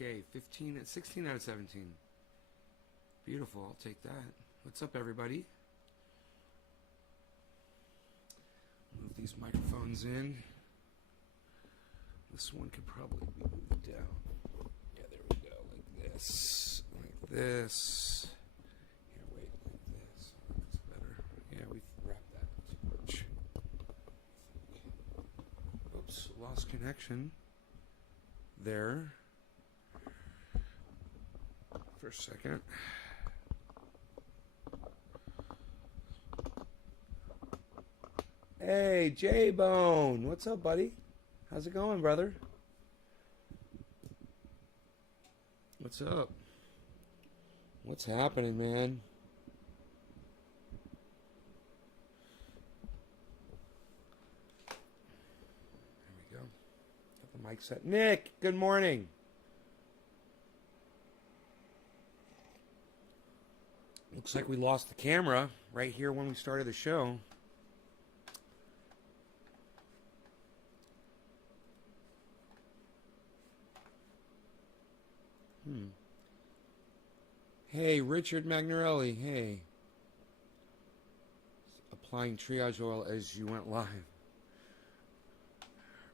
Okay, 15, 16 out of 17. Beautiful, I'll take that. What's up, everybody? Move these microphones in. This one could probably be moved down. Yeah, there we go, like this. Like this. Here, wait, like this. That's better. Yeah, we've wrapped that too much. Oops, lost connection. There. For a second. Hey, J-Bone. What's up, buddy? How's it going, brother? What's up? What's happening, man? There we go. Got the mic set. Nick, good morning. Looks like we lost the camera right here when we started the show. Hey, Richard Magnarelli. Hey. Applying triage oil as you went live.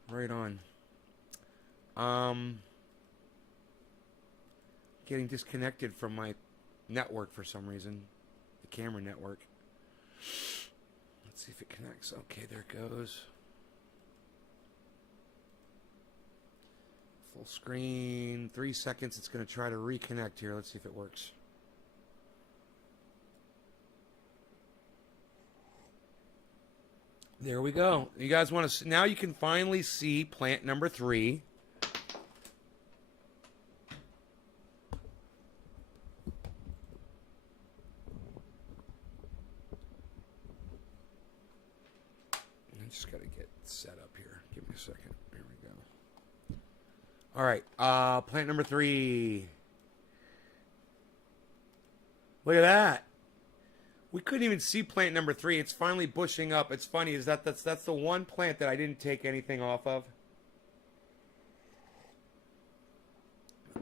Right on. Getting disconnected from my network for some reason. The camera network. Let's see if it connects. Okay, there it goes. Full screen. 3 seconds. It's going to try to reconnect here. Let's see if it works. There we go. You guys want to... Now you can finally see plant number 3. I just got to get set up here. Give me a second. There we go. All right. Plant number 3. Look at that. We couldn't even see plant number 3. It's finally bushing up. It's funny, is that's the one plant that I didn't take anything off of.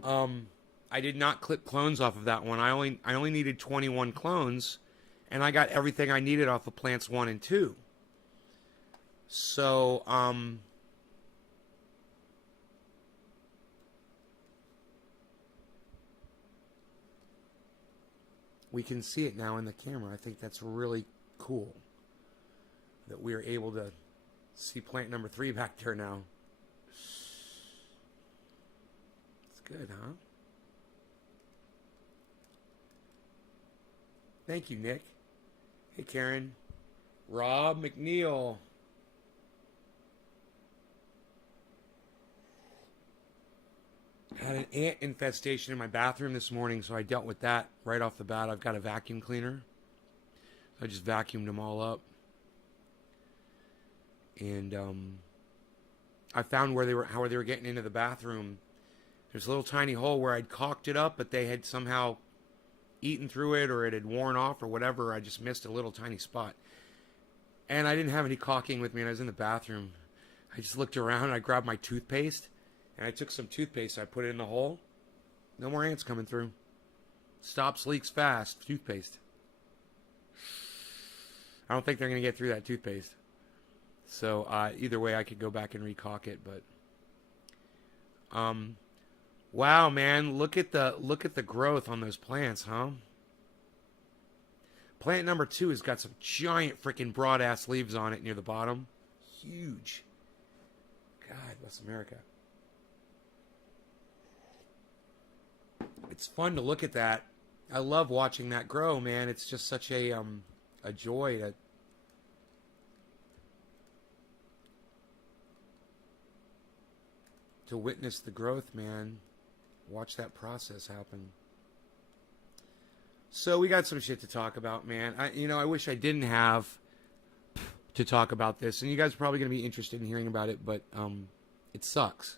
I did not clip clones off of that one. I only needed 21 clones, and I got everything I needed off of plants 1 and 2. So, we can see it now in the camera. I think that's really cool that we are able to see plant number 3 back there now. It's good, huh? Thank you, Nick. Hey, Karen. Rob McNeil. Had an ant infestation in my bathroom this morning, so I dealt with that right off the bat. I've got a vacuum cleaner. I just vacuumed them all up. And I found how they were getting into the bathroom. There's a little tiny hole where I'd caulked it up, but they had somehow eaten through it, or it had worn off or whatever. I just missed a little tiny spot. And I didn't have any caulking with me, and I was in the bathroom. I just looked around, and I grabbed my toothpaste. And I took some toothpaste, I put it in the hole. No more ants coming through. Stops leaks fast. Toothpaste. I don't think they're going to get through that toothpaste. So either way, I could go back and recaulk it. But wow, man, look at the growth on those plants, huh? Plant number 2 has got some giant freaking broad ass leaves on it near the bottom. Huge. God bless America. It's fun to look at that. I love watching that grow, man. It's just such a joy to witness the growth, man. Watch that process happen. So we got some shit to talk about, man. I wish I didn't have to talk about this, and you guys are probably going to be interested in hearing about it, but it sucks.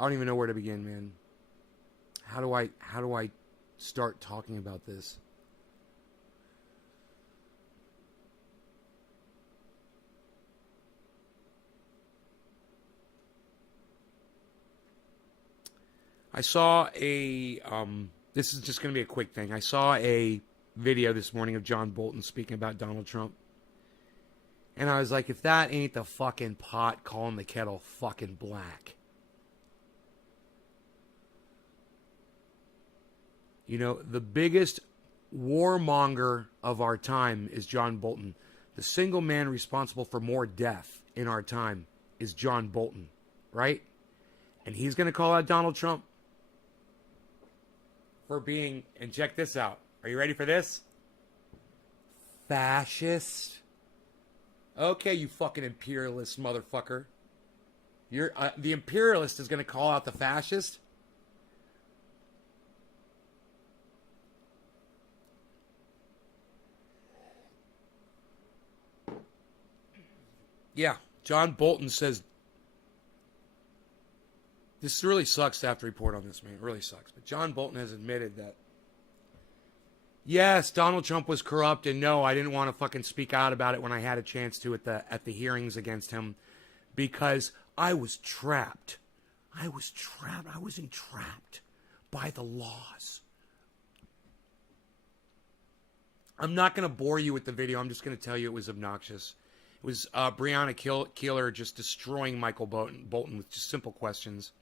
I don't even know where to begin, man. How do I start talking about this. I saw a, this is just going to be a quick thing. I saw a video this morning of John Bolton speaking about Donald Trump. And I was like, if that ain't the fucking pot calling the kettle fucking black. You know, the biggest warmonger of our time is John Bolton. The single man responsible for more death in our time is John Bolton, right? And he's going to call out Donald Trump for being, and check this out. Are you ready for this? Fascist. Okay, you fucking imperialist motherfucker. You're the imperialist is going to call out the fascist. Yeah, John Bolton says, this really sucks to have to report on this, man. It really sucks. But John Bolton has admitted that, yes, Donald Trump was corrupt, and no, I didn't want to fucking speak out about it when I had a chance to at the hearings against him, because I was trapped. I was entrapped by the laws. I'm not going to bore you with the video. I'm just going to tell you it was obnoxious. It was Breonna Keeler just destroying Michael Bolton with just simple questions.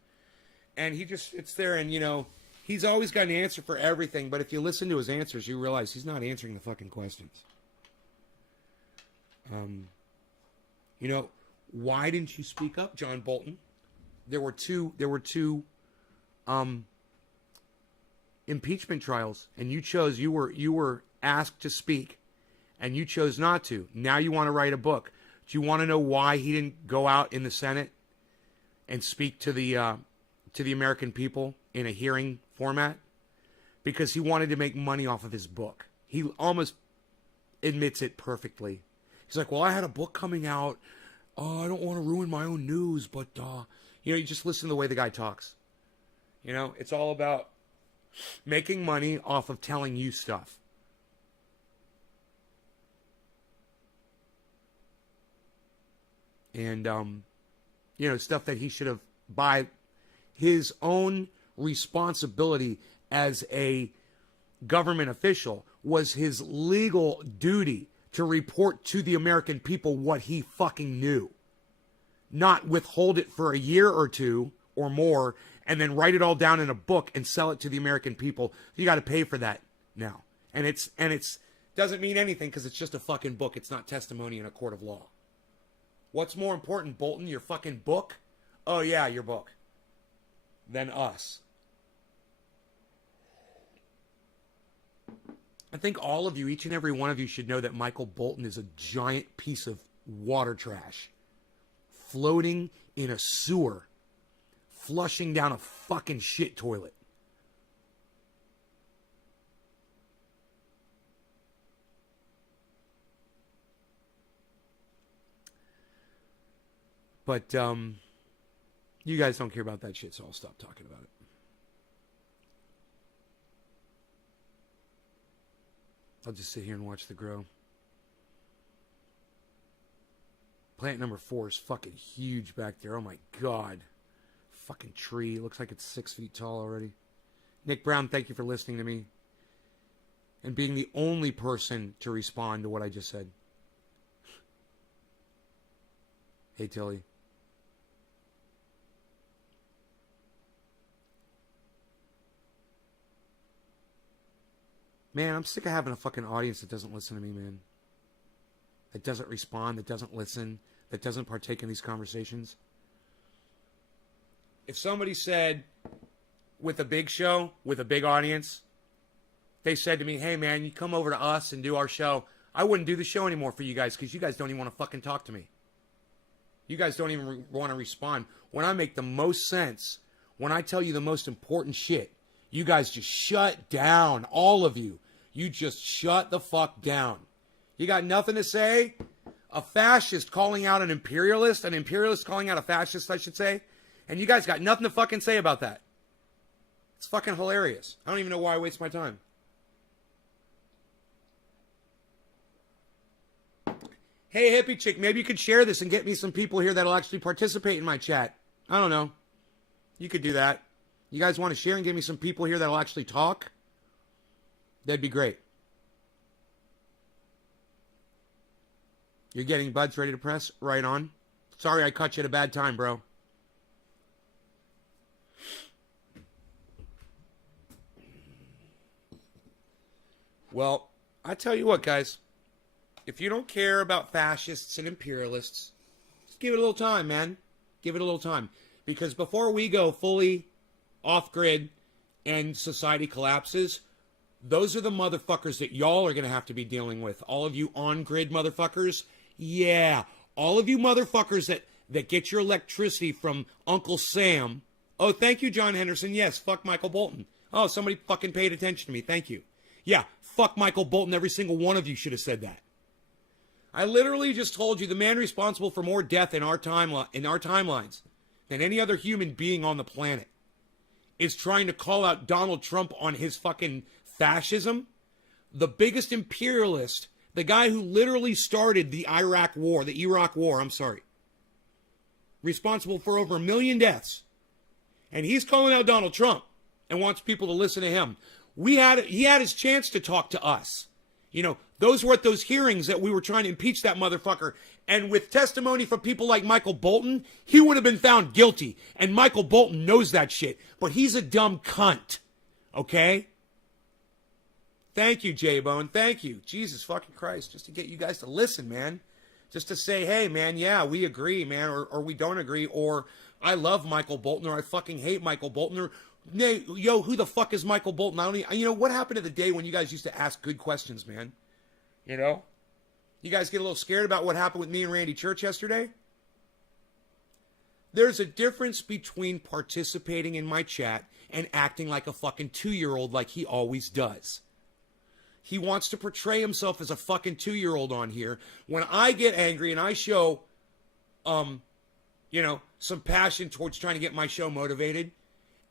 And he just sits there and, you know, he's always got an answer for everything. But if you listen to his answers, you realize he's not answering the fucking questions. You know, why didn't you speak up, John Bolton? There were two impeachment trials, and you were asked to speak, and you chose not to. Now you want to write a book. Do you want to know why he didn't go out in the Senate and speak to the American people in a hearing format? Because he wanted to make money off of his book. He almost admits it perfectly. He's like, well, I had a book coming out. I don't want to ruin my own news, but, you know, you just listen to the way the guy talks. You know, it's all about making money off of telling you stuff. And, you know, stuff that he should have, by his own responsibility as a government official, was his legal duty to report to the American people what he fucking knew. Not withhold it for a year or two or more and then write it all down in a book and sell it to the American people. You got to pay for that now. And it's doesn't mean anything because it's just a fucking book. It's not testimony in a court of law. What's more important, Bolton, your fucking book? Oh yeah, your book. Than us. I think all of you, each and every one of you, should know that Michael Bolton is a giant piece of water trash. Floating in a sewer. Flushing down a fucking shit toilet. But, you guys don't care about that shit, so I'll stop talking about it. I'll just sit here and watch the grow. Plant number 4 is fucking huge back there. Oh my God. Fucking tree. Looks like it's 6 feet tall already. Nick Brown, thank you for listening to me. And being the only person to respond to what I just said. Hey, Tilly. Man, I'm sick of having a fucking audience that doesn't listen to me, man. That doesn't respond, that doesn't listen, that doesn't partake in these conversations. If somebody said, with a big show, with a big audience, they said to me, hey man, you come over to us and do our show, I wouldn't do the show anymore for you guys because you guys don't even want to fucking talk to me. You guys don't even want to respond. When I make the most sense, when I tell you the most important shit, you guys just shut down, all of you. You just shut the fuck down. You got nothing to say? A fascist calling out an imperialist calling out a fascist, I should say, and you guys got nothing to fucking say about that. It's fucking hilarious. I don't even know why I waste my time. Hey, hippie chick, maybe you could share this and get me some people here that'll actually participate in my chat. I don't know. You could do that. You guys want to share and give me some people here that'll actually talk? That'd be great. You're getting buds ready to press? Right on. Sorry I caught you at a bad time, bro. Well, I tell you what, guys. If you don't care about fascists and imperialists, just give it a little time, man. Give it a little time. Because before we go fully off-grid and society collapses, those are the motherfuckers that y'all are going to have to be dealing with. All of you on-grid motherfuckers. Yeah. All of you motherfuckers that get your electricity from Uncle Sam. Oh, thank you, John Henderson. Yes, fuck Michael Bolton. Oh, somebody fucking paid attention to me. Thank you. Yeah, fuck Michael Bolton. Every single one of you should have said that. I literally just told you the man responsible for more death in our timelines than any other human being on the planet is trying to call out Donald Trump on his fucking fascism. The biggest imperialist, the guy who literally started the Iraq War, responsible for over 1 million deaths. And he's calling out Donald Trump and wants people to listen to him. He had his chance to talk to us. You know, those were at those hearings that we were trying to impeach that motherfucker. And with testimony from people like Michael Bolton, he would have been found guilty. And Michael Bolton knows that shit. But he's a dumb cunt. Okay? Thank you, J-Bone. Thank you. Jesus fucking Christ. Just to get you guys to listen, man. Just to say, hey, man, yeah, we agree, man. Or we don't agree. Or I love Michael Bolton. Or I fucking hate Michael Bolton. Or, yo, who the fuck is Michael Bolton? What happened to the day when you guys used to ask good questions, man? You know? You guys get a little scared about what happened with me and Randy Church yesterday? There's a difference between participating in my chat and acting like a fucking 2-year-old like he always does. He wants to portray himself as a fucking 2-year-old on here. When I get angry and I show, some passion towards trying to get my show motivated,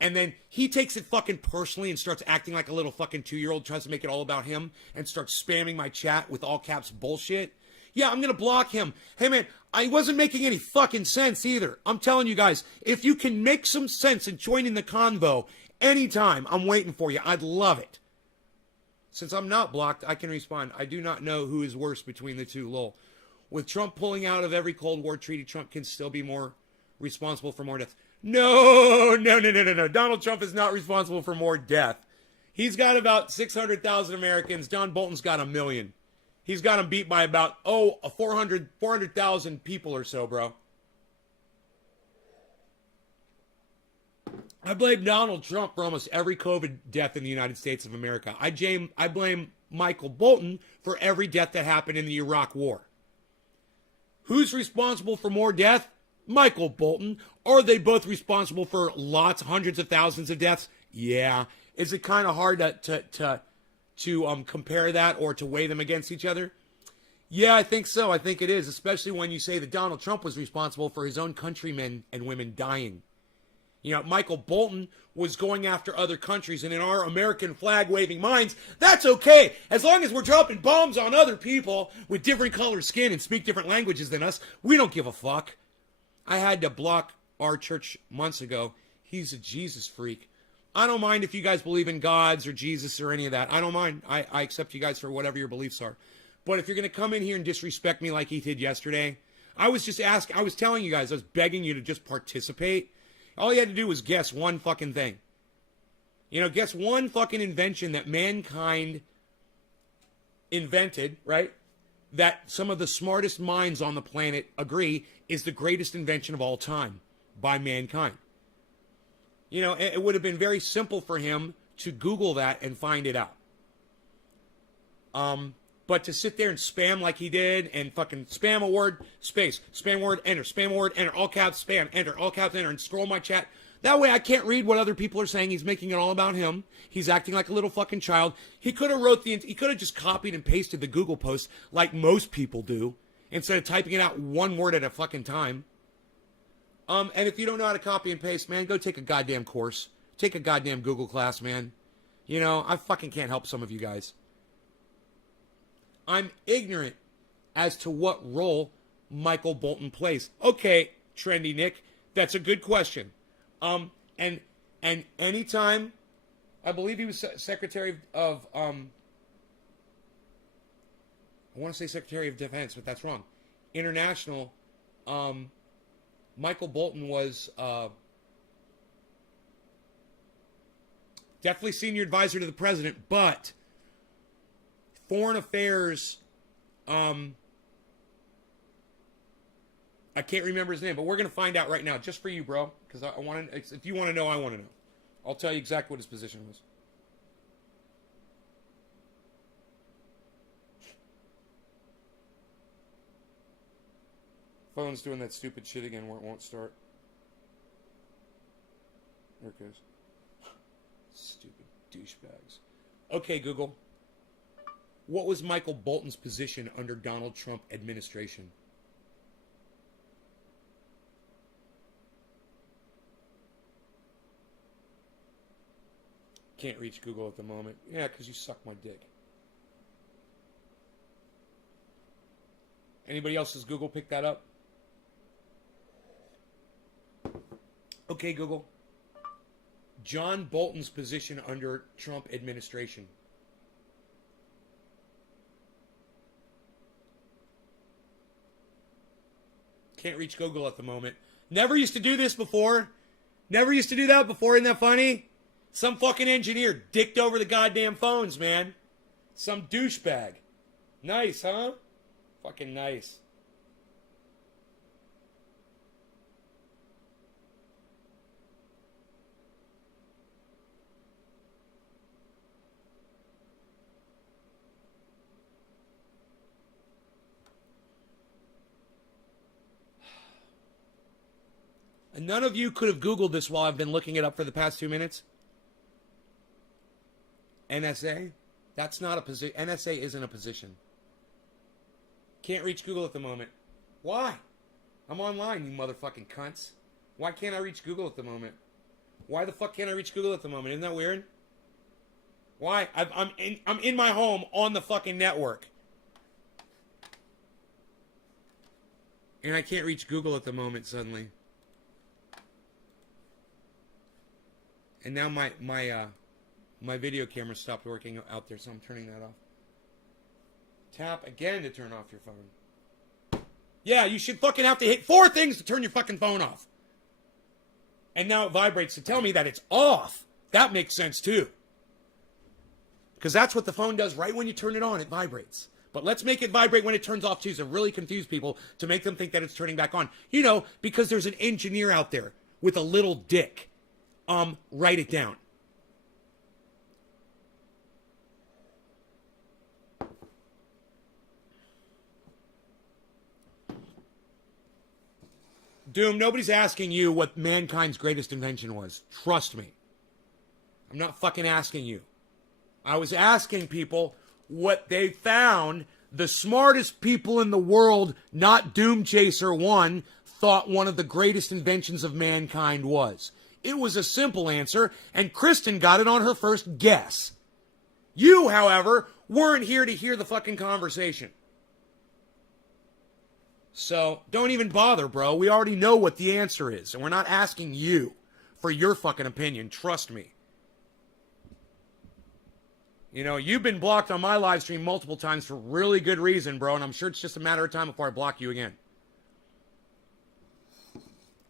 and then he takes it fucking personally and starts acting like a little fucking 2-year-old, tries to make it all about him, and starts spamming my chat with all caps bullshit. Yeah, I'm going to block him. Hey, man, I wasn't making any fucking sense either. I'm telling you guys, if you can make some sense in joining the convo anytime, I'm waiting for you. I'd love it. Since I'm not blocked, I can respond. I do not know who is worse between the two, lol. With Trump pulling out of every Cold War treaty, Trump can still be more responsible for more death. No. Donald Trump is not responsible for more death. He's got about 600,000 Americans. John Bolton's got 1 million. He's got him beat by about, 400,000 people or so, bro. I blame Donald Trump for almost every COVID death in the United States of America. I blame Michael Bolton for every death that happened in the Iraq War. Who's responsible for more death? Michael Bolton. Are they both responsible for lots, hundreds of thousands of deaths? Yeah. Is it kind of hard to compare that or to weigh them against each other? Yeah, I think so. I think it is, especially when you say that Donald Trump was responsible for his own countrymen and women dying. You know, Michael Bolton was going after other countries, and in our American flag-waving minds, that's okay. As long as we're dropping bombs on other people with different colored skin and speak different languages than us, we don't give a fuck. I had to block our church months ago. He's a Jesus freak. I don't mind if you guys believe in gods or Jesus or any of that. I don't mind. I accept you guys for whatever your beliefs are. But if you're going to come in here and disrespect me like he did yesterday, I was telling you guys, I was begging you to just participate. All you had to do was guess one fucking thing. You know, guess one fucking invention that mankind invented, right? That some of the smartest minds on the planet agree is the greatest invention of all time by mankind. You know, it would have been very simple for him to Google that and find it out. But to sit there and spam like he did and fucking spam a word, space, spam word, enter, spam word, enter, all caps, spam, enter, all caps, enter, and scroll my chat. That way I can't read what other people are saying. He's making it all about him. He's acting like a little fucking child. He could have just copied and pasted the Google post like most people do instead of typing it out one word at a fucking time. And if you don't know how to copy and paste, man, go take a goddamn course. Take a goddamn Google class, man. You know, I fucking can't help some of you guys. I'm ignorant as to what role Michael Bolton plays. Okay, Trendy Nick, that's a good question. And anytime, I believe he was Secretary of I want to say Secretary of Defense, but that's wrong. International. Michael Bolton was definitely senior advisor to the president, but foreign affairs, I can't remember his name, but we're going to find out right now, just for you, bro, because I want to. If you want to know, I want to know. I'll tell you exactly what his position was. Phone's doing that stupid shit again where it won't start. There it goes. Stupid douchebags. Okay, Google. What was Michael Bolton's position under Donald Trump administration? Can't reach Google at the moment. Yeah, because you suck my dick. Anybody else's Google pick that up? Okay, Google. John Bolton's position under Trump administration. Can't reach Google at the moment. Never used to do this before. Never used to do that before. Isn't that funny? Some fucking engineer dicked over the goddamn phones, man. Some douchebag. Nice, huh? Fucking nice. And none of you could have Googled this while I've been looking it up for the past 2 minutes? NSA? That's not a position. NSA isn't a position. Can't reach Google at the moment. Why? I'm online, you motherfucking cunts. Why can't I reach Google at the moment? Why the fuck can't I reach Google at the moment? Isn't that weird? Why? I'm in my home on the fucking network. And I can't reach Google at the moment suddenly. And now my video camera stopped working out there, so I'm turning that off. Tap again to turn off your phone. Yeah, you should fucking have to hit 4 things to turn your fucking phone off. And now it vibrates to tell me that it's off. That makes sense too. Because that's what the phone does right when you turn it on, it vibrates. But let's make it vibrate when it turns off too, to really confuse people, to make them think that it's turning back on. You know, because there's an engineer out there with a little dick. Write it down. Doom, nobody's asking you what mankind's greatest invention was. Trust me. I'm not fucking asking you. I was asking people what they found the smartest people in the world, not Doom Chaser 1, thought one of the greatest inventions of mankind was. It was a simple answer, and Kristen got it on her first guess. You, however, weren't here to hear the fucking conversation. So, don't even bother, bro. We already know what the answer is, and we're not asking you for your fucking opinion. Trust me. You know, you've been blocked on my live stream multiple times for really good reason, bro, and I'm sure it's just a matter of time before I block you again.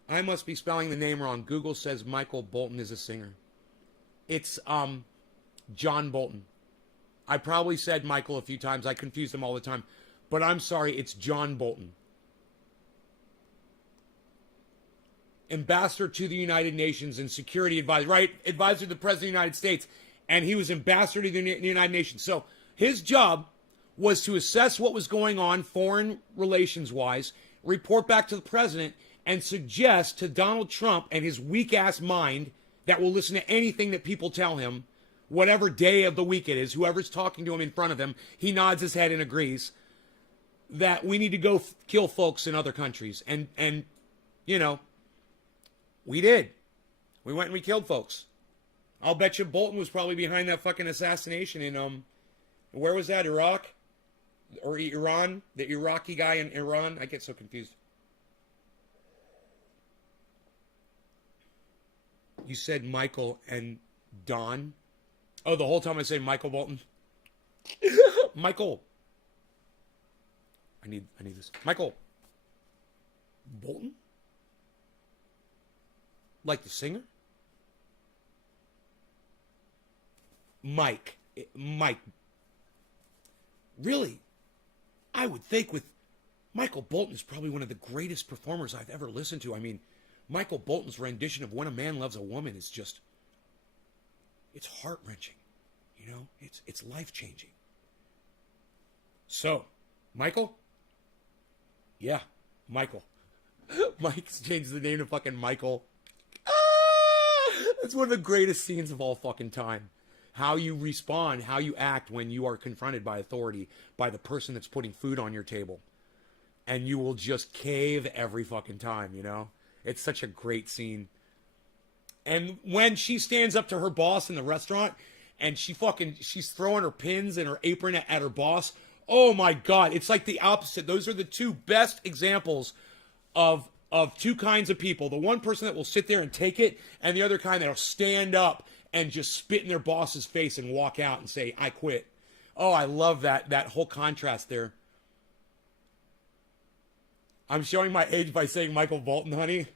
I must be spelling the name wrong. Google says Michael Bolton is a singer. It's John Bolton. I probably said Michael a few times. I confuse them all the time. But I'm sorry, it's John Bolton. Ambassador to the United Nations and security advisor, right? Advisor to the President of the United States. And he was ambassador to the United Nations. So his job was to assess what was going on foreign relations-wise, report back to the president, and suggest to Donald Trump and his weak-ass mind that will listen to anything that people tell him, whatever day of the week it is, whoever's talking to him in front of him, he nods his head and agrees that we need to go kill folks in other countries. And you know, we did. We went and we killed folks. I'll bet you Bolton was probably behind that fucking assassination in where was that? Iraq or Iran? The Iraqi guy in Iran? I get so confused. You said Michael and Don. Oh, the whole time I say Michael Bolton. Michael. I need this. Michael Bolton? Like the singer? Mike. Mike. Really? I would think with Michael Bolton is probably one of the greatest performers I've ever listened to. I mean, Michael Bolton's rendition of When a Man Loves a Woman is just, it's heart-wrenching. You know, it's life-changing. So, Michael? Yeah, Michael. Mike's changed the name to fucking Michael. That's one of the greatest scenes of all fucking time. How you respond, how you act when you are confronted by authority, by the person that's putting food on your table. And you will just cave every fucking time, you know? It's such a great scene. And when she stands up to her boss in the restaurant and she's throwing her pins and her apron at her boss. Oh my God, it's like the opposite. Those are the two best examples of two kinds of people. The one person that will sit there and take it, and the other kind that'll stand up and just spit in their boss's face and walk out and say, I quit. Oh, I love that whole contrast there. I'm showing my age by saying Michael Bolton, honey.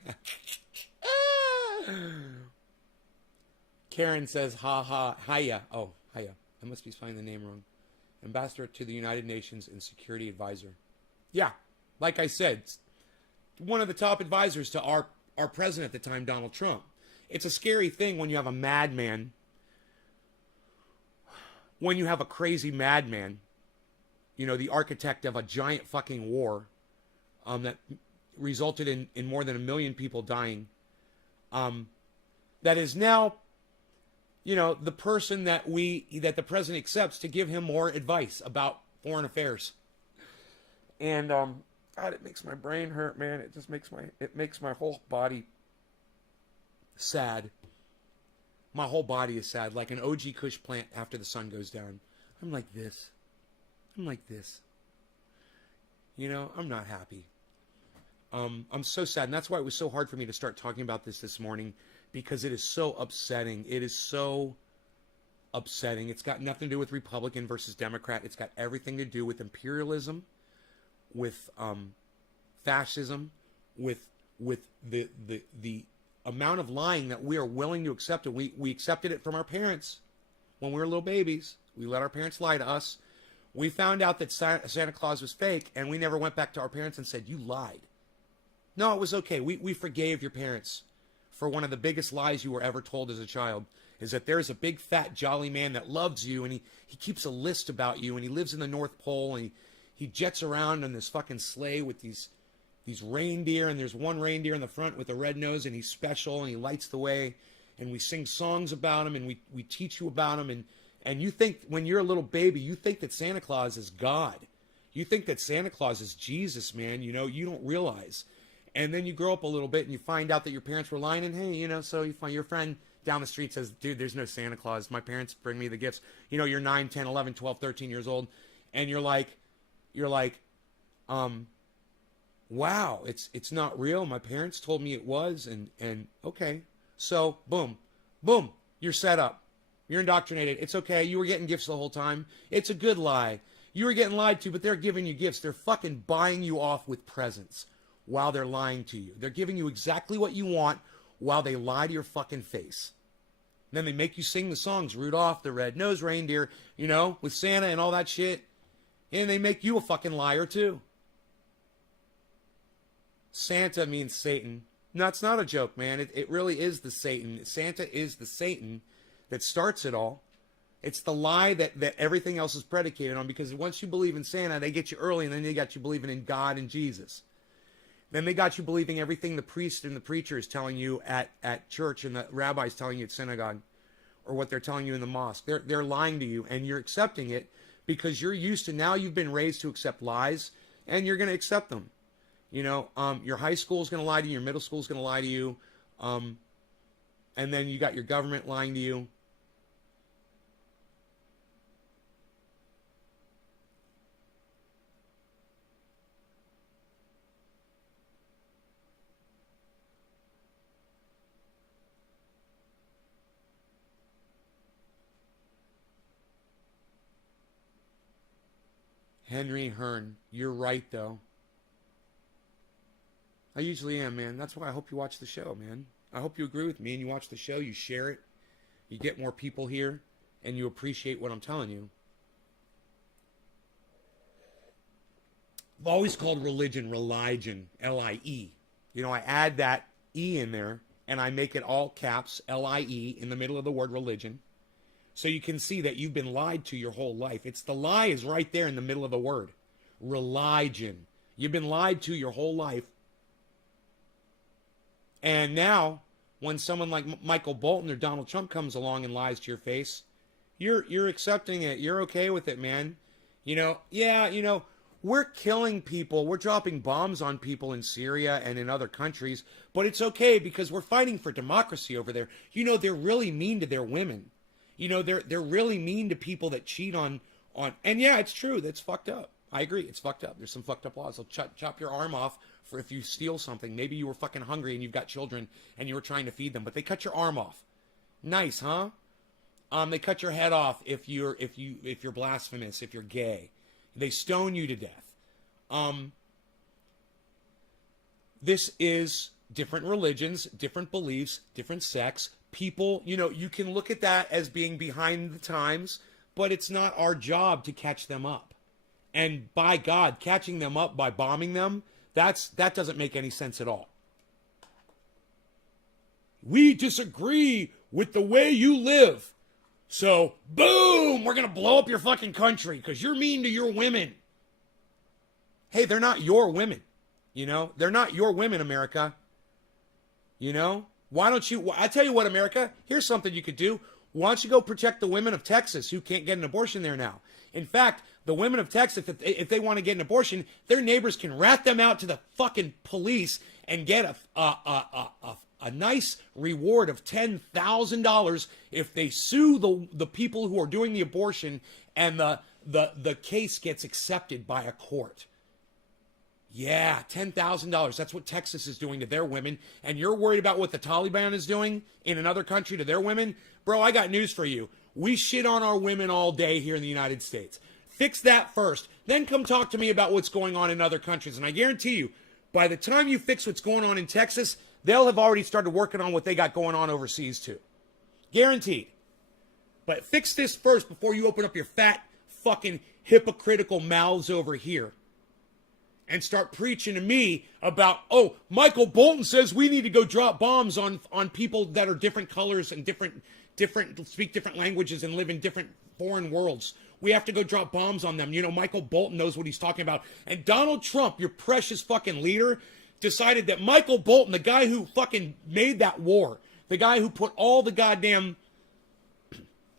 Karen says, hiya. Oh, hiya. I must be spelling the name wrong. Ambassador to the United Nations and Security Advisor. Yeah, like I said, one of the top advisors to our president at the time, Donald Trump. It's a scary thing when you have a madman, when you have a crazy madman, you know, the architect of a giant fucking war that resulted in more than 1 million people dying, that is now, you know, the person that the president accepts to give him more advice about foreign affairs. And God, it makes my brain hurt, man. It just makes my whole body sad. My whole body is sad, like an OG Kush plant after the sun goes down. I'm like this. You know, I'm not happy. I'm so sad, and that's why it was so hard for me to start talking about this morning, because it is so upsetting. It is so upsetting. It's got nothing to do with Republican versus Democrat. It's got everything to do with imperialism, with fascism, with the amount of lying that we are willing to accept. And we accepted it from our parents when we were little babies. We let our parents lie to us. We found out that Santa Claus was fake, and we never went back to our parents and said, you lied. No, it was okay. We forgave your parents for one of the biggest lies you were ever told as a child, is that there's a big, fat, jolly man that loves you, and he keeps a list about you, and he lives in the North Pole, and he jets around on this fucking sleigh with these reindeer, and there's one reindeer in the front with a red nose, and he's special, and he lights the way, and we sing songs about him, and we teach you about him, and you think, when you're a little baby, you think that Santa Claus is God. You think that Santa Claus is Jesus, man. You know, you don't realize. And then you grow up a little bit and you find out that your parents were lying, and hey, you know, so you find your friend down the street says, dude, there's no Santa Claus. My parents bring me the gifts. You know, you're 9, 10, 11, 12, 13 years old, and you're like, wow, it's not real. My parents told me it was, and okay. So, boom, you're set up. You're indoctrinated. It's okay. You were getting gifts the whole time. It's a good lie. You were getting lied to, but they're giving you gifts. They're fucking buying you off with presents while they're lying to you. They're giving you exactly what you want while they lie to your fucking face. And then they make you sing the songs, Rudolph the Red-Nosed Reindeer, you know, with Santa and all that shit. And they make you a fucking liar too. Santa means Satan. No, it's not a joke, man. It really is the Satan. Santa is the Satan that starts it all. It's the lie that everything else is predicated on, because once you believe in Santa, they get you early, and then they got you believing in God and Jesus. Then they got you believing everything the priest and the preacher is telling you at church, and the rabbi's telling you at synagogue, or what they're telling you in the mosque. They're lying to you, and you're accepting it because you're used to, now you've been raised to accept lies, and you're going to accept them. You know, your high school is going to lie to you, your middle school is going to lie to you, and And then you got your government lying to you. Henry Hearn, you're right, though. I usually am, man. That's why I hope you watch the show, man. I hope you agree with me and you watch the show, you share it, you get more people here, and you appreciate what I'm telling you. I've always called religion, L-I-E. You know, I add that E in there, and I make it all caps, L-I-E, in the middle of the word religion. So you can see that you've been lied to your whole life. It's the lie is right there in the middle of the word. Religion. You've been lied to your whole life. And now, when someone like Michael Bolton or Donald Trump comes along and lies to your face, you're accepting it. You're okay with it, man. You know, we're killing people. We're dropping bombs on people in Syria and in other countries. But it's okay because we're fighting for democracy over there. You know, they're really mean to their women. You know, they're really mean to people that cheat on. And yeah, it's true. That's fucked up. I agree. It's fucked up. There's some fucked up laws. They'll chop your arm off for if you steal something. Maybe you were fucking hungry and you've got children and you were trying to feed them, but they cut your arm off. Nice, huh? They cut your head off if you're blasphemous, if you're gay. They stone you to death. This is different religions, different beliefs, different sects. People, you know, you can look at that as being behind the times, but it's not our job to catch them up. And by God, catching them up by bombing them, that doesn't make any sense at all. We disagree with the way you live. So, boom, we're going to blow up your fucking country because you're mean to your women. Hey, they're not your women. You know, they're not your women, America. You know, why don't you, I tell you what, America, here's something you could do. Why don't you go protect the women of Texas who can't get an abortion there now? In fact, the women of Texas, if they want to get an abortion, their neighbors can rat them out to the fucking police and get a nice reward of $10,000 if they sue the people who are doing the abortion and the case gets accepted by a court. Yeah, $10,000. That's what Texas is doing to their women. And you're worried about what the Taliban is doing in another country to their women? Bro, I got news for you. We shit on our women all day here in the United States. Fix that first. Then come talk to me about what's going on in other countries. And I guarantee you, by the time you fix what's going on in Texas, they'll have already started working on what they got going on overseas too. Guaranteed. But fix this first before you open up your fat, fucking hypocritical mouths over here and start preaching to me about, oh, Michael Bolton says we need to go drop bombs on people that are different colors and different speak different languages and live in different foreign worlds. We have to go drop bombs on them. You know, Michael Bolton knows what he's talking about. And Donald Trump, your precious fucking leader, decided that Michael Bolton, the guy who fucking made that war, the guy who put all the goddamn,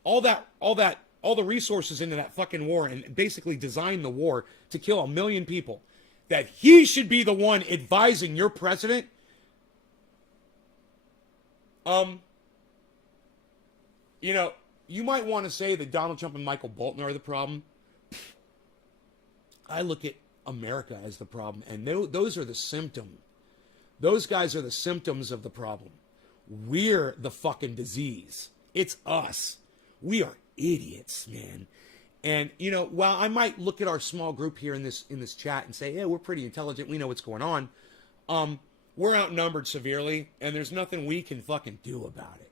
all the resources into that fucking war and basically designed the war to kill 1 million people, that he should be the one advising your president. You know, you might want to say that Donald Trump and Michael Bolton are the problem. I look at America as the problem, and those are the symptom. Those guys are the symptoms of the problem. We're the fucking disease. It's us. We are idiots, man. And, you know, while I might look at our small group here in this chat and say, yeah, we're pretty intelligent, we know what's going on, we're outnumbered severely, and there's nothing we can fucking do about it.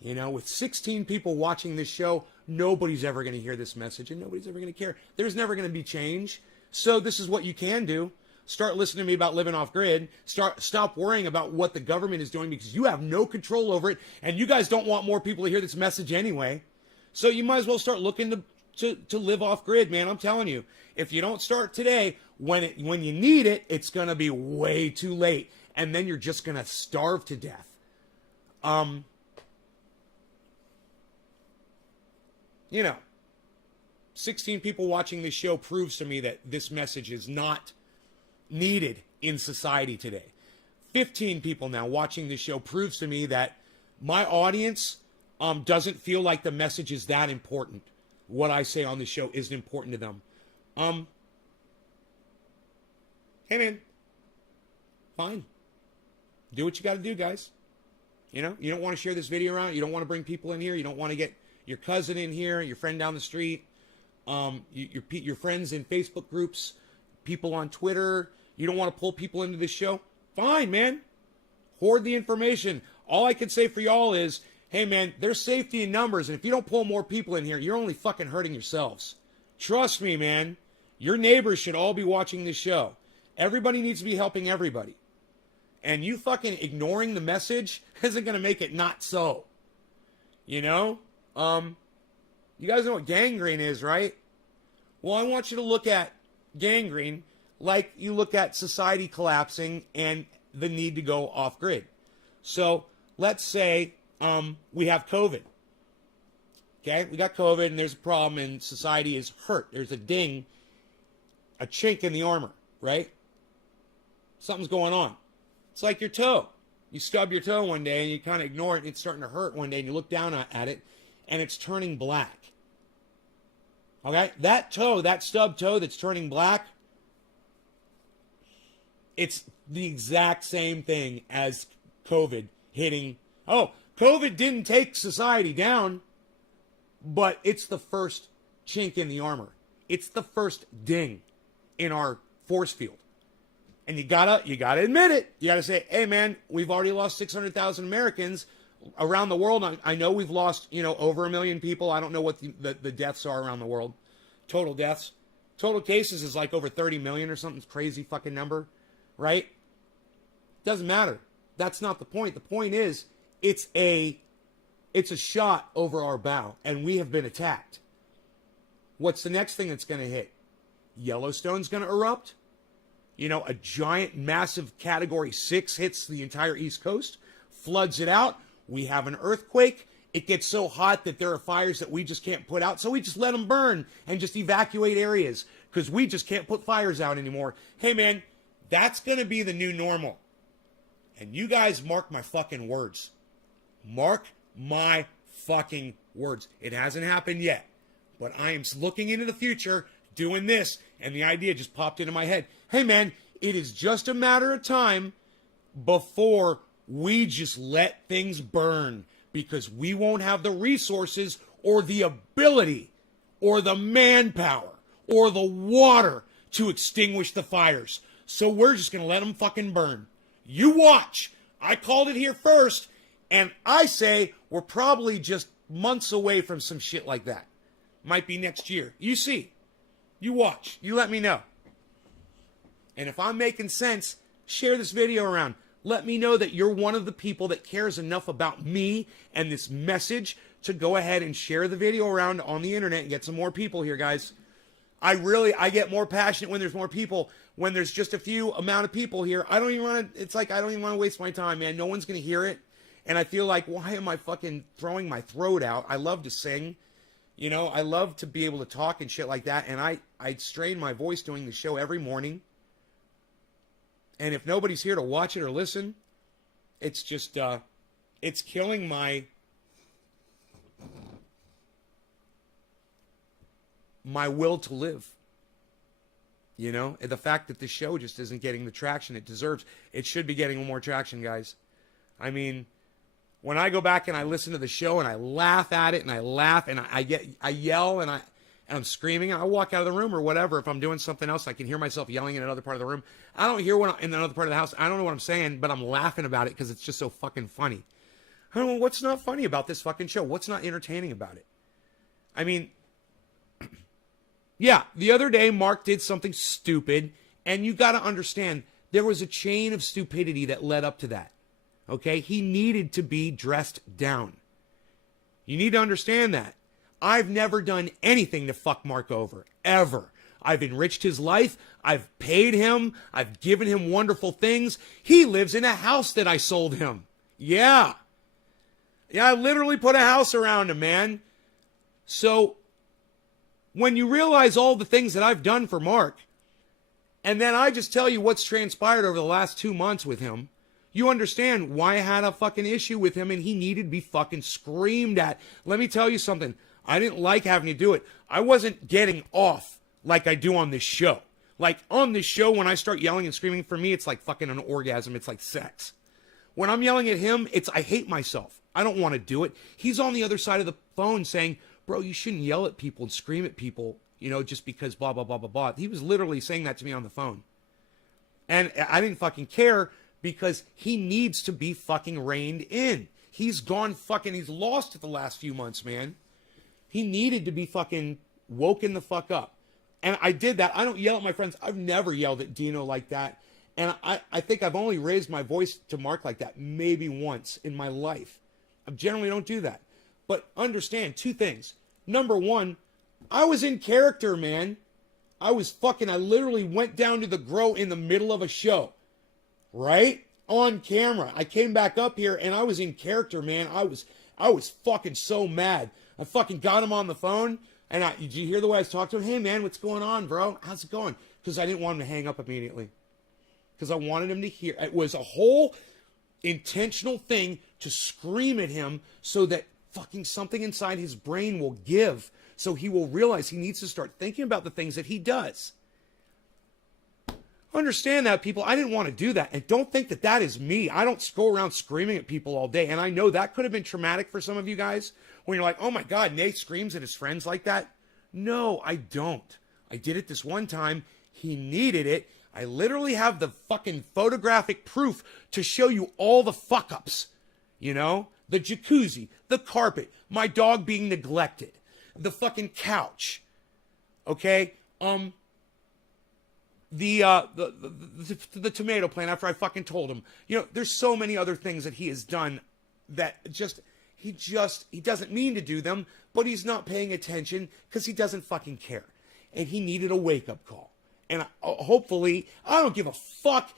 You know, with 16 people watching this show, nobody's ever going to hear this message, and nobody's ever going to care. There's never going to be change. So this is what you can do. Start listening to me about living off grid. Stop worrying about what the government is doing because you have no control over it, and you guys don't want more people to hear this message anyway. So you might as well start looking to live off grid, man. I'm telling you, if you don't start today, when you need it, it's going to be way too late, and then you're just going to starve to death. You know, 16 people watching this show proves to me that this message is not needed in society today. 15 people now watching this show proves to me that my audience doesn't feel like the message is that important. What I say on the show isn't important to them. Hey man, fine. Do what you got to do, guys. You know, you don't want to share this video around. You don't want to bring people in here. You don't want to get your cousin in here, your friend down the street, your friends in Facebook groups, people on Twitter. You don't want to pull people into this show. Fine, man. Hoard the information. All I can say for y'all is, hey, man, there's safety in numbers. And if you don't pull more people in here, you're only fucking hurting yourselves. Trust me, man. Your neighbors should all be watching this show. Everybody needs to be helping everybody. And you fucking ignoring the message isn't going to make it not so. You know? You guys know what gangrene is, right? Well, I want you to look at gangrene like you look at society collapsing and the need to go off grid. So let's say we have COVID. Okay? We got COVID and there's a problem and society is hurt. There's a ding, a chink in the armor, right? Something's going on. It's like your toe. You stub your toe one day and you kind of ignore it and it's starting to hurt one day and you look down at it and it's turning black. Okay? That toe, that stub toe that's turning black, it's the exact same thing as COVID hitting. Oh, COVID didn't take society down, but it's the first chink in the armor. It's the first ding in our force field. And you gotta admit it. You gotta say, hey man, we've already lost 600,000 Americans around the world. I know we've lost, over 1 million people. I don't know what the deaths are around the world. Total deaths. Total cases is like over 30 million or something crazy fucking number, right? Doesn't matter. That's not the point. The point is, it's a shot over our bow, and we have been attacked. What's the next thing that's going to hit? Yellowstone's going to erupt. A giant, massive Category 6 hits the entire East Coast, floods it out. We have an earthquake. It gets so hot that there are fires that we just can't put out, so we just let them burn and just evacuate areas because we just can't put fires out anymore. Hey, man, that's going to be the new normal. And you guys mark my fucking words. Mark my fucking words. It hasn't happened yet, but I am looking into the future doing this, and the idea just popped into my head. Hey, man, it is just a matter of time before we just let things burn because we won't have the resources or the ability or the manpower or the water to extinguish the fires. So we're just going to let them fucking burn. You watch. I called it here first, and I say we're probably just months away from some shit like that. Might be next year. You see. You watch. You let me know. And if I'm making sense, share this video around. Let me know that you're one of the people that cares enough about me and this message to go ahead and share the video around on the internet and get some more people here, guys. I get more passionate when there's more people. When there's just a few amount of people here, I don't even want to waste my time, man. No one's going to hear it. And I feel like, why am I fucking throwing my throat out? I love to sing. I love to be able to talk and shit like that. And I strain my voice doing the show every morning. And if nobody's here to watch it or listen, it's just, it's killing my will to live. The fact that the show just isn't getting the traction it deserves. It should be getting more traction, guys. I mean, when I go back and I listen to the show and I laugh at it and I laugh and I yell and I'm screaming and I walk out of the room or whatever. If I'm doing something else, I can hear myself yelling in another part of the room. I don't hear what in another part of the house. I don't know what I'm saying, but I'm laughing about it because it's just so fucking funny. I don't know what's not funny about this fucking show. What's not entertaining about it? I mean, yeah, the other day Mark did something stupid, and you got to understand there was a chain of stupidity that led up to that. Okay? He needed to be dressed down. You need to understand that. I've never done anything to fuck Mark over, ever. I've enriched his life. I've paid him. I've given him wonderful things. He lives in a house that I sold him. Yeah. Yeah, I literally put a house around him, man. So, when you realize all the things that I've done for Mark, and then I just tell you what's transpired over the last 2 months with him, you understand why I had a fucking issue with him and he needed to be fucking screamed at. Let me tell you something. I didn't like having to do it. I wasn't getting off like I do on this show. Like on this show, when I start yelling and screaming, for me, it's like fucking an orgasm. It's like sex. When I'm yelling at him, I hate myself. I don't want to do it. He's on the other side of the phone saying, bro, you shouldn't yell at people and scream at people, you know, just because blah, blah, blah, blah, blah. He was literally saying that to me on the phone. And I didn't fucking care because he needs to be fucking reined in. He's he's lost it the last few months, man. He needed to be fucking woken the fuck up. And I did that. I don't yell at my friends. I've never yelled at Dino like that. And I think I've only raised my voice to Mark like that maybe once in my life. I generally don't do that. But understand two things. Number one, I was in character, man. I literally went down to the grow in the middle of a show. Right? On camera. I came back up here and I was in character, man. I was fucking so mad. I fucking got him on the phone. And did you hear the way I was talking to him? Hey, man, what's going on, bro? How's it going? Because I didn't want him to hang up immediately. Because I wanted him to hear. It was a whole intentional thing to scream at him so that fucking something inside his brain will give. So he will realize he needs to start thinking about the things that he does. Understand that, people. I didn't want to do that. And don't think that that is me. I don't go around screaming at people all day. And I know that could have been traumatic for some of you guys. When you're like, oh my God, Nate screams at his friends like that. No, I don't. I did it this one time. He needed it. I literally have the fucking photographic proof to show you all the fuck ups. You know? The jacuzzi, the carpet, my dog being neglected, the fucking couch. Okay? The tomato plant after I fucking told him. You know, there's so many other things that he has done that he doesn't mean to do them, but he's not paying attention because he doesn't fucking care. And he needed a wake-up call. And hopefully, I don't give a fuck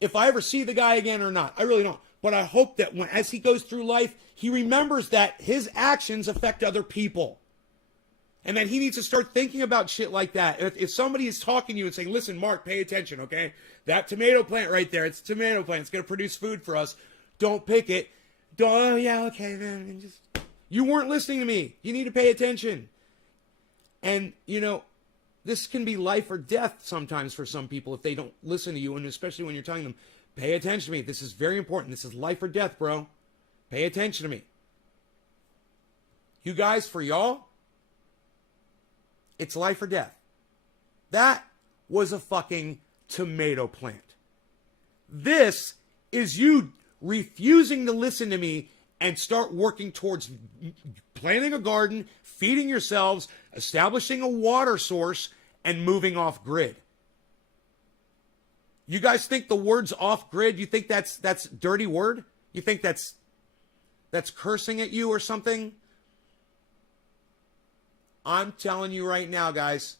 if I ever see the guy again or not. I really don't. But I hope that as he goes through life, he remembers that his actions affect other people. And that he needs to start thinking about shit like that. If somebody is talking to you and saying, listen, Mark, pay attention, okay? That tomato plant right there, it's a tomato plant. It's going to produce food for us. Don't pick it. Oh, yeah, okay, man. You weren't listening to me. You need to pay attention. And, you know, this can be life or death sometimes for some people if they don't listen to you, and especially when you're telling them, pay attention to me. This is very important. This is life or death, bro. Pay attention to me. You guys, for y'all, it's life or death. That was a fucking tomato plant. This is you refusing to listen to me and start working towards planting a garden, feeding yourselves, establishing a water source, and moving off grid. You guys think the word's off grid? You think that's dirty word? You think that's cursing at you or something? I'm telling you right now, guys,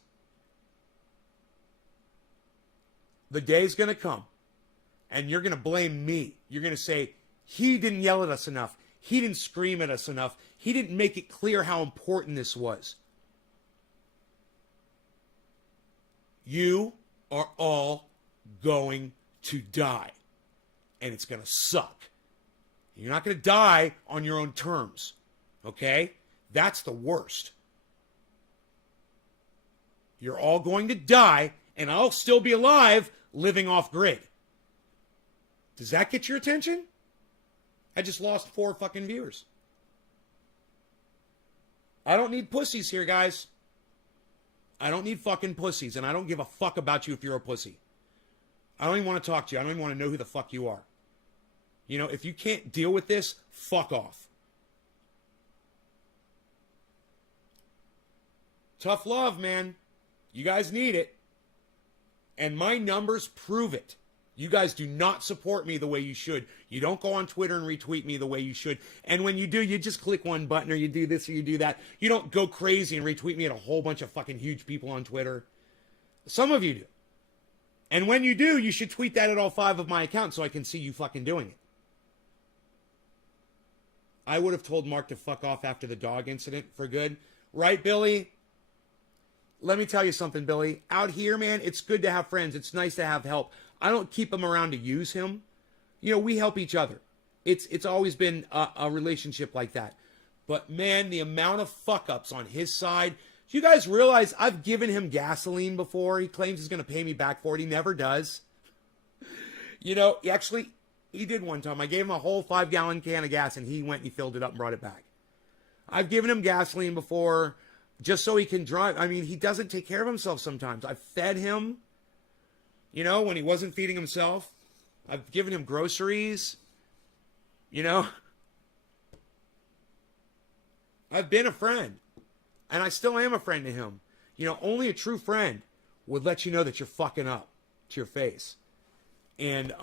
the day's going to come and you're going to blame me. You're going to say, he didn't yell at us enough. He didn't scream at us enough. He didn't make it clear how important this was. You are all going to die. And it's going to suck. You're not going to die on your own terms. Okay? That's the worst. You're all going to die, and I'll still be alive living off grid. Does that get your attention? I just lost 4 fucking viewers. I don't need pussies here, guys. I don't need fucking pussies, and I don't give a fuck about you if you're a pussy. I don't even want to talk to you. I don't even want to know who the fuck you are. You know, if you can't deal with this, fuck off. Tough love, man. You guys need it. And my numbers prove it. You guys do not support me the way you should. You don't go on Twitter and retweet me the way you should. And when you do, you just click one button or you do this or you do that. You don't go crazy and retweet me at a whole bunch of fucking huge people on Twitter. Some of you do. And when you do, you should tweet that at all 5 of my accounts so I can see you fucking doing it. I would have told Mark to fuck off after the dog incident for good. Right, Billy? Let me tell you something, Billy. Out here, man, it's good to have friends. It's nice to have help. I don't keep him around to use him. we help each other. It's always been a relationship like that. But man, the amount of fuck ups on his side. Do you guys realize I've given him gasoline before? He claims he's going to pay me back for it. He never does. He did one time. I gave him a whole 5-gallon can of gas, and he went and he filled it up and brought it back. I've given him gasoline before just so he can drive. I mean, he doesn't take care of himself sometimes. I've fed him, when he wasn't feeding himself. I've given him groceries, I've been a friend, and I still am a friend to him. Only a true friend would let you know that you're fucking up to your face. And,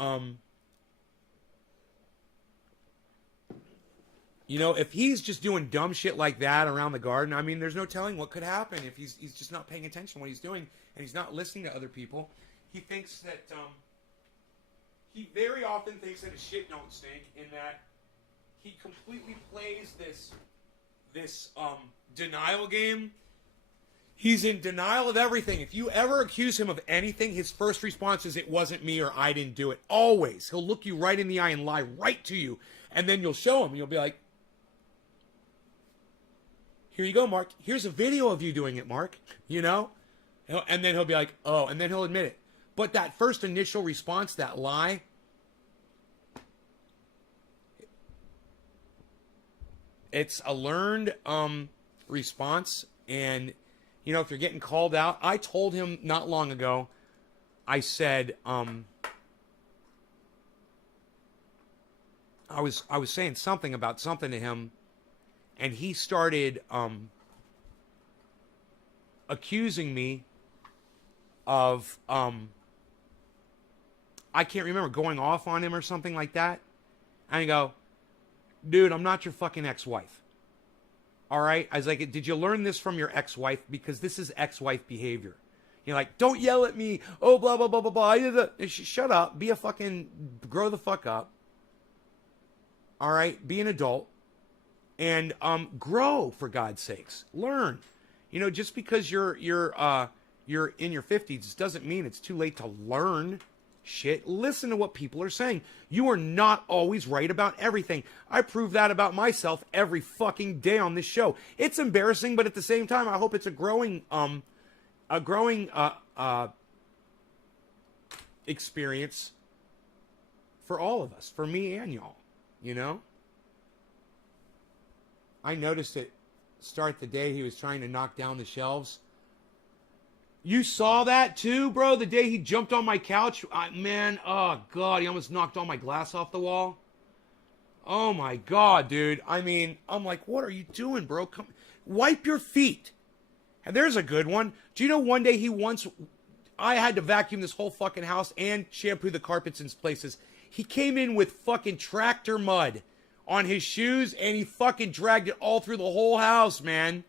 if he's just doing dumb shit like that around the garden, I mean, there's no telling what could happen if he's just not paying attention to what he's doing and he's not listening to other people. He thinks that, he very often thinks that his shit don't stink, in that he completely plays this denial game. He's in denial of everything. If you ever accuse him of anything, his first response is, it wasn't me, or I didn't do it. Always. He'll look you right in the eye and lie right to you. And then you'll show him, and you'll be like, here you go, Mark. Here's a video of you doing it, Mark. And then he'll be like, oh, and then he'll admit it. But that first initial response, that lie, it's a learned response. And, if you're getting called out, I told him not long ago, I said, I was saying something about something to him, and he started accusing me of, I can't remember, going off on him or something like that. And I go, dude, I'm not your fucking ex-wife. All right? I was like, did you learn this from your ex-wife? Because this is ex-wife behavior. You're like, don't yell at me. Oh, blah, blah, blah, blah, blah. Shut up. Grow the fuck up. All right? Be an adult. And grow, for God's sakes. Learn. Just because you're in your 50s doesn't mean it's too late to learn shit. Listen to what people are saying. You are not always right about everything. I prove that about myself every fucking day on this show. It's embarrassing, but at the same time, I hope it's a growing experience for all of us, for me and y'all. I noticed it start the day he was trying to knock down the shelves. You saw that too, bro? The day he jumped on my couch? Oh God, he almost knocked all my glass off the wall. Oh my God, dude. I mean, I'm like, what are you doing, bro? Come, wipe your feet. And there's a good one. Do you know one day I had to vacuum this whole fucking house and shampoo the carpets in places. He came in with fucking tractor mud on his shoes, and he fucking dragged it all through the whole house, man.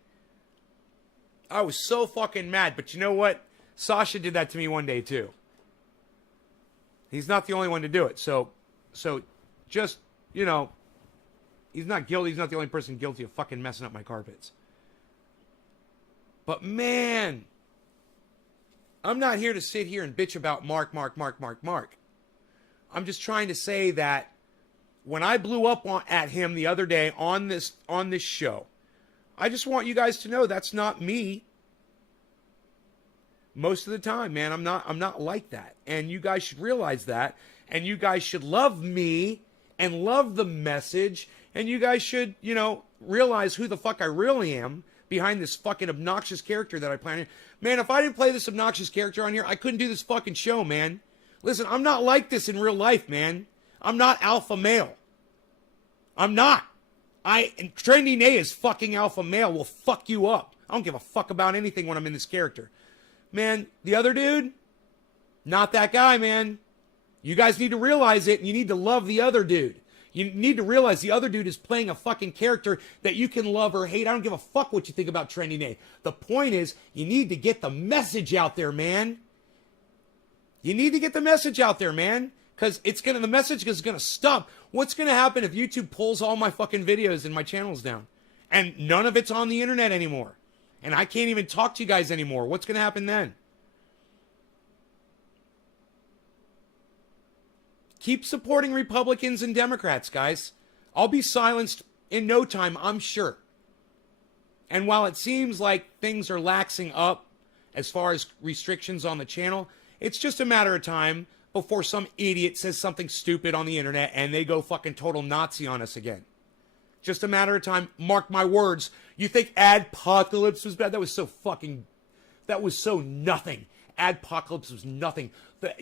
I was so fucking mad. But you know what? Sasha did that to me one day too. He's not the only one to do it. So just, he's not guilty. He's not the only person guilty of fucking messing up my carpets. But man, I'm not here to sit here and bitch about Mark. I'm just trying to say that when I blew up at him the other day on this show, I just want you guys to know that's not me. Most of the time, man, I'm not like that. And you guys should realize that. And you guys should love me and love the message. And you guys should, realize who the fuck I really am behind this fucking obnoxious character that I play on here. Man, if I didn't play this obnoxious character on here, I couldn't do this fucking show, man. Listen, I'm not like this in real life, man. I'm not alpha male. I'm not. And Trendy Nay is fucking alpha male. Will fuck you up. I don't give a fuck about anything when I'm in this character. Man, the other dude, not that guy, man. You guys need to realize it, and you need to love the other dude. You need to realize the other dude is playing a fucking character that you can love or hate. I don't give a fuck what you think about Trendy Nay. The point is, you need to get the message out there, man. You need to get the message out there, man. Because the message is going to stop. What's going to happen if YouTube pulls all my fucking videos and my channels down? And none of it's on the internet anymore. And I can't even talk to you guys anymore. What's going to happen then? Keep supporting Republicans and Democrats, guys. I'll be silenced in no time, I'm sure. And while it seems like things are laxing up as far as restrictions on the channel, it's just a matter of time before some idiot says something stupid on the internet and they go fucking total Nazi on us again. Just a matter of time. Mark my words. You think Adpocalypse was bad? That was so nothing. Adpocalypse was nothing.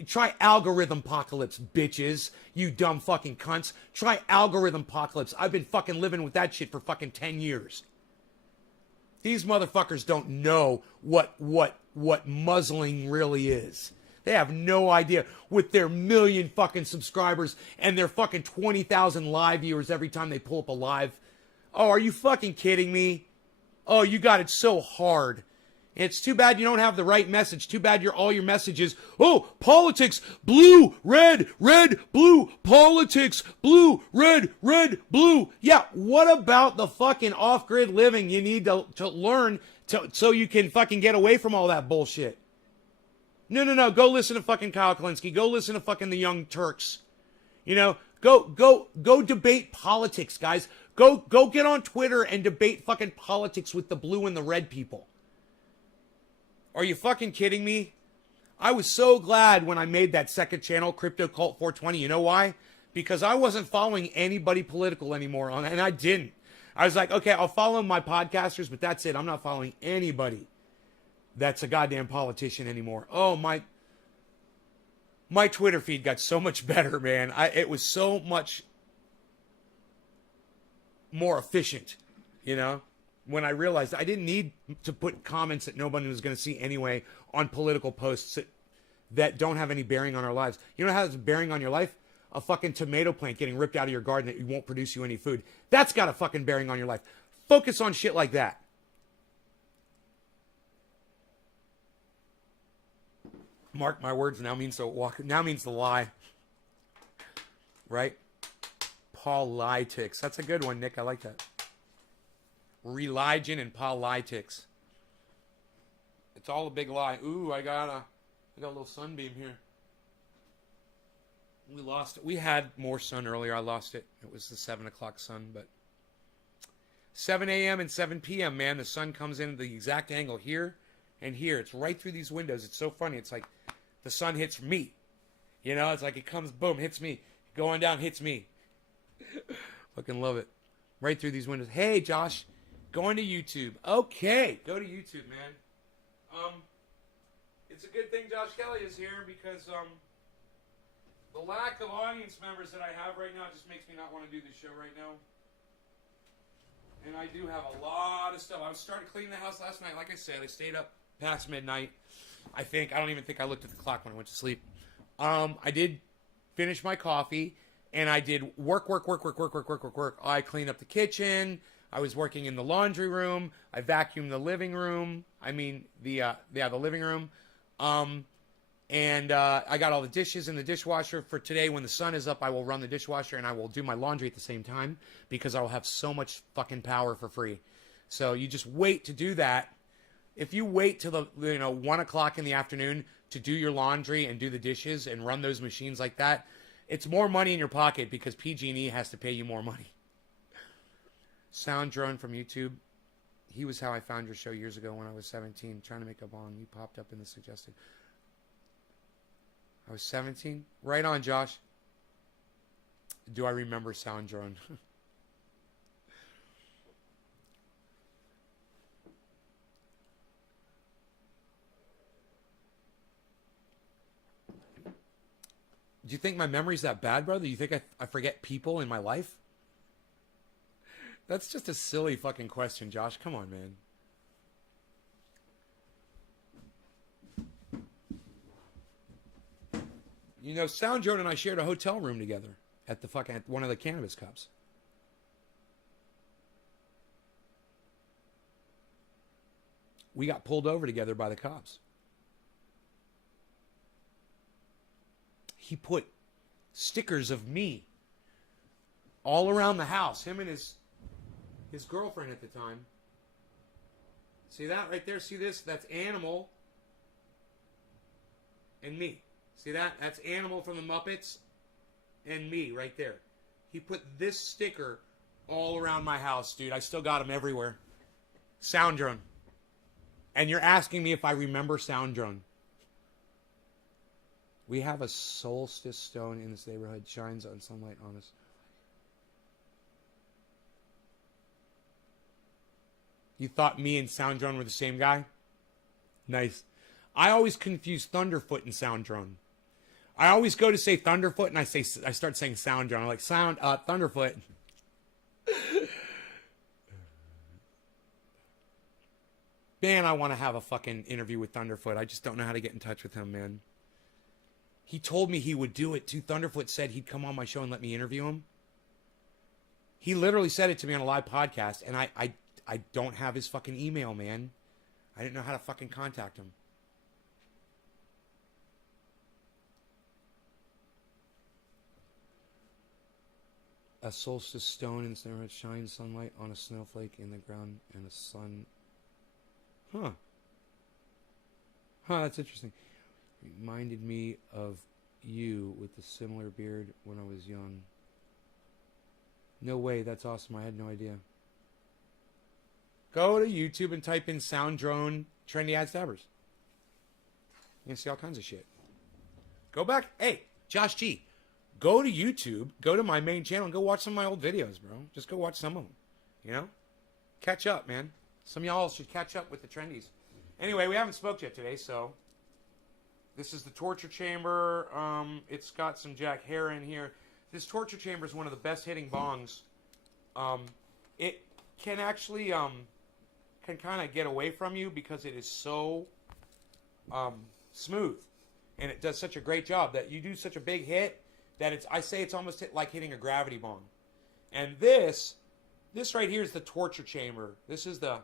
Try Algorithm Apocalypse, bitches. You dumb fucking cunts. Try Algorithm Apocalypse. I've been fucking living with that shit for fucking 10 years. These motherfuckers don't know what muzzling really is. They have no idea with their million fucking subscribers and their fucking 20,000 live viewers every time they pull up a live. Oh, are you fucking kidding me? Oh, you got it so hard. It's too bad you don't have the right message. Too bad all your messages, oh, politics, blue, red, blue, politics, blue, red, blue. Yeah, what about the fucking off-grid living you need to learn so you can fucking get away from all that bullshit? No. Go listen to fucking Kyle Kalinske. Go listen to fucking the Young Turks. You know, go debate politics, guys. Go get on Twitter and debate fucking politics with the blue and the red people. Are you fucking kidding me? I was so glad when I made that second channel, Crypto Cult 420. You know why? Because I wasn't following anybody political anymore, and I didn't. I was like, okay, I'll follow my podcasters, but that's it. I'm not following anybody that's a goddamn politician anymore. Oh, my Twitter feed got so much better, man. It was so much more efficient, you know? When I realized I didn't need to put comments that nobody was going to see anyway on political posts that don't have any bearing on our lives. You know how it's bearing on your life? A fucking tomato plant getting ripped out of your garden that won't produce you any food. That's got a fucking bearing on your life. Focus on shit like that. Mark my words, now means the lie. Right? Politics. That's a good one, Nick. I like that. Religion and politics. It's all a big lie. Ooh, I got a little sunbeam here. We lost it. We had more sun earlier. I lost it. It was the 7 o'clock sun, but 7 a.m. and 7 p.m., man, the sun comes in at the exact angle here and here. It's right through these windows. It's so funny. It's like the sun hits me. You know, it's like it comes, boom, hits me. Going down, hits me. Fucking love it. Right through these windows. Hey, Josh. Going to YouTube. Okay, go to YouTube, man. It's a good thing Josh Kelly is here because the lack of audience members that I have right now just makes me not want to do this show right now. And I do have a lot of stuff. I started cleaning the house last night. Like I said, I stayed up past midnight. I don't even think I looked at the clock when I went to sleep. I did finish my coffee, and I did work. I cleaned up the kitchen. I was working in the laundry room. I vacuumed the living room. I mean, the living room. And I got all the dishes in the dishwasher for today. When the sun is up, I will run the dishwasher and I will do my laundry at the same time because I will have so much fucking power for free. So you just wait to do that. If you wait till 1 o'clock in the afternoon to do your laundry and do the dishes and run those machines like that, it's more money in your pocket because PG&E has to pay you more money. Sound Drone from YouTube. He was how I found your show years ago when I was 17, trying to make a bong. You popped up in the suggested. I was 17? Right on, Josh. Do I remember Sound Drone? Do you think my memory's that bad, brother? You think I forget people in my life? That's just a silly fucking question, Josh. Come on, man. You know, Sound Drone and I shared a hotel room together at one of the Cannabis Cups. We got pulled over together by the cops. He put stickers of me all around the house. Him and his girlfriend at the time. See that right there? See this? That's Animal and me. See that? That's Animal from the Muppets and me right there. He put this sticker all around my house, dude. I still got them everywhere. Sound Drone. And you're asking me if I remember Sound Drone. We have a solstice stone in this neighborhood. Shines on sunlight on us. You thought me and Sound Drone were the same guy? Nice. I always confuse Thunderfoot and Sound Drone. I always go to say Thunderfoot and I start saying Sound Drone. I'm like, Thunderfoot. Man, I want to have a fucking interview with Thunderfoot. I just don't know how to get in touch with him, man. He told me he would do it too. Thunderfoot said he'd come on my show and let me interview him. He literally said it to me on a live podcast, and I don't have his fucking email, man. I didn't know how to fucking contact him. A solstice stone in the neighborhood shines sunlight on a snowflake in the ground and the sun. Huh, that's interesting. Reminded me of you with a similar beard when I was young. No way, that's awesome. I had no idea. Go to YouTube and type in Sound Drone Trendy Ad Stabbers. You can see all kinds of shit. Go back. Hey, Josh G. Go to YouTube, go to my main channel, and go watch some of my old videos, bro. Just go watch some of them. You know? Catch up, man. Some of y'all should catch up with the trendies. Anyway, we haven't smoked yet today, so... This is the torture chamber. It's got some Jack Herer in here. This torture chamber is one of the best hitting bongs. It can actually can kind of get away from you because it is so smooth, and it does such a great job that you do such a big hit that it's almost like hitting a gravity bong. And this right here is the torture chamber. This is the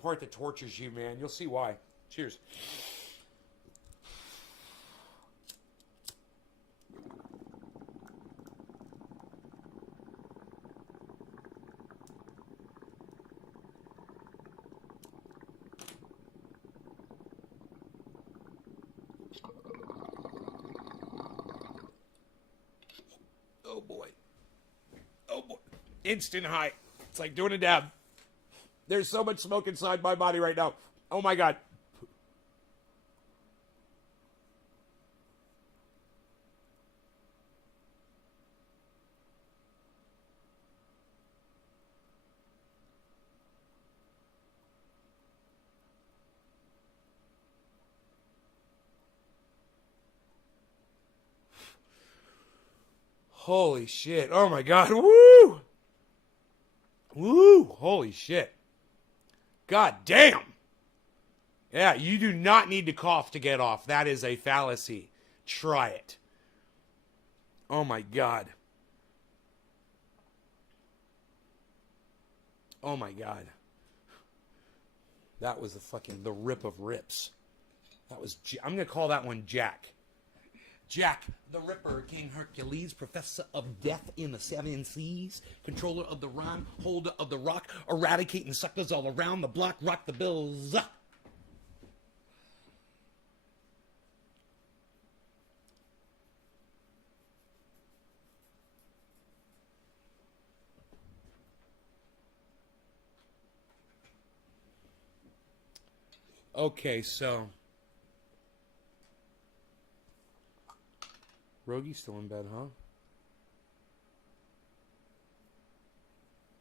part that tortures you, man. You'll see why. Cheers. Oh boy. Instant high. It's like doing a dab. There's so much smoke inside my body right now. Oh my God. Holy shit. Oh my God. Woo! Woo! Holy shit. God damn. Yeah, you do not need to cough to get off. That is a fallacy. Try it. Oh my God. Oh my God. That was the rip of rips. I'm going to call that one Jack. Jack the Ripper, King Hercules, professor of death in the seven seas, controller of the rhyme, holder of the rock, eradicating suckers all around the block, rock the bills. Okay, so Rogi's still in bed, huh?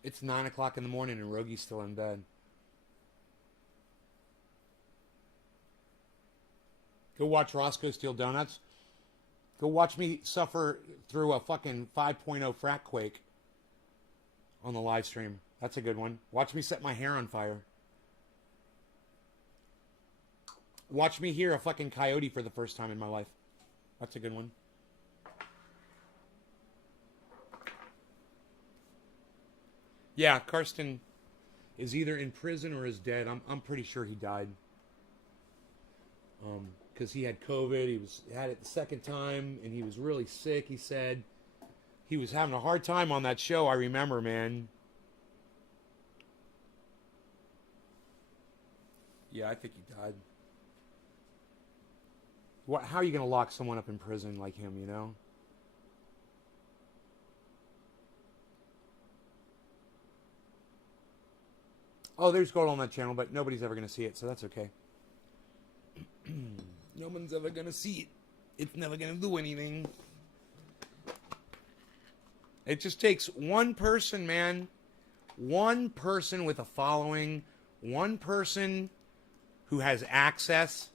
It's 9 o'clock in the morning and Rogi's still in bed. Go watch Roscoe steal donuts. Go watch me suffer through a fucking 5.0 frack quake on the live stream. That's a good one. Watch me set my hair on fire. Watch me hear a fucking coyote for the first time in my life. That's a good one. Yeah, Karsten is either in prison or is dead. I'm pretty sure he died. Because he had COVID. He had it the second time, and he was really sick. He said he was having a hard time on that show. I remember, man. Yeah, I think he died. How are you going to lock someone up in prison like him, you know? Oh, there's gold on that channel, but nobody's ever going to see it, so that's okay. No one's ever going to see it. It's never going to do anything. It just takes one person, man. One person with a following. One person who has access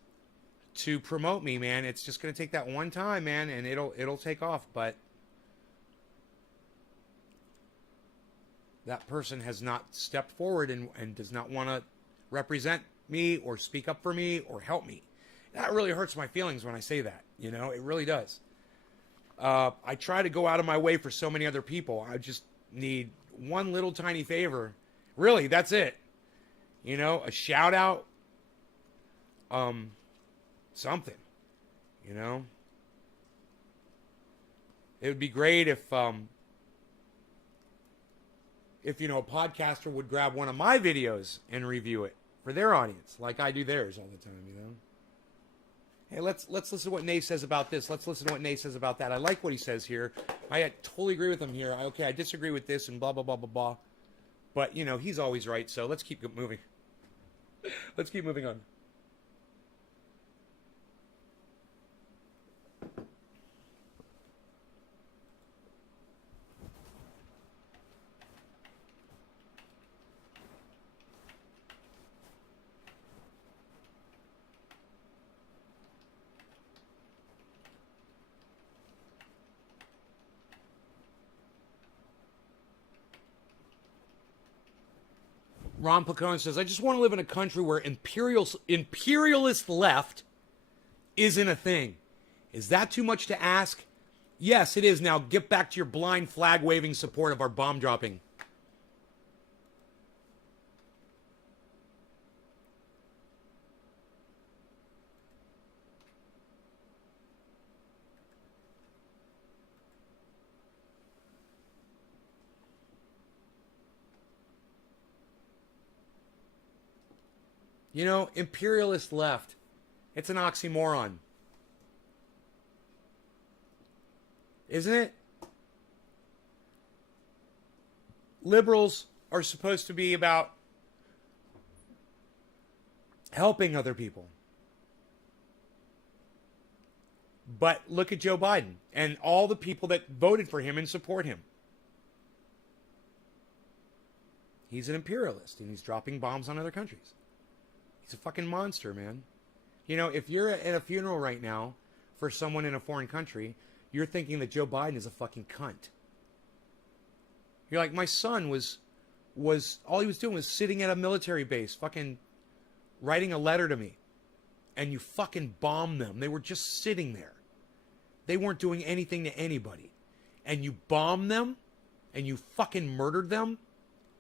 to promote me, man. It's just going to take that one time, man, and it'll take off. But that person has not stepped forward and does not want to represent me or speak up for me or help me. That really hurts my feelings when I say that. You know, it really does. I try to go out of my way for so many other people. I just need one little tiny favor. Really, that's it. You know, a shout out. Something. You know. It would be great if you know, a podcaster would grab one of my videos and review it for their audience, like I do theirs all the time, you know. Hey, let's listen to what Nay says about this. Let's listen to what Nay says about that. I like what he says here. I totally agree with him here. Okay, I disagree with this and blah, blah, blah, blah, blah. But, you know, he's always right, so let's keep moving. Let's keep moving on. Ron Placone says, I just want to live in a country where imperialist left isn't a thing. Is that too much to ask? Yes, it is. Now get back to your blind flag waving support of our bomb dropping. You know, imperialist left. It's an oxymoron. Isn't it? Liberals are supposed to be about helping other people. But look at Joe Biden and all the people that voted for him and support him. He's an imperialist and he's dropping bombs on other countries. He's a fucking monster, man. You know, if you're at a funeral right now for someone in a foreign country, you're thinking that Joe Biden is a fucking cunt. You're like, my son was all he was doing was sitting at a military base, fucking writing a letter to me. And you fucking bombed them. They were just sitting there. They weren't doing anything to anybody. And you bombed them and you fucking murdered them.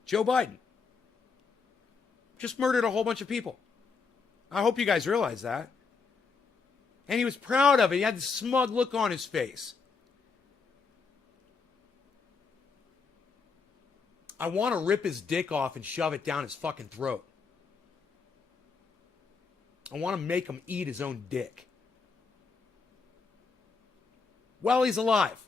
Joe Biden just murdered a whole bunch of people. I hope you guys realize that. And he was proud of it. He had this smug look on his face. I want to rip his dick off and shove it down his fucking throat. I want to make him eat his own dick. While he's alive.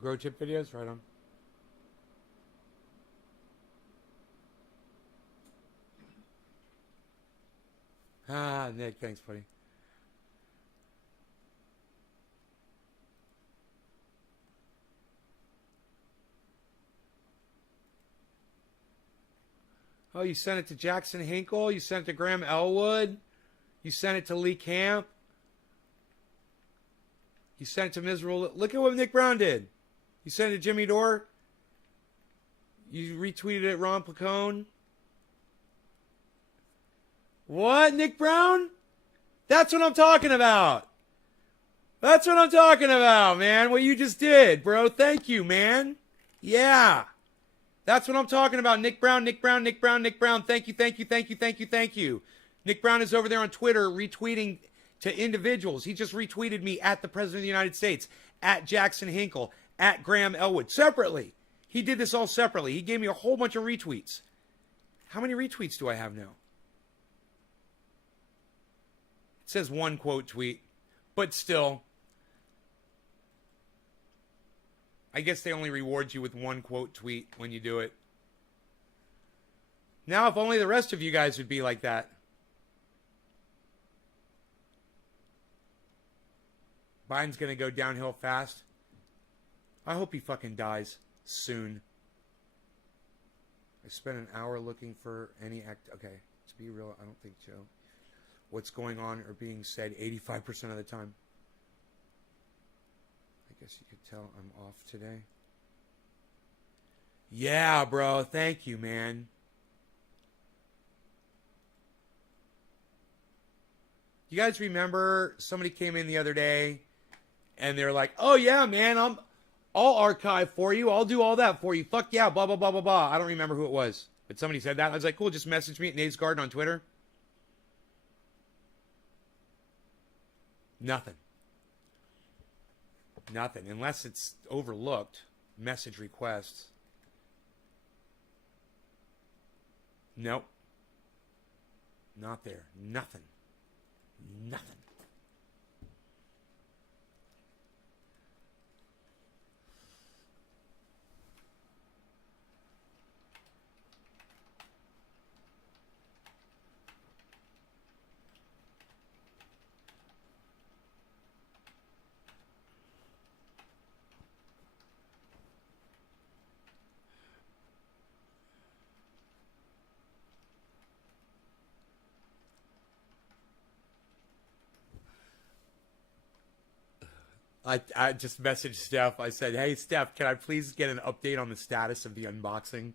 Grow tip videos, right on. Ah, Nick, thanks, buddy. Oh, you sent it to Jackson Hinkle? You sent it to Graham Elwood? You sent it to Lee Camp? You sent it to Miserable... Look at what Nick Brown did. You sent it to Jimmy Dore? You retweeted it, Ron Placone? What, Nick Brown? That's what I'm talking about. That's what I'm talking about, man. What you just did, bro. Thank you, man. Yeah. That's what I'm talking about. Nick Brown, Nick Brown, Nick Brown, Nick Brown. Thank you, thank you, thank you, thank you, thank you. Nick Brown is over there on Twitter retweeting to individuals. He just retweeted me at the President of the United States, at Jackson Hinkle, at Graham Elwood, separately. He did this all separately. He gave me a whole bunch of retweets. How many retweets do I have now? It says one quote tweet, but still. I guess they only reward you with one quote tweet when you do it. Now, if only the rest of you guys would be like that. Biden's going to go downhill fast. I hope he fucking dies soon. I spent an hour looking for any act. Okay, to be real, I don't think so. What's going on or being said 85% of the time. I guess you could tell I'm off today. Yeah, bro. Thank you, man. You guys remember somebody came in the other day and they're like, oh, yeah, man, I'll archive for you. I'll do all that for you. Fuck yeah, blah, blah, blah, blah, blah. I don't remember who it was, but somebody said that. I was like, cool, just message me at Nate's Garden on Twitter. Nothing. Nothing. Unless it's overlooked. Message requests. Nope. Not there. Nothing. Nothing. I just messaged Steph. I said, hey, Steph, can I please get an update on the status of the unboxing?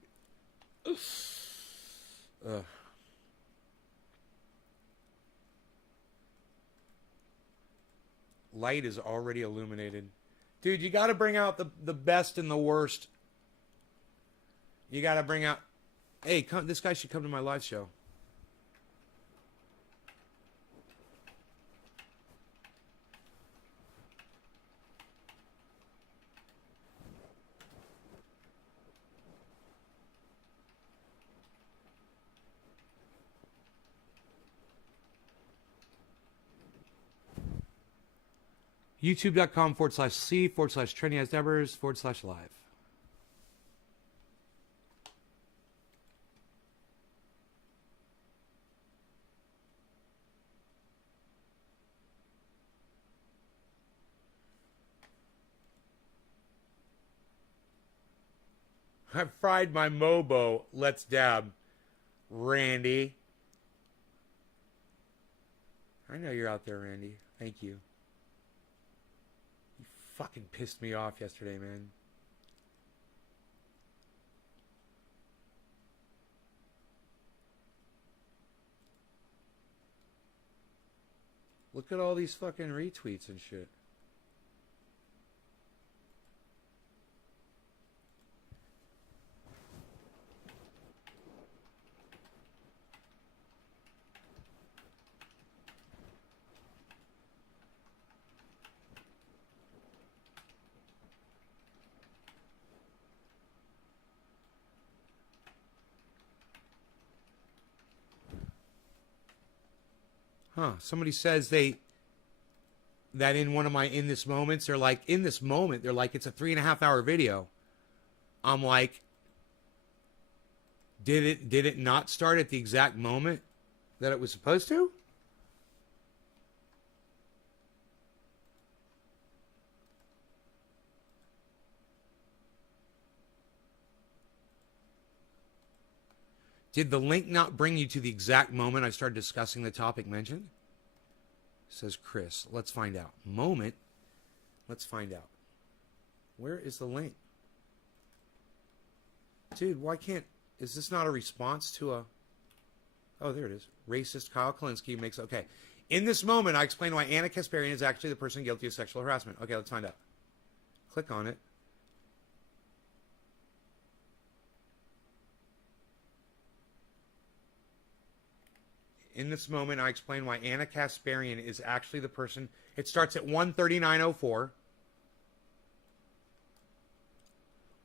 Ugh. Light is already illuminated. Dude, you got to bring out the best and the worst. You got to bring out... Hey, this guy should come to my live show. YouTube.com/C/Trendy-As-Devers/live. I fried my Mobo. Let's dab. Randy. I know you're out there, Randy. Thank you. You fucking pissed me off yesterday, man. Look at all these fucking retweets and shit. Huh. Somebody says that in one of my in this moments, they're like, in this moment, they're like, it's a 3.5 hour video. I'm like, did it not start at the exact moment that it was supposed to? Did the link not bring you to the exact moment I started discussing the topic mentioned? Says Chris. Let's find out. Moment. Let's find out. Where is the link? Dude, why can't... Is this not a response to a... Oh, there it is. Racist Kyle Kalinske makes... Okay. In this moment, I explain why Anna Kasparian is actually the person guilty of sexual harassment. Okay, let's find out. Click on it. In this moment, I explain why Anna Kasparian is actually the person. It starts at 1:39:04.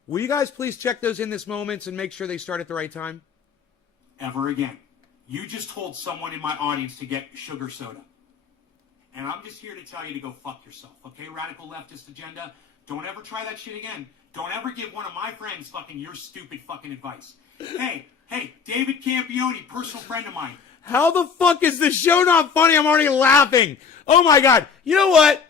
Will you guys please check those in this moments and make sure they start at the right time? Ever again. You just told someone in my audience to get sugar soda. And I'm just here to tell you to go fuck yourself, okay? Radical leftist agenda. Don't ever try that shit again. Don't ever give one of my friends fucking your stupid fucking advice. Hey, David Campione, personal friend of mine. How the fuck is this show not funny? I'm already laughing. Oh my God. You know what?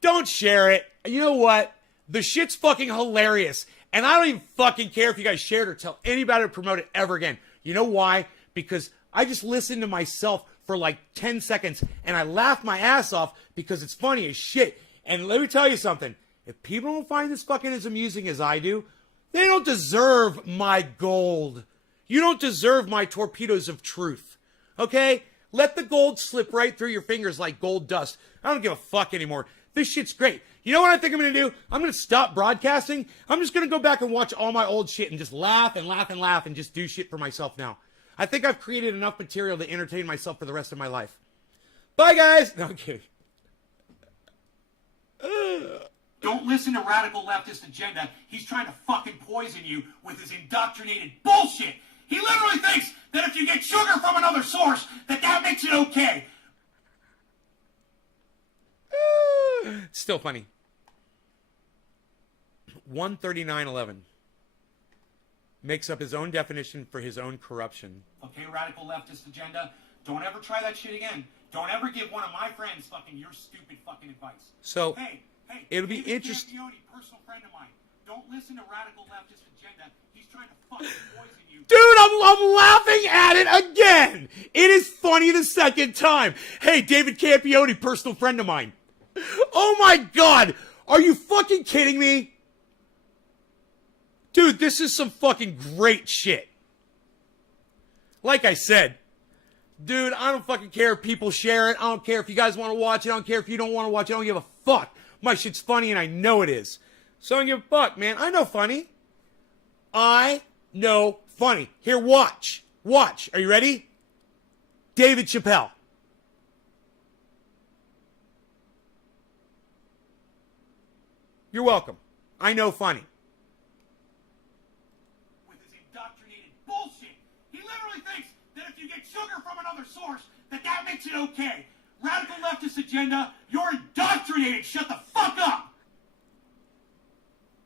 Don't share it. You know what? The shit's fucking hilarious. And I don't even fucking care if you guys share it or tell anybody to promote it ever again. You know why? Because I just listened to myself for like 10 seconds and I laughed my ass off because it's funny as shit. And let me tell you something. If people don't find this fucking as amusing as I do, they don't deserve my gold. You don't deserve my torpedoes of truth. Okay? Let the gold slip right through your fingers like gold dust. I don't give a fuck anymore. This shit's great. You know what I think I'm going to do? I'm going to stop broadcasting. I'm just going to go back and watch all my old shit and just laugh and laugh and laugh and just do shit for myself now. I think I've created enough material to entertain myself for the rest of my life. Bye, guys. No, I'm kidding. Don't listen to radical leftist agenda. He's trying to fucking poison you with his indoctrinated bullshit. He literally thinks that if you get sugar from another source, that makes it okay. Still funny. 139:11 makes up his own definition for his own corruption. Okay, radical leftist agenda. Don't ever try that shit again. Don't ever give one of my friends fucking your stupid fucking advice. So, hey, it'll be interesting. Personal friend of mine. Don't listen to radical leftist agenda. He's trying to fucking poison you. Dude, I'm laughing at it again. It is funny the second time. Hey, David Campione, personal friend of mine. Oh my God. Are you fucking kidding me? Dude, this is some fucking great shit. Like I said, dude, I don't fucking care if people share it. I don't care if you guys want to watch it. I don't care if you don't want to watch it. I don't give a fuck. My shit's funny and I know it is. So I don't give a fuck, man. I know funny. I know funny. Here, watch. Watch. Are you ready? David Chappelle. You're welcome. I know funny. With his indoctrinated bullshit. He literally thinks that if you get sugar from another source, that makes it okay. Radical leftist agenda, you're indoctrinated. Shut the fuck up.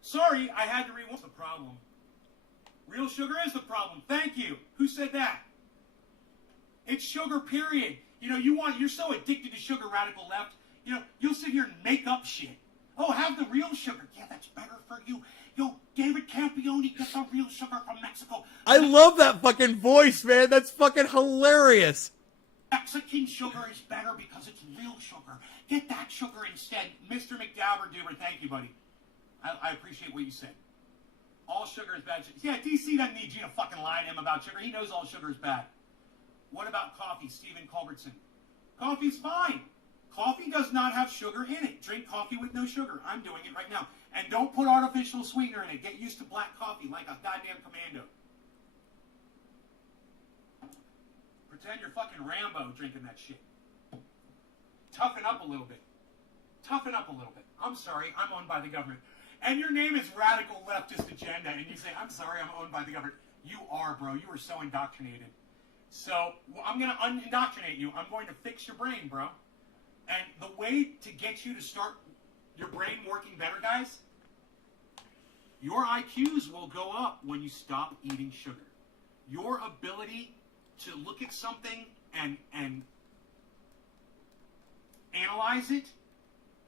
Sorry, I had to read. What's the problem? Real sugar is the problem. Thank you. Who said that? It's sugar, period. You know, you're so addicted to sugar, radical left. You know, you'll sit here and make up shit. Oh, have the real sugar. Yeah, that's better for you. Yo, David Campione, get the real sugar from Mexico. I love that fucking voice, man. That's fucking hilarious. Mexican sugar is better because it's real sugar. Get that sugar instead. Mr. McDowber-Duber, thank you, buddy. I appreciate what you said. All sugar is bad. Yeah, DC doesn't need you to fucking lie to him about sugar. He knows all sugar is bad. What about coffee, Stephen Culbertson? Coffee's fine. Coffee does not have sugar in it. Drink coffee with no sugar. I'm doing it right now. And don't put artificial sweetener in it. Get used to black coffee like a goddamn commando. Pretend you're fucking Rambo drinking that shit. Toughen up a little bit. Toughen up a little bit. I'm sorry, I'm owned by the government. And your name is Radical Leftist Agenda, and you say, I'm sorry, I'm owned by the government. You are, bro. You are so indoctrinated. So, I'm going to un-indoctrinate you. I'm going to fix your brain, bro. And the way to get you to start your brain working better, guys, your IQs will go up when you stop eating sugar. Your ability to look at something and analyze it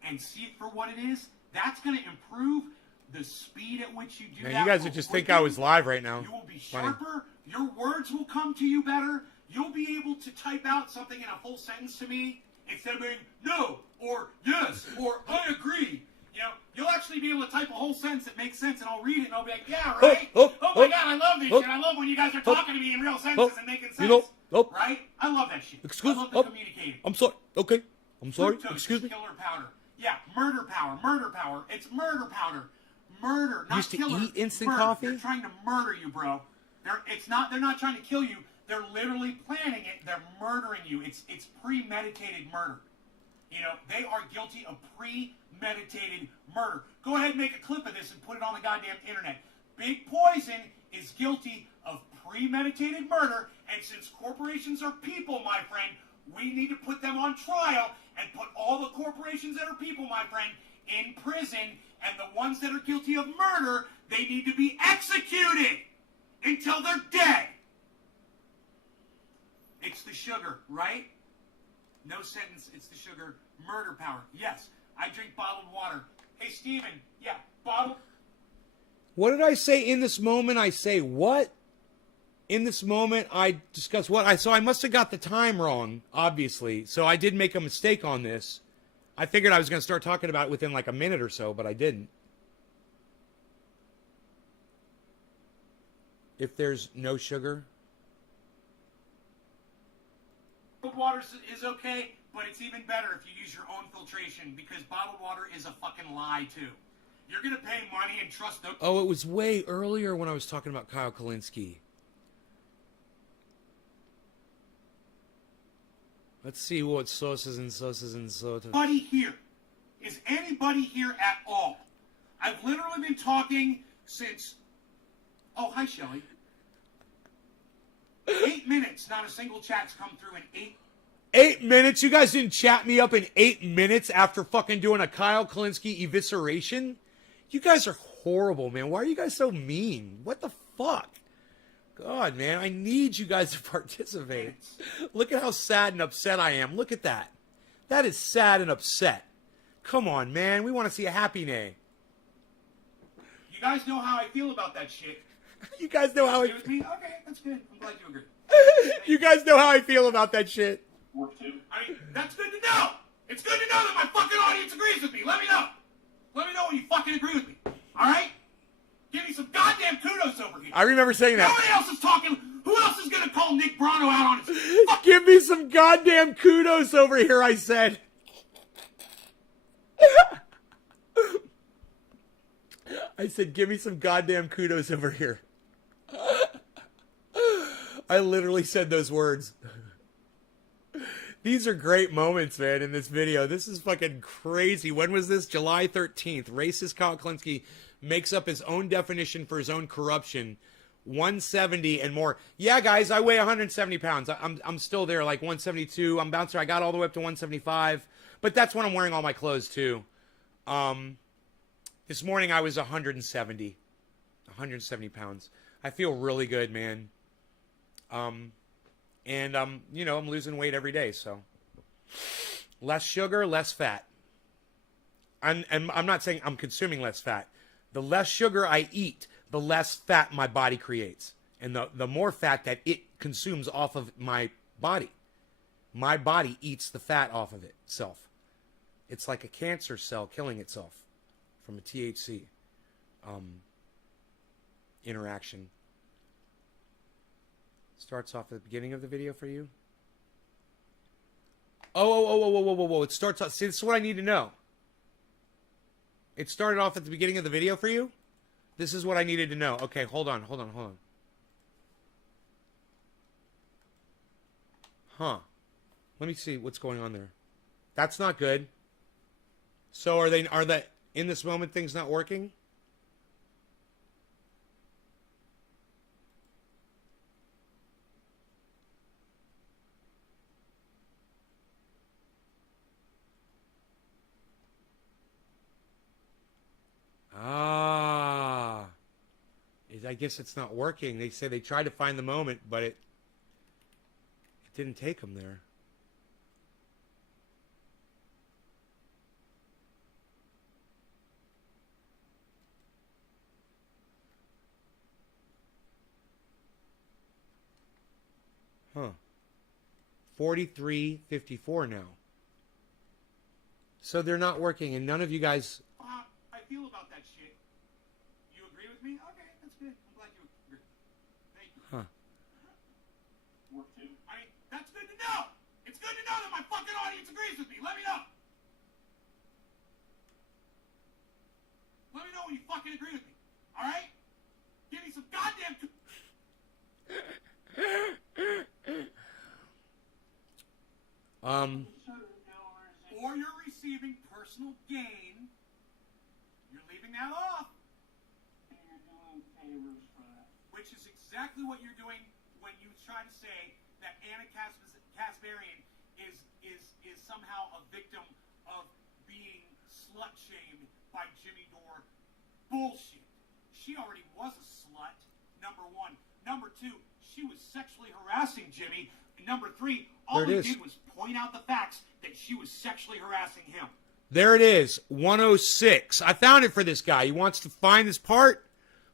and see it for what it is, that's going to improve the speed at which you do Man, that. you guys would just think I was live right now. You will be Funny. sharper. Your words will come to you better. You'll be able to type out something in a full sentence to me instead of being no or yes or I agree. You know, you'll actually be able to type a whole sentence that makes sense, and I'll read it, and I'll be like, yeah, right? Oh my God, I love this shit. I love when you guys are talking to me in real sentences and making sense. Right? I love that shit. I love the communicating. I'm sorry. Okay. I'm sorry. Fructose Excuse is me. killer powder. Yeah, murder power. Murder power. It's murder powder. Murder, not Used to killer. eat instant murder. coffee? They're trying to murder you, bro. They're not trying to kill you. They're literally planning it. They're murdering you. It's premeditated murder. You know, they are guilty of premeditated murder. Go ahead and make a clip of this and put it on the goddamn internet. Big Poison is guilty of premeditated murder, and since corporations are people, my friend, we need to put them on trial and put all the corporations that are people, my friend, in prison, and the ones that are guilty of murder, they need to be executed until they're dead. It's the sugar, right? No sentence, it's the sugar. Murder power. Yes, I drink bottled water. Hey, Steven, yeah, bottled... What did I say in this moment? I say what? In this moment, I discuss what? So I must have got the time wrong, obviously. So I did make a mistake on this. I figured I was going to start talking about it within like a minute or so, but I didn't. If there's no sugar... Bottled water is okay, but it's even better if you use your own filtration, because bottled water is a fucking lie, too. You're going to pay money and trust them. Oh, it was way earlier when I was talking about Kyle Kalinske. Let's see what sauces and soda. Anybody here? Is anybody here at all? I've literally been talking since... Oh, hi, Shelly. 8 minutes, not a single chat's come through in 8 minutes? You guys didn't chat me up in 8 minutes after fucking doing a Kyle Kalinske evisceration? You guys are horrible, man. Why are you guys so mean? What the fuck? God, man, I need you guys to participate. Look at how sad and upset I am. Look at that. That is sad and upset. Come on, man. We want to see a happy day. You guys know how I feel about that shit. You guys know how I... Agree with me? Okay, that's good. I'm glad you agree. You guys know how I feel about that shit. I mean, that's good to know. It's good to know that my fucking audience agrees with me. Let me know. Let me know when you fucking agree with me. All right? Give me some goddamn kudos over here. I remember saying that. Nobody else is talking. Who else is going to call Nick Brano out on his... Give me some goddamn kudos over here, I said. I said, give me some goddamn kudos over here. I literally said those words. These are great moments, man, in this video. This is fucking crazy. When was this? July 13th. Racist Kyle Kalinske makes up his own definition for his own corruption. 170 and more. Yeah, guys, I weigh 170 pounds. I'm still there, like 172. I'm bouncing. I got all the way up to 175. But that's when I'm wearing all my clothes, too. This morning I was 170 pounds. I feel really good, man. And you know, I'm losing weight every day, so less sugar, less fat. And I'm not saying I'm consuming less fat. The less sugar I eat, the less fat my body creates, and the more fat that it consumes off of my body eats the fat off of itself. It's like a cancer cell killing itself from a THC interaction. Starts off at the beginning of the video for you. Oh. It starts off. See, this is what I need to know. It started off at the beginning of the video for you? This is what I needed to know. Okay, hold on. Huh. Let me see what's going on there. That's not good. So are they in this moment things not working? I guess it's not working. They say they tried to find the moment, but it didn't take them there. 43:54 now. So they're not working, and none of you guys... I feel about that shit. You agree with me? Okay, that's good. I'm glad you agree. Thank you. Huh. Work too. I mean, that's good to know. It's good to know that my fucking audience agrees with me. Let me know. Let me know when you fucking agree with me. All right? Give me some goddamn... Or you're receiving personal gain. You're leaving that off. And you're doing favors for that. Which is exactly what you're doing when you try to say that Anna Kasparian is somehow a victim of being slut-shamed by Jimmy Dore. Bullshit. She already was a slut, number one. Number two, she was sexually harassing Jimmy. And number three, all he did was point out the facts that she was sexually harassing him. There it is, 106. I found it for this guy. He wants to find this part.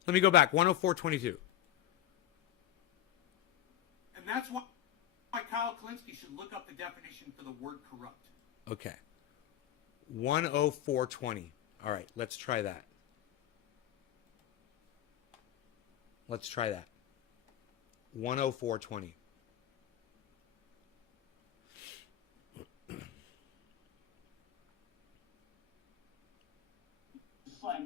Let me go back, 104:22. And that's why Kyle Klinsky should look up the definition for the word corrupt. Okay. 104:20. All right, let's try that. Let's try that. 104:20. It's like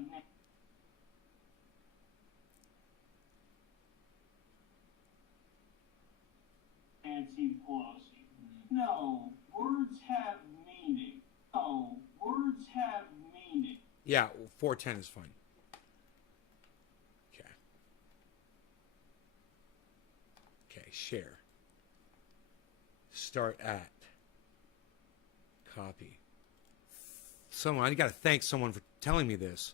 Nancy Pelosi. No, words have meaning. No, words have meaning. Yeah, 410 is fine. Okay. Okay, share. Start at. Copy. I got to thank someone for telling me this.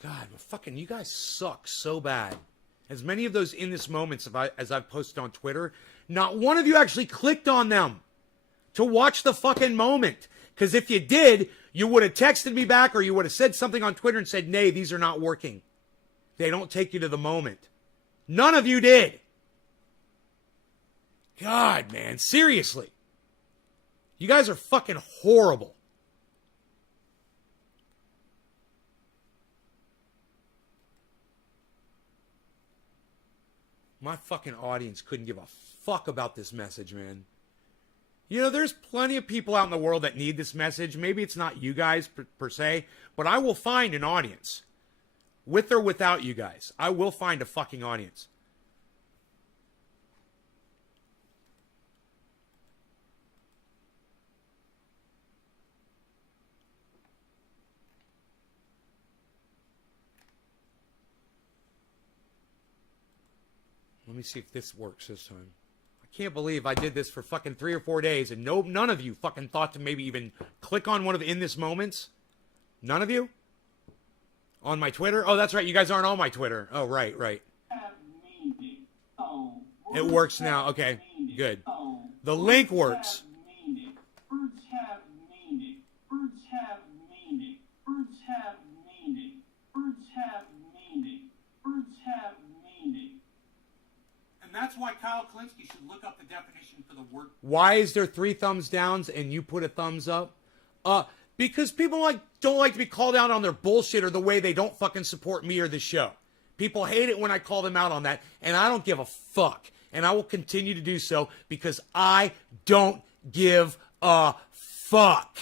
God, but fucking you guys suck so bad. As many of those in this moments as I've posted on Twitter, not one of you actually clicked on them to watch the fucking moment. Because if you did, you would have texted me back or you would have said something on Twitter and said, "Nay, these are not working. They don't take you to the moment." None of you did. God, man, seriously. You guys are fucking horrible. My fucking audience couldn't give a fuck about this message, man. You know, there's plenty of people out in the world that need this message. Maybe it's not you guys per se, but I will find an audience. With or without you guys. I will find a fucking audience. Let me see if this works this time. I can't believe I did this for fucking 3 or 4 days and none of you fucking thought to maybe even click on one of the in this moments. None of you? On my Twitter? Oh, that's right. You guys aren't on my Twitter. Oh, right. It works now. Okay, good. The link works. Words have meaning. Words have meaning. Words have meaning. Words have meaning. Words have meaning. And that's why Kyle Klinsky should look up the definition for the word. Why is there 3 thumbs downs and you put a thumbs up? Because people don't like to be called out on their bullshit or the way they don't fucking support me or the show. People hate it when I call them out on that, and I don't give a fuck. And I will continue to do so because I don't give a fuck.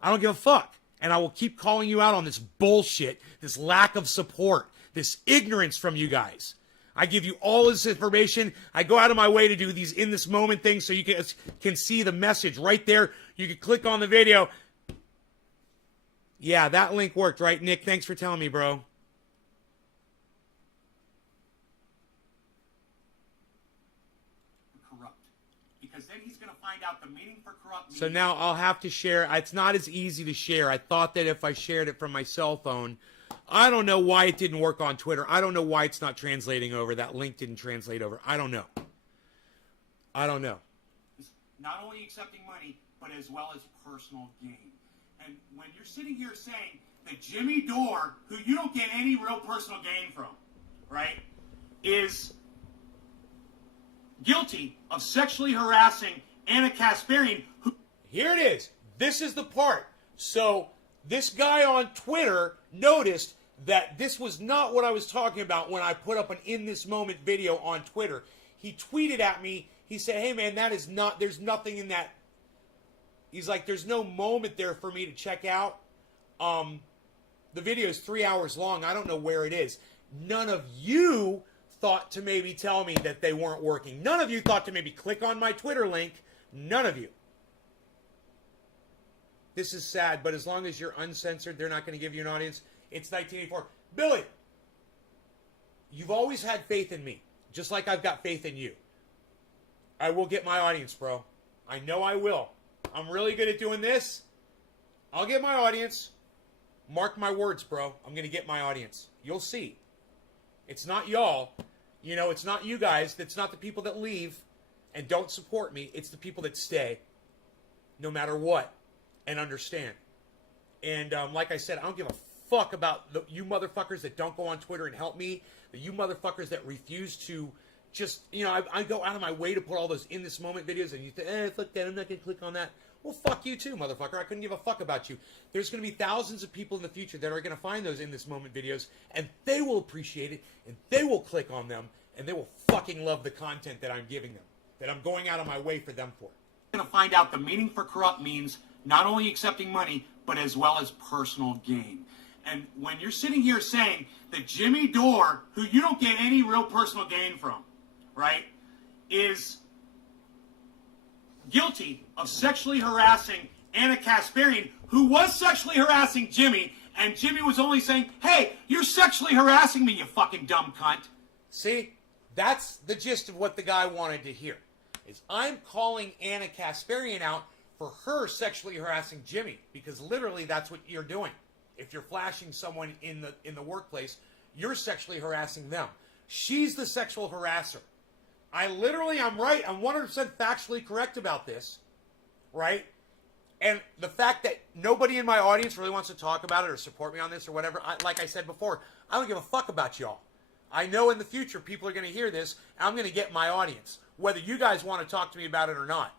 I don't give a fuck. And I will keep calling you out on this bullshit, this lack of support, this ignorance from you guys. I give you all this information. I go out of my way to do these in this moment things so you can see the message right there. You can click on the video. Yeah, that link worked, right, Nick? Thanks for telling me, bro. Corrupt. Because then he's going to find out the meaning for corrupt. So now I'll have to share. It's not as easy to share. I thought that if I shared it from my cell phone, I don't know why it didn't work on Twitter. I don't know why it's not translating over. That link didn't translate over. I don't know. Not only accepting money, but as well as personal gain. And when you're sitting here saying that Jimmy Dore, who you don't get any real personal gain from, right, is guilty of sexually harassing Anna Kasparian, who... Here it is. This is the part. So this guy on Twitter noticed that this was not what I was talking about when I put up an In This Moment video on Twitter. He tweeted at me. He said, hey, man, that is not, there's nothing in that. He's like, there's no moment there for me to check out. The video is 3 hours long. I don't know where it is. None of you thought to maybe tell me that they weren't working. None of you thought to maybe click on my Twitter link. None of you. This is sad, but as long as you're uncensored, they're not going to give you an audience. It's 1984. Billy, you've always had faith in me, just like I've got faith in you. I will get my audience, bro. I know I will. I'm really good at doing this. I'll get my audience. Mark my words, bro. I'm going to get my audience. You'll see. It's not y'all. You know, it's not you guys. It's not the people that leave and don't support me. It's the people that stay, no matter what, and understand. And like I said, I don't give a fuck about you motherfuckers that don't go on Twitter and help me. You motherfuckers that refuse to just, you know, I go out of my way to put all those In This Moment videos, and you think, fuck that, I'm not going to click on that. Well, fuck you too, motherfucker. I couldn't give a fuck about you. There's going to be thousands of people in the future that are going to find those In This Moment videos, and they will appreciate it, and they will click on them, and they will fucking love the content that I'm giving them, that I'm going out of my way for them for. Going to find out the meaning for corrupt means not only accepting money, but as well as personal gain. And when you're sitting here saying that Jimmy Dore, who you don't get any real personal gain from, right, is guilty of sexually harassing Anna Kasparian, who was sexually harassing Jimmy, and Jimmy was only saying, hey, you're sexually harassing me, you fucking dumb cunt. See, that's the gist of what the guy wanted to hear, is I'm calling Anna Kasparian out for her sexually harassing Jimmy, because literally that's what you're doing. If you're flashing someone in the workplace, you're sexually harassing them. She's the sexual harasser. I'm right. I'm 100% factually correct about this, right? And the fact that nobody in my audience really wants to talk about it or support me on this or whatever, like I said before, I don't give a fuck about y'all. I know in the future people are going to hear this, and I'm going to get my audience, whether you guys want to talk to me about it or not.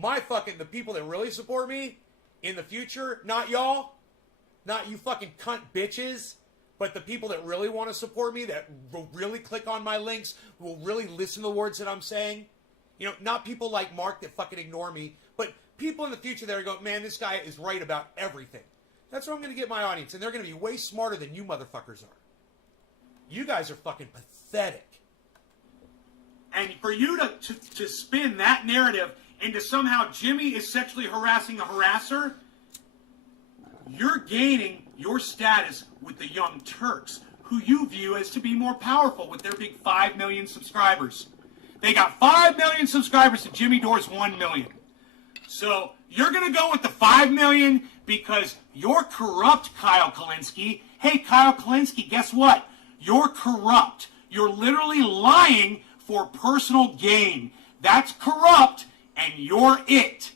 The people that really support me in the future, not y'all, not you fucking cunt bitches, but the people that really want to support me, that will really click on my links, will really listen to the words that I'm saying. You know, not people like Mark that fucking ignore me, but people in the future that are going, man, this guy is right about everything. That's where I'm going to get my audience, and they're going to be way smarter than you motherfuckers are. You guys are fucking pathetic. And for you to spin that narrative into somehow Jimmy is sexually harassing a harasser, you're gaining your status with the Young Turks, who you view as to be more powerful with their big 5 million subscribers. They got 5 million subscribers to Jimmy Dore's 1 million. So you're going to go with the 5 million because you're corrupt, Kyle Kulinski. Hey, Kyle Kulinski, guess what? You're corrupt. You're literally lying for personal gain. That's corrupt, and you're it.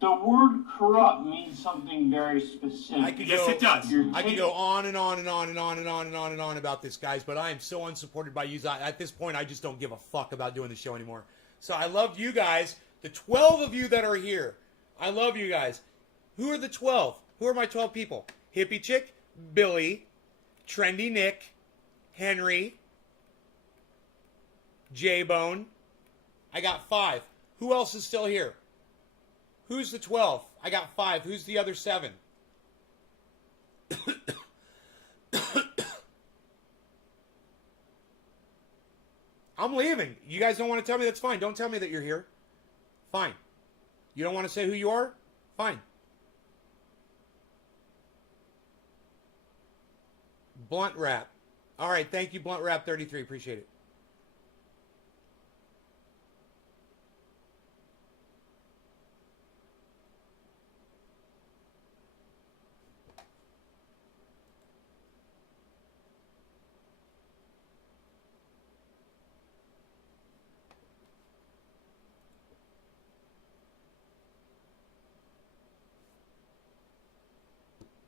The word corrupt means something very specific. Yes, it does. I could go on and on and on and on and on and on and on about this, guys, but I am so unsupported by you. At this point, I just don't give a fuck about doing the show anymore. So I love you guys, the 12 of you that are here. I love you guys. Who are the 12? Who are my 12 people? Hippie Chick, Billy, Trendy Nick, Henry, J-Bone. I got 5. Who else is still here? Who's the 12? I got 5. Who's the other 7? I'm leaving. You guys don't want to tell me? That's fine. Don't tell me that you're here. Fine. You don't want to say who you are? Fine. Blunt Wrap. All right, thank you, Blunt Wrap 33. Appreciate it.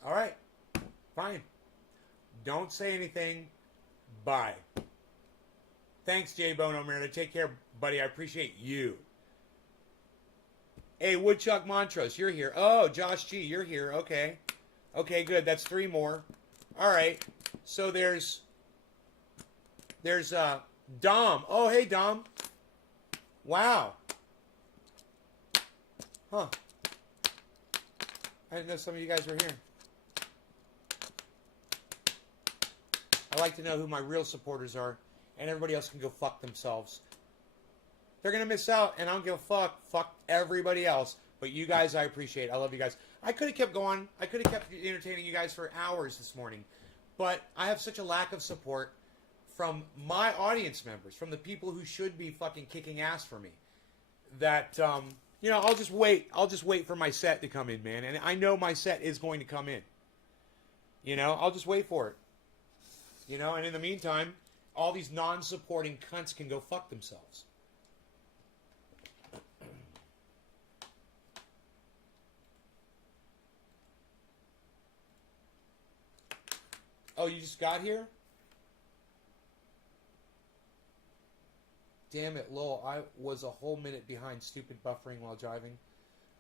All right, fine. Don't say anything. Bye. Thanks, J Bono Mariner. Take care, buddy. I appreciate you. Hey, Woodchuck Montrose, you're here. Oh, Josh G, you're here. Okay. Okay, good. That's 3 more. All right. So there's Dom. Oh, hey, Dom. Wow. Huh. I didn't know some of you guys were here. I like to know who my real supporters are, and everybody else can go fuck themselves. They're going to miss out, and I don't give a fuck. Fuck everybody else. But you guys, I appreciate. I love you guys. I could have kept going. I could have kept entertaining you guys for hours this morning. But I have such a lack of support from my audience members, from the people who should be fucking kicking ass for me, that, you know, I'll just wait. I'll just wait for my set to come in, man. And I know my set is going to come in. You know, I'll just wait for it. You know, and in the meantime, all these non-supporting cunts can go fuck themselves. Oh, you just got here? Damn it, Lowell. I was a whole minute behind stupid buffering while driving.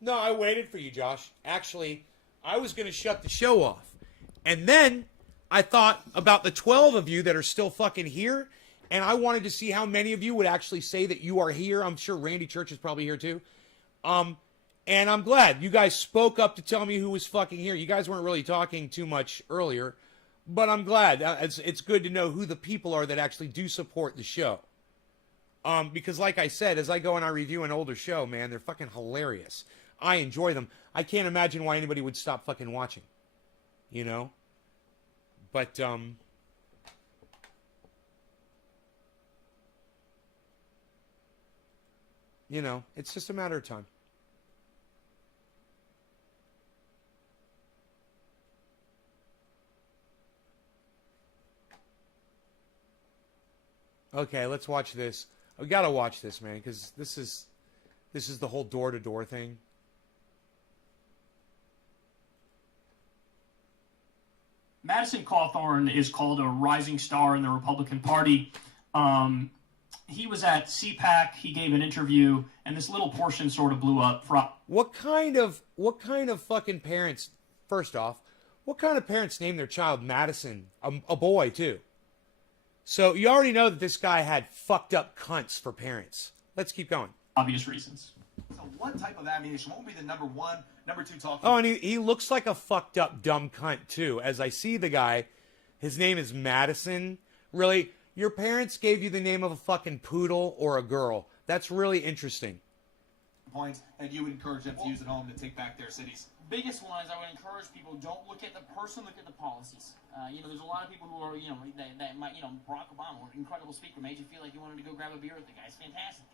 No, I waited for you, Josh. Actually, I was going to shut the show off. And then I thought about the 12 of you that are still fucking here, and I wanted to see how many of you would actually say that you are here. I'm sure Randy Church is probably here too. And I'm glad you guys spoke up to tell me who was fucking here. You guys weren't really talking too much earlier, but I'm glad. It's good to know who the people are that actually do support the show. Because like I said, as I go and I review an older show, man, they're fucking hilarious. I enjoy them. I can't imagine why anybody would stop fucking watching. You know? But, you know, it's just a matter of time. Okay, let's watch this. We gotta watch this, man, because this is the whole door-to-door thing. Madison Cawthorn is called a rising star in the Republican Party. He was at CPAC. He gave an interview, and this little portion sort of blew up. What kind of fucking parents? First off, what kind of parents name their child Madison? A boy too. So you already know that this guy had fucked up cunts for parents. Let's keep going. Obvious reasons. So what type of ammunition? What would be the number 1, number 2 talking? Oh, and he looks like a fucked up dumb cunt too. As I see the guy, his name is Madison. Really, your parents gave you the name of a fucking poodle or a girl. That's really interesting. Points, and you would encourage them to use at home to take back their cities. Biggest one is I would encourage people, don't look at the person, look at the policies. There's a lot of people who are, that might, Barack Obama, an incredible speaker, made you feel like you wanted to go grab a beer with the guy. It's fantastic.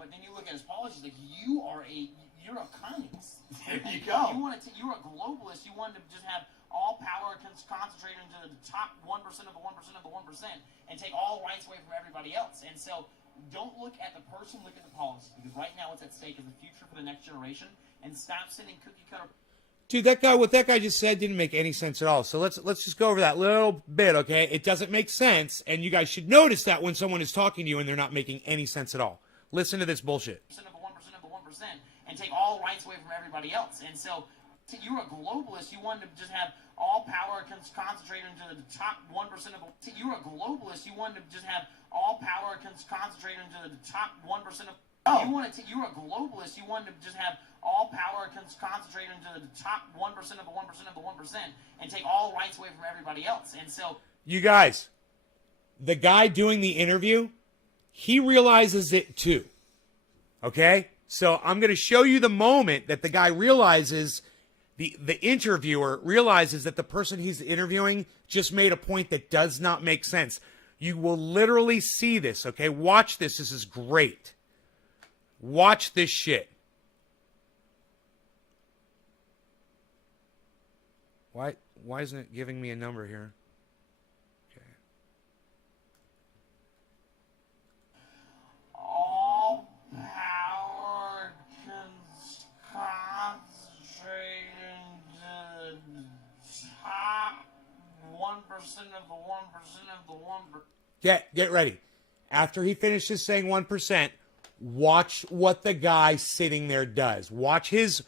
But then you look at his policies, like you're a communist. There you go. You're a globalist. You wanted to just have all power concentrated into the top 1% of the 1% of the 1% and take all rights away from everybody else. And so don't look at the person, look at the policies. Because right now what's at stake is the future for the next generation. And stop sending cookie cutter. Dude, what that guy just said didn't make any sense at all. So let's just go over that little bit, okay? It doesn't make sense, and you guys should notice that when someone is talking to you and they're not making any sense at all. Listen to this bullshit. Of the 1% of the 1% and take all rights away from everybody else. And so you're a globalist. You wanted to just have all power concentrated into the top 1% of the... You're a globalist. You wanted to just have all power concentrated into the top 1% of... You're a globalist. You wanted to just have all power concentrated into the top 1% of the 1% of the 1% and take all rights away from everybody else. And so... You guys, the guy doing the interview, he realizes it too. Okay? So I'm going to show you the moment that the guy realizes, the interviewer realizes that the person he's interviewing just made a point that does not make sense. You will literally see this, okay? Watch this. This is great. Watch this shit. Why isn't it giving me a number here? Okay. All power concentrated into the top 1% of the 1% of the 1%. Get ready. After he finishes saying 1%, watch what the guy sitting there does. Watch as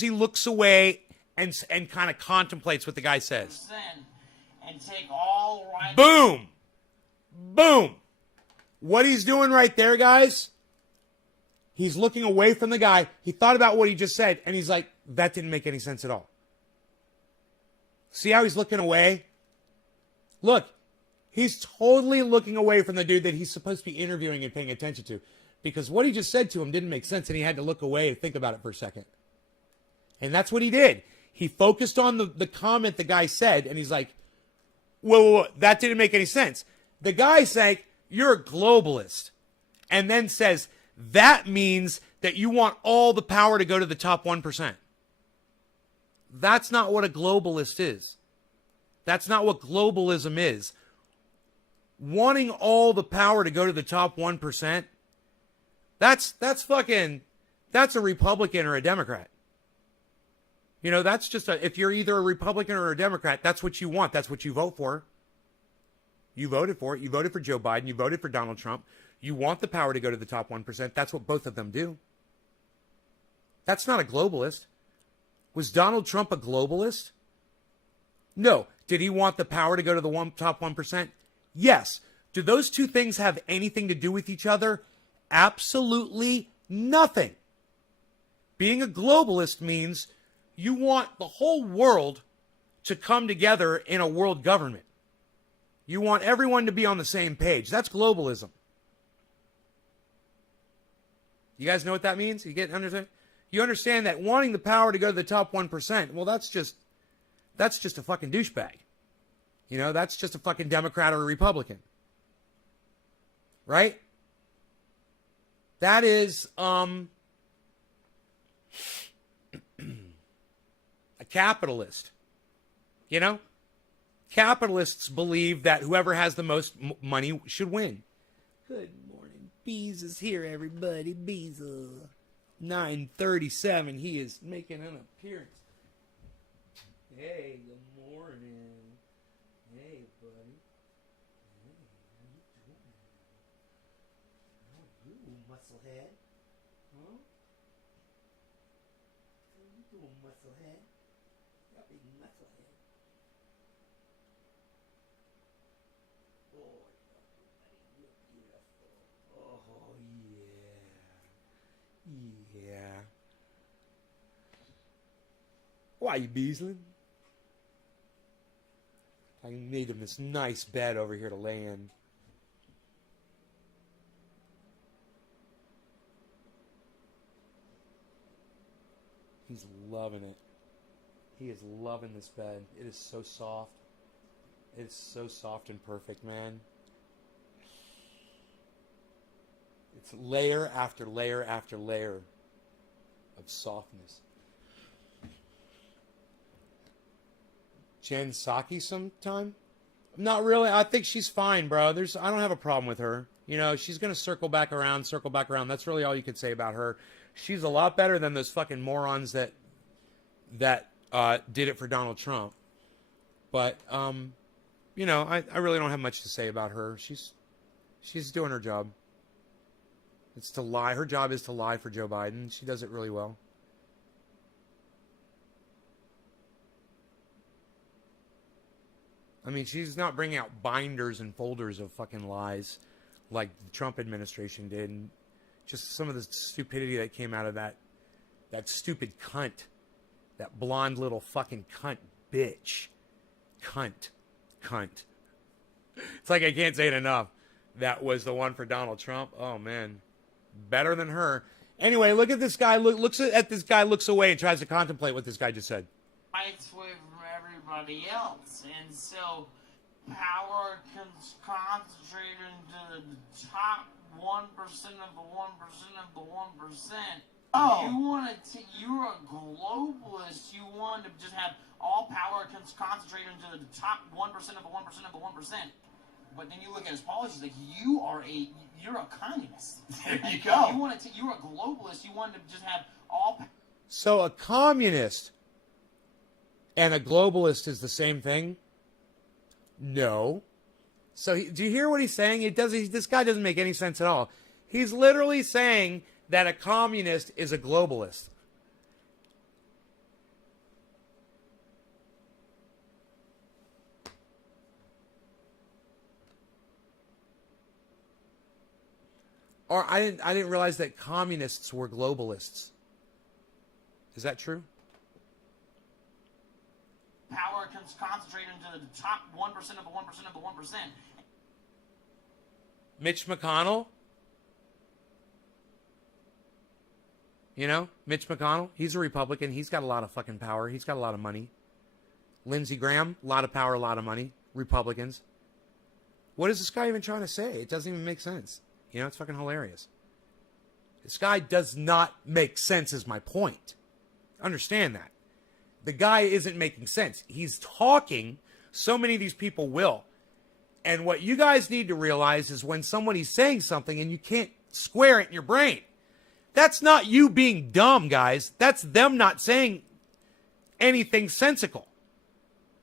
he looks away and kind of contemplates what the guy says. And take all right. Boom! Boom! What he's doing right there, guys, he's looking away from the guy. He thought about what he just said, and he's like, that didn't make any sense at all. See how he's looking away? Look, he's totally looking away from the dude that he's supposed to be interviewing and paying attention to. Because what he just said to him didn't make sense, and he had to look away and think about it for a second. And that's what he did. He focused on the comment the guy said, and he's like, whoa, that didn't make any sense. The guy's like, you're a globalist. And then says, that means that you want all the power to go to the top 1%. That's not what a globalist is. That's not what globalism is. Wanting all the power to go to the top 1%, that's a Republican or a Democrat. You know, that's just if you're either a Republican or a Democrat, that's what you want. That's what you vote for. You voted for it. You voted for Joe Biden. You voted for Donald Trump. You want the power to go to the top 1%. That's what both of them do. That's not a globalist. Was Donald Trump a globalist? No. Did he want the power to go to the top 1%? Yes. Do those two things have anything to do with each other? Absolutely nothing. Being a globalist means you want the whole world to come together in a world government. You want everyone to be on the same page. That's globalism. You guys know what that means? Understand? You understand that wanting the power to go to the top 1%, well, that's just a fucking douchebag. You know, that's just a fucking Democrat or a Republican. Right? That is, a capitalist. You know? Capitalists believe that whoever has the most money should win. Good morning. Bees is here, everybody. Bees. 9:37. He is making an appearance. Hey, good morning. Hey, buddy. Hey, how you doing? How you, musclehead? Huh? How you doing, musclehead? That big musclehead. Oh, you're beautiful. Oh, yeah. Yeah. Why you beasling? I made him this nice bed over here to lay in. He's loving it. He is loving this bed. It is so soft. It's so soft and perfect, man. It's layer after layer after layer of softness. Jen Psaki sometime? Not really. I think she's fine, bro. I don't have a problem with her. You know, she's going to circle back around. That's really all you could say about her. She's a lot better than those fucking morons that did it for Donald Trump. But, you know, I really don't have much to say about her. She's doing her job. It's to lie. Her job is to lie for Joe Biden. She does it really well. I mean, she's not bringing out binders and folders of fucking lies like the Trump administration did. And just some of the stupidity that came out of that stupid cunt. That blonde little fucking cunt bitch. Cunt. It's like I can't say it enough. That was the one for Donald Trump. Oh, man. Better than her. Anyway, look at this guy. Looks at this guy, looks away, and tries to contemplate what this guy just said. rights away from everybody else. And so power concentrated into the top 1% of the 1% of the 1%. Oh. You want to? You're a globalist. You want to just have all power concentrated into the top 1% of the 1% of the 1%. But then you look at his policies, like you're a communist. There you Like, go. You want to? You're a globalist. You want to just have all. So a communist and a globalist is the same thing? No. So do you hear what he's saying? This guy doesn't make any sense at all. He's literally saying that a communist is a globalist. Or I didn't realize that communists were globalists. Is that true? Power concentrated into the top 1% of the 1% of the 1%. Mitch McConnell? You know, Mitch McConnell, he's a Republican. He's got a lot of fucking power. He's got a lot of money. Lindsey Graham, a lot of power, a lot of money. Republicans. What is this guy even trying to say? It doesn't even make sense. You know, it's fucking hilarious. This guy does not make sense is my point. Understand that. The guy isn't making sense. He's talking. So many of these people will. And what you guys need to realize is when somebody's saying something and you can't square it in your brain, that's not you being dumb, guys. That's them not saying anything sensical.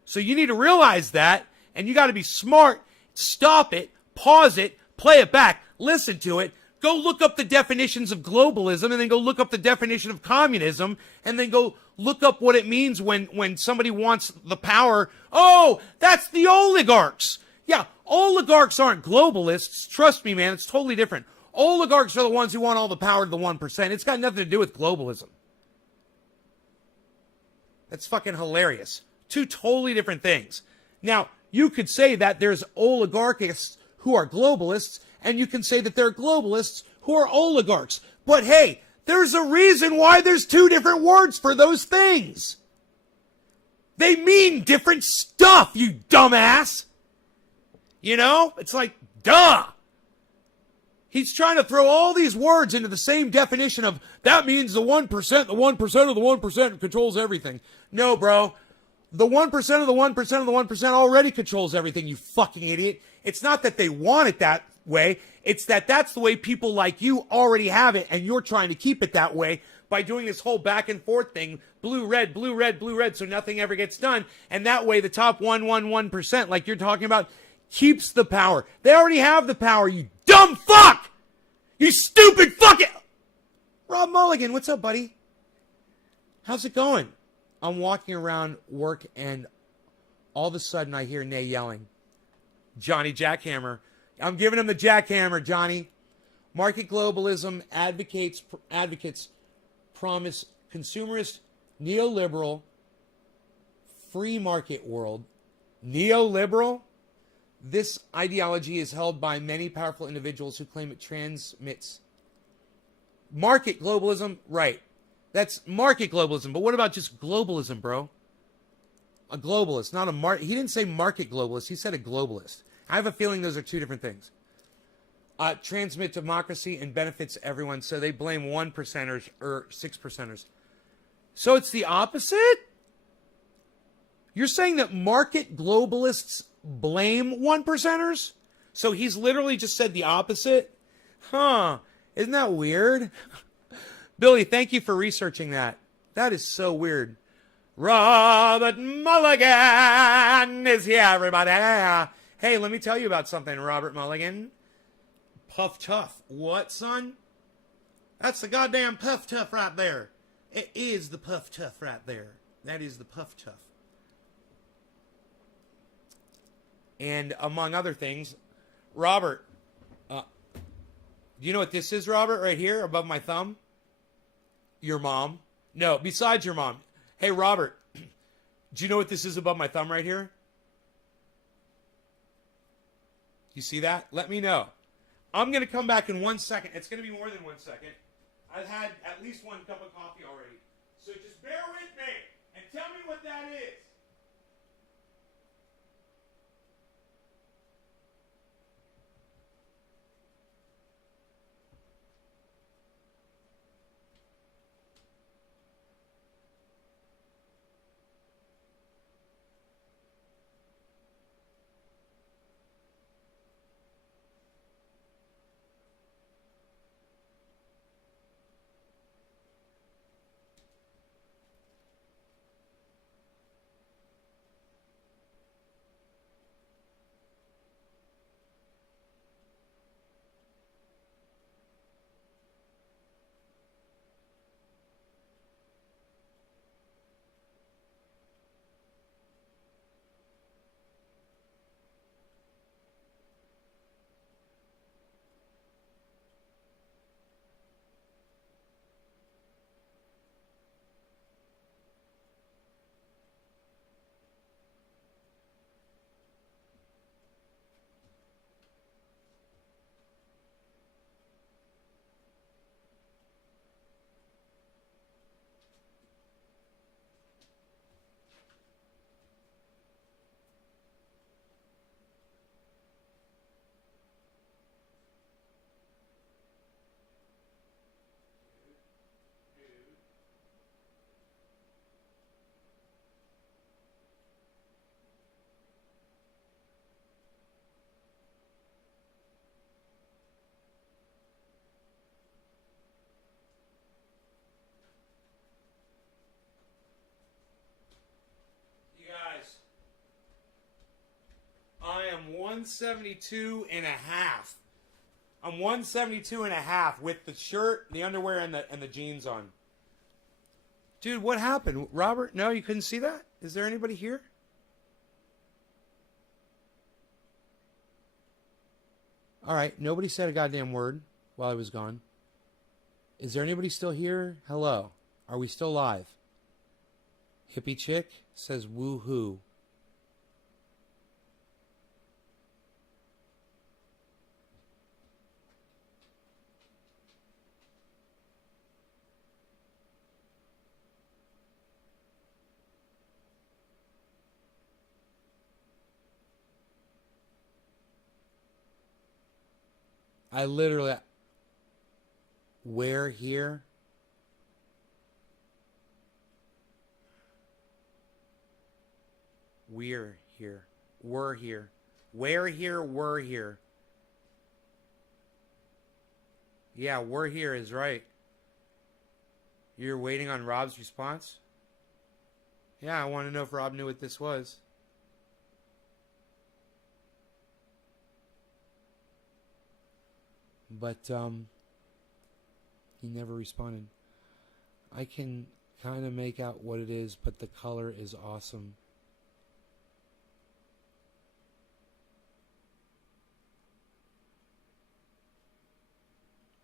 So you need to realize that, and you got to be smart. Stop it, pause it, play it back, listen to it, go look up the definitions of globalism, and then go look up the definition of communism, and then go look up what it means when somebody wants the power. Oh, that's the oligarchs. Yeah, oligarchs aren't globalists. Trust me, man, it's totally different. Oligarchs are the ones who want all the power to the 1%. It's got nothing to do with globalism. That's fucking hilarious. Two totally different things. Now, you could say that there's oligarchists who are globalists, and you can say that there are globalists who are oligarchs. But hey, there's a reason why there's two different words for those things. They mean different stuff, you dumbass. You know? It's like, duh. He's trying to throw all these words into the same definition of, that means the 1% of the 1% controls everything. No, bro. The 1% of the 1% of the 1% already controls everything, you fucking idiot. It's not that they want it that way. It's that that's the way people like you already have it, and you're trying to keep it that way by doing this whole back and forth thing, blue, red, blue, red, blue, red, so nothing ever gets done. And that way the top 1%, like you're talking about, keeps the power. They already have the power, you dumb fuck! You stupid fucking... Rob Mulligan, what's up, buddy? How's it going? I'm walking around work and all of a sudden I hear Nay yelling. Johnny Jackhammer. I'm giving him the jackhammer, Johnny. Market globalism advocates promise consumerist, neoliberal, free market world. Neoliberal? This ideology is held by many powerful individuals who claim it transmits market globalism. Right. That's market globalism. But what about just globalism, bro? A globalist, not a he didn't say market globalist. He said a globalist. I have a feeling those are two different things. Transmit democracy and benefits everyone. So they blame 1%ers or 6%ers. So it's the opposite? You're saying that market globalists blame 1%ers? So he's literally just said the opposite? Huh. Isn't that weird? Billy, thank you for researching that. That is so weird. Robert Mulligan is here, everybody. Hey, let me tell you about something, Robert Mulligan. Puff Tough. What, son? That's the goddamn Puff Tough right there. It is the Puff Tough right there. That is the Puff Tough. And among other things, Robert, do you know what this is, Robert, right here above my thumb? Your mom. No, besides your mom. Hey, Robert, do you know what this is above my thumb right here? You see that? Let me know. I'm going to come back in 1 second. It's going to be more than 1 second. I've had at least one cup of coffee already. So just bear with me and tell me what that is. I am 172 and a half. I'm 172 and a half with the shirt, the underwear, and the jeans on. Dude, what happened? Robert, no, you couldn't see that? Is there anybody here? All right, nobody said a goddamn word while I was gone. Is there anybody still here? Hello. Are we still live? Hippie chick says woohoo. I literally... Where here? We're here. We're here. Where here? We're here. Yeah, we're here is right. You're waiting on Rob's response? Yeah, I want to know if Rob knew what this was. But, he never responded. I can kind of make out what it is, but the color is awesome.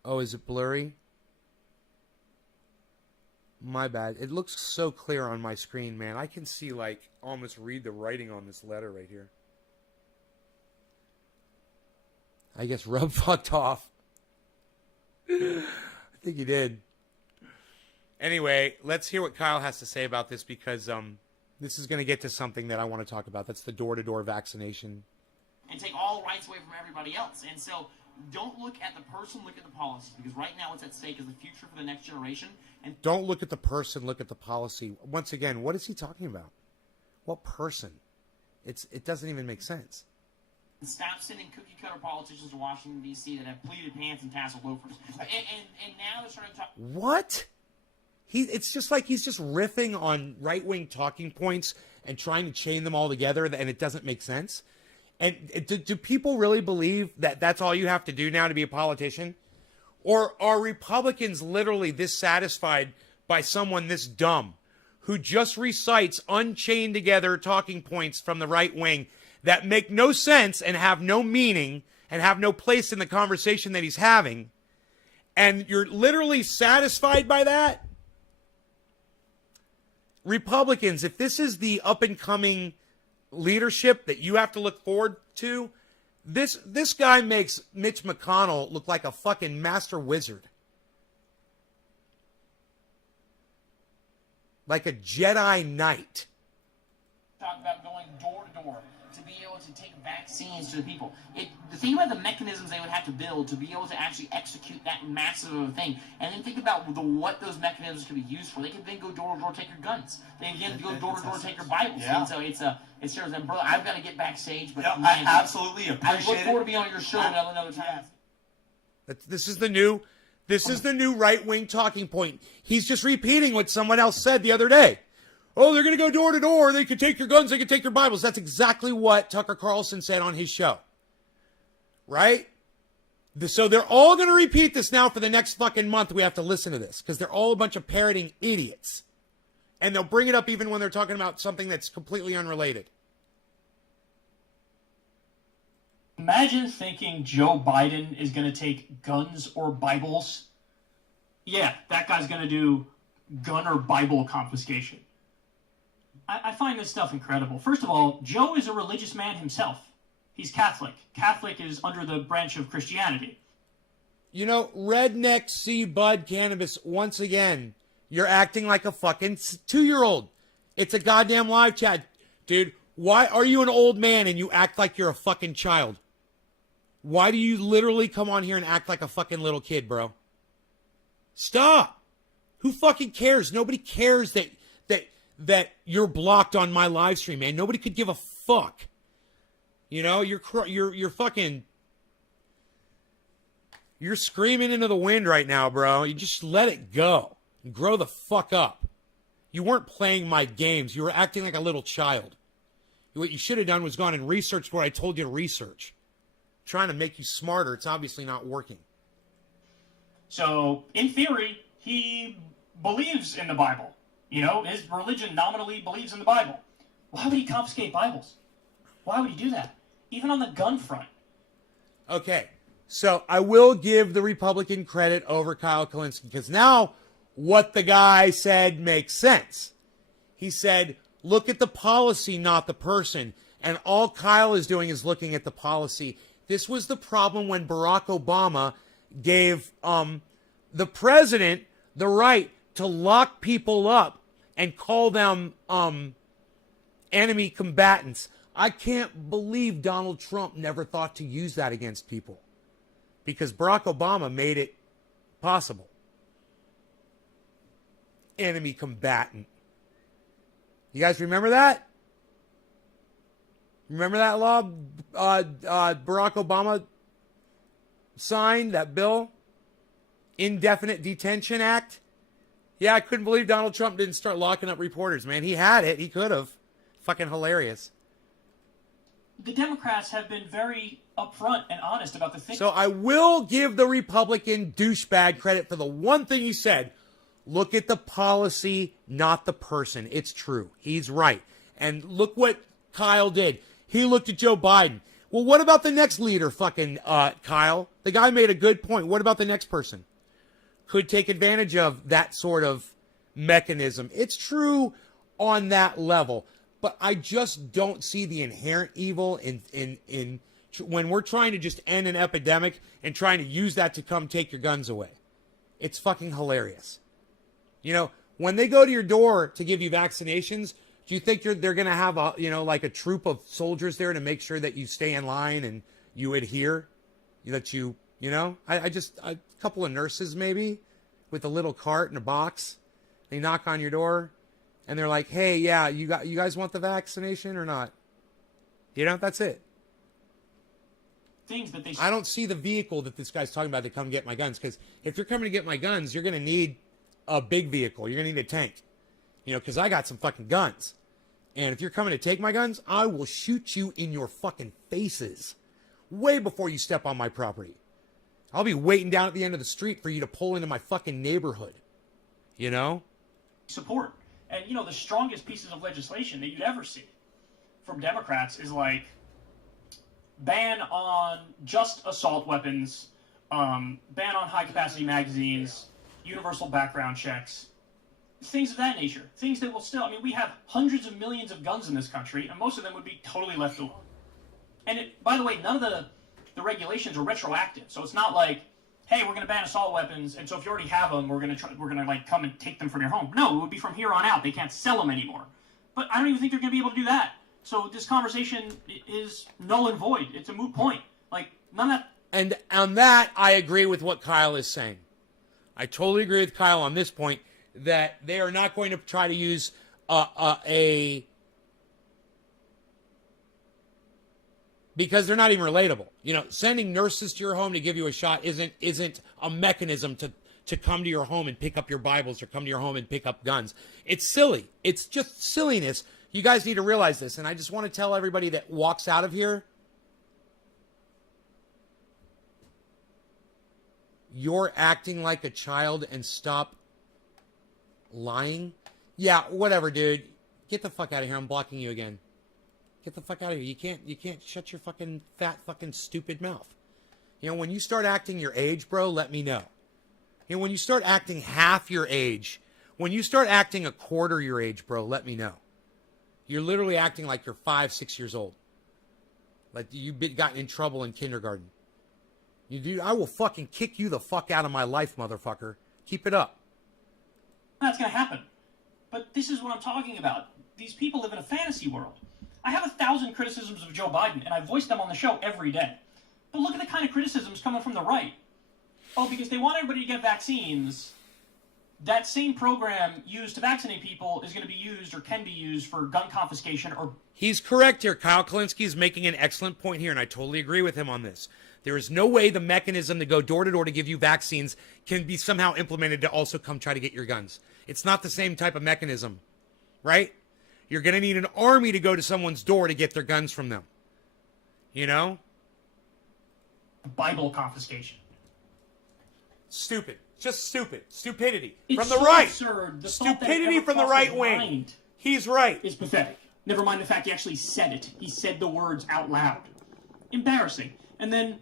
Oh, is it blurry? My bad. It looks so clear on my screen, man. I can see, like, almost read the writing on this letter right here. I guess Rob fucked off. I think he did. Anyway, let's hear what Kyle has to say about this because this is going to get to something that I want to talk about. That's the door-to-door vaccination. And take all rights away from everybody else. And so don't look at the person, look at the policies. Because right now what's at stake is the future for the next generation. And don't look at the person, look at the policy. Once again, what is he talking about? What person? It doesn't even make sense. Stop sending cookie-cutter politicians to Washington, D.C. that have pleated pants and tassel loafers. And now they're starting to talk... What? It's just like he's just riffing on right-wing talking points and trying to chain them all together, and it doesn't make sense. And do people really believe that that's all you have to do now to be a politician? Or are Republicans literally this satisfied by someone this dumb who just recites unchained together talking points from the right wing that make no sense and have no meaning and have no place in the conversation that he's having, and you're literally satisfied by that? Republicans, if this is the up-and-coming leadership that you have to look forward to, this guy makes Mitch McConnell look like a fucking master wizard. like a Jedi Knight. Talk about going door to door to be able to take vaccines to the people. The thing about the mechanisms they would have to build to be able to actually execute that massive of a thing, and then think about what those mechanisms could be used for. They could then go door to door, take your guns. They can go door to door, take your Bibles. Yeah. And so it's serious. And brother, I've got to get backstage, but Yeah, man, I absolutely I look appreciate forward to it. being on your show another time. This is the new right-wing talking point. He's just repeating what someone else said the other day. Oh, they're going to go door to door. They could take your guns. They could take your Bibles. That's exactly what Tucker Carlson said on his show. Right? So they're all going to repeat this now for the next fucking month. We have to listen to this because they're all a bunch of parroting idiots. And they'll bring it up even when they're talking about something that's completely unrelated. Imagine thinking Joe Biden is going to take guns or Bibles. Yeah, that guy's going to do gun or Bible confiscation. I find this stuff incredible. First of all, Joe is a religious man himself. He's Catholic. Catholic is under the branch of Christianity. You know, Redneck C. Bud Cannabis, once again, you're acting like a fucking 2-year-old. It's a goddamn live chat. Dude, why are you an old man and you act like you're a fucking child? Why do you literally come on here and act like a fucking little kid, bro? Stop. Who fucking cares? Nobody cares that you're blocked on my live stream, man. Nobody could give a fuck. You know, you're fucking, you're screaming into the wind right now, bro. You just let it go. Grow the fuck up. You weren't playing my games. You were acting like a little child. What you should have done was gone and researched what I told you to research. Trying to make you smarter. It's obviously not working. So, in theory, he believes in the Bible. You know, his religion nominally believes in the Bible. Why would he confiscate Bibles? Why would he do that? Even on the gun front. Okay, so I will give the Republican credit over Kyle Kulinski because now what the guy said makes sense. He said, look at the policy, not the person. And all Kyle is doing is looking at the policy. This was the problem when Barack Obama gave the president the right to lock people up and call them enemy combatants. I can't believe Donald Trump never thought to use that against people because Barack Obama made it possible. Enemy combatant. You guys remember that? Remember that law Barack Obama signed, that bill? Indefinite Detention Act? Yeah, I couldn't believe Donald Trump didn't start locking up reporters, man. He had it. He could have. Fucking hilarious. The Democrats have been very upfront and honest about the thing. So I will give the Republican douchebag credit for the one thing he said. Look at the policy, not the person. It's true. He's right. And look what Kyle did. He looked at Joe Biden. Well, what about the next leader, fucking Kyle? The guy made a good point. What about the next person? Could take advantage of that sort of mechanism. It's true on that level, but I just don't see the inherent evil in when we're trying to just end an epidemic and trying to use that to come take your guns away. It's fucking hilarious. You know, when they go to your door to give you vaccinations, do you think they're going to have like a troop of soldiers there to make sure that you stay in line and you adhere? A couple of nurses maybe with a little cart and a box. They knock on your door and they're like, "Hey, yeah, you guys want the vaccination or not?" That's it. Things that they I don't see the vehicle that this guy's talking about to come get my guns, because if you're coming to get my guns, you're going to need a big vehicle. You're going to need a tank. Because I got some fucking guns. And if you're coming to take my guns, I will shoot you in your fucking faces way before you step on my property. I'll be waiting down at the end of the street for you to pull into my fucking neighborhood. support. And, the strongest pieces of legislation that you'd ever see from Democrats is like ban on just assault weapons, ban on high-capacity magazines, universal background checks, things of that nature. Things that will still, we have hundreds of millions of guns in this country, and most of them would be totally left alone. And, by the way, none of the regulations are retroactive, so it's not like hey, we're going to ban assault weapons, and so if you already have them, we're going to like come and take them from your home. No, it would be from here on out. They can't sell them anymore. But I don't even think they're going to be able to do that. So this conversation is null and void. It's a moot point. Like, none of that. And on that, I agree with what Kyle is saying. I totally agree with Kyle on this point that they are not going to try to use because they're not even relatable. You know, sending nurses to your home to give you a shot isn't a mechanism to come to your home and pick up your Bibles or come to your home and pick up guns. It's silly. It's just silliness. You guys need to realize this. And I just want to tell everybody that walks out of here, you're acting like a child and stop lying. Yeah, whatever, dude. Get the fuck out of here. I'm blocking you again. Get the fuck out of here. You can't shut your fucking fat fucking stupid mouth. You know, when you start acting your age, bro, let me know. You know, when you start acting half your age, when you start acting a quarter your age, bro, let me know. You're literally acting like you're 5, 6 years old. Like you've gotten in trouble in kindergarten. You do. I will fucking kick you the fuck out of my life, motherfucker. Keep it up. That's going to happen. But this is what I'm talking about. These people live in a fantasy world. I have 1,000 criticisms of Joe Biden, and I voice them on the show every day. But look at the kind of criticisms coming from the right. Oh, because they want everybody to get vaccines, that same program used to vaccinate people is going to be used or can be used for gun confiscation or... He's correct here. Kyle Kalinske is making an excellent point here, and I totally agree with him on this. There is no way the mechanism to go door to door to give you vaccines can be somehow implemented to also come try to get your guns. It's not the same type of mechanism, right? You're going to need an army to go to someone's door to get their guns from them. You know? Bible confiscation. Stupid. Just stupid. Stupidity. It's from the so right. Absurd. The thought that Stupidity ever from the crossed right his wing. mind He's right. is pathetic. Never mind the fact he actually said it. He said the words out loud. Embarrassing. And then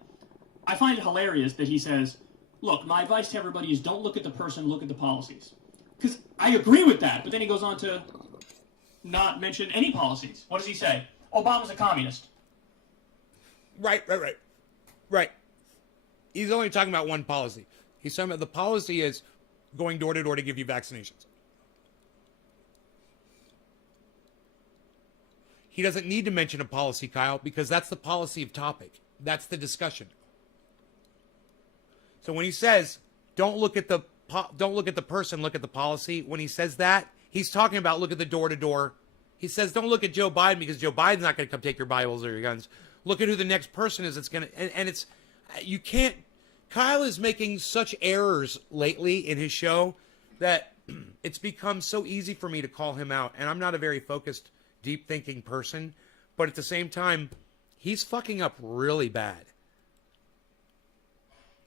I find it hilarious that he says, look, my advice to everybody is don't look at the person, look at the policies. Because I agree with that, but then he goes on to not mention any policies. What does he say? Obama's a communist. Right. He's only talking about one policy. He's talking about the policy is going door to door to give you vaccinations. He doesn't need to mention a policy, Kyle, because that's the policy of topic. That's the discussion. So when he says, don't look at the person, look at the policy. When he says that, he's talking about look at the door to door. He says, don't look at Joe Biden because Joe Biden's not going to come take your Bibles or your guns. Look at who the next person is that's going to, and it's, you can't, Kyle is making such errors lately in his show that it's become so easy for me to call him out. And I'm not a very focused, deep thinking person, but at the same time, he's fucking up really bad.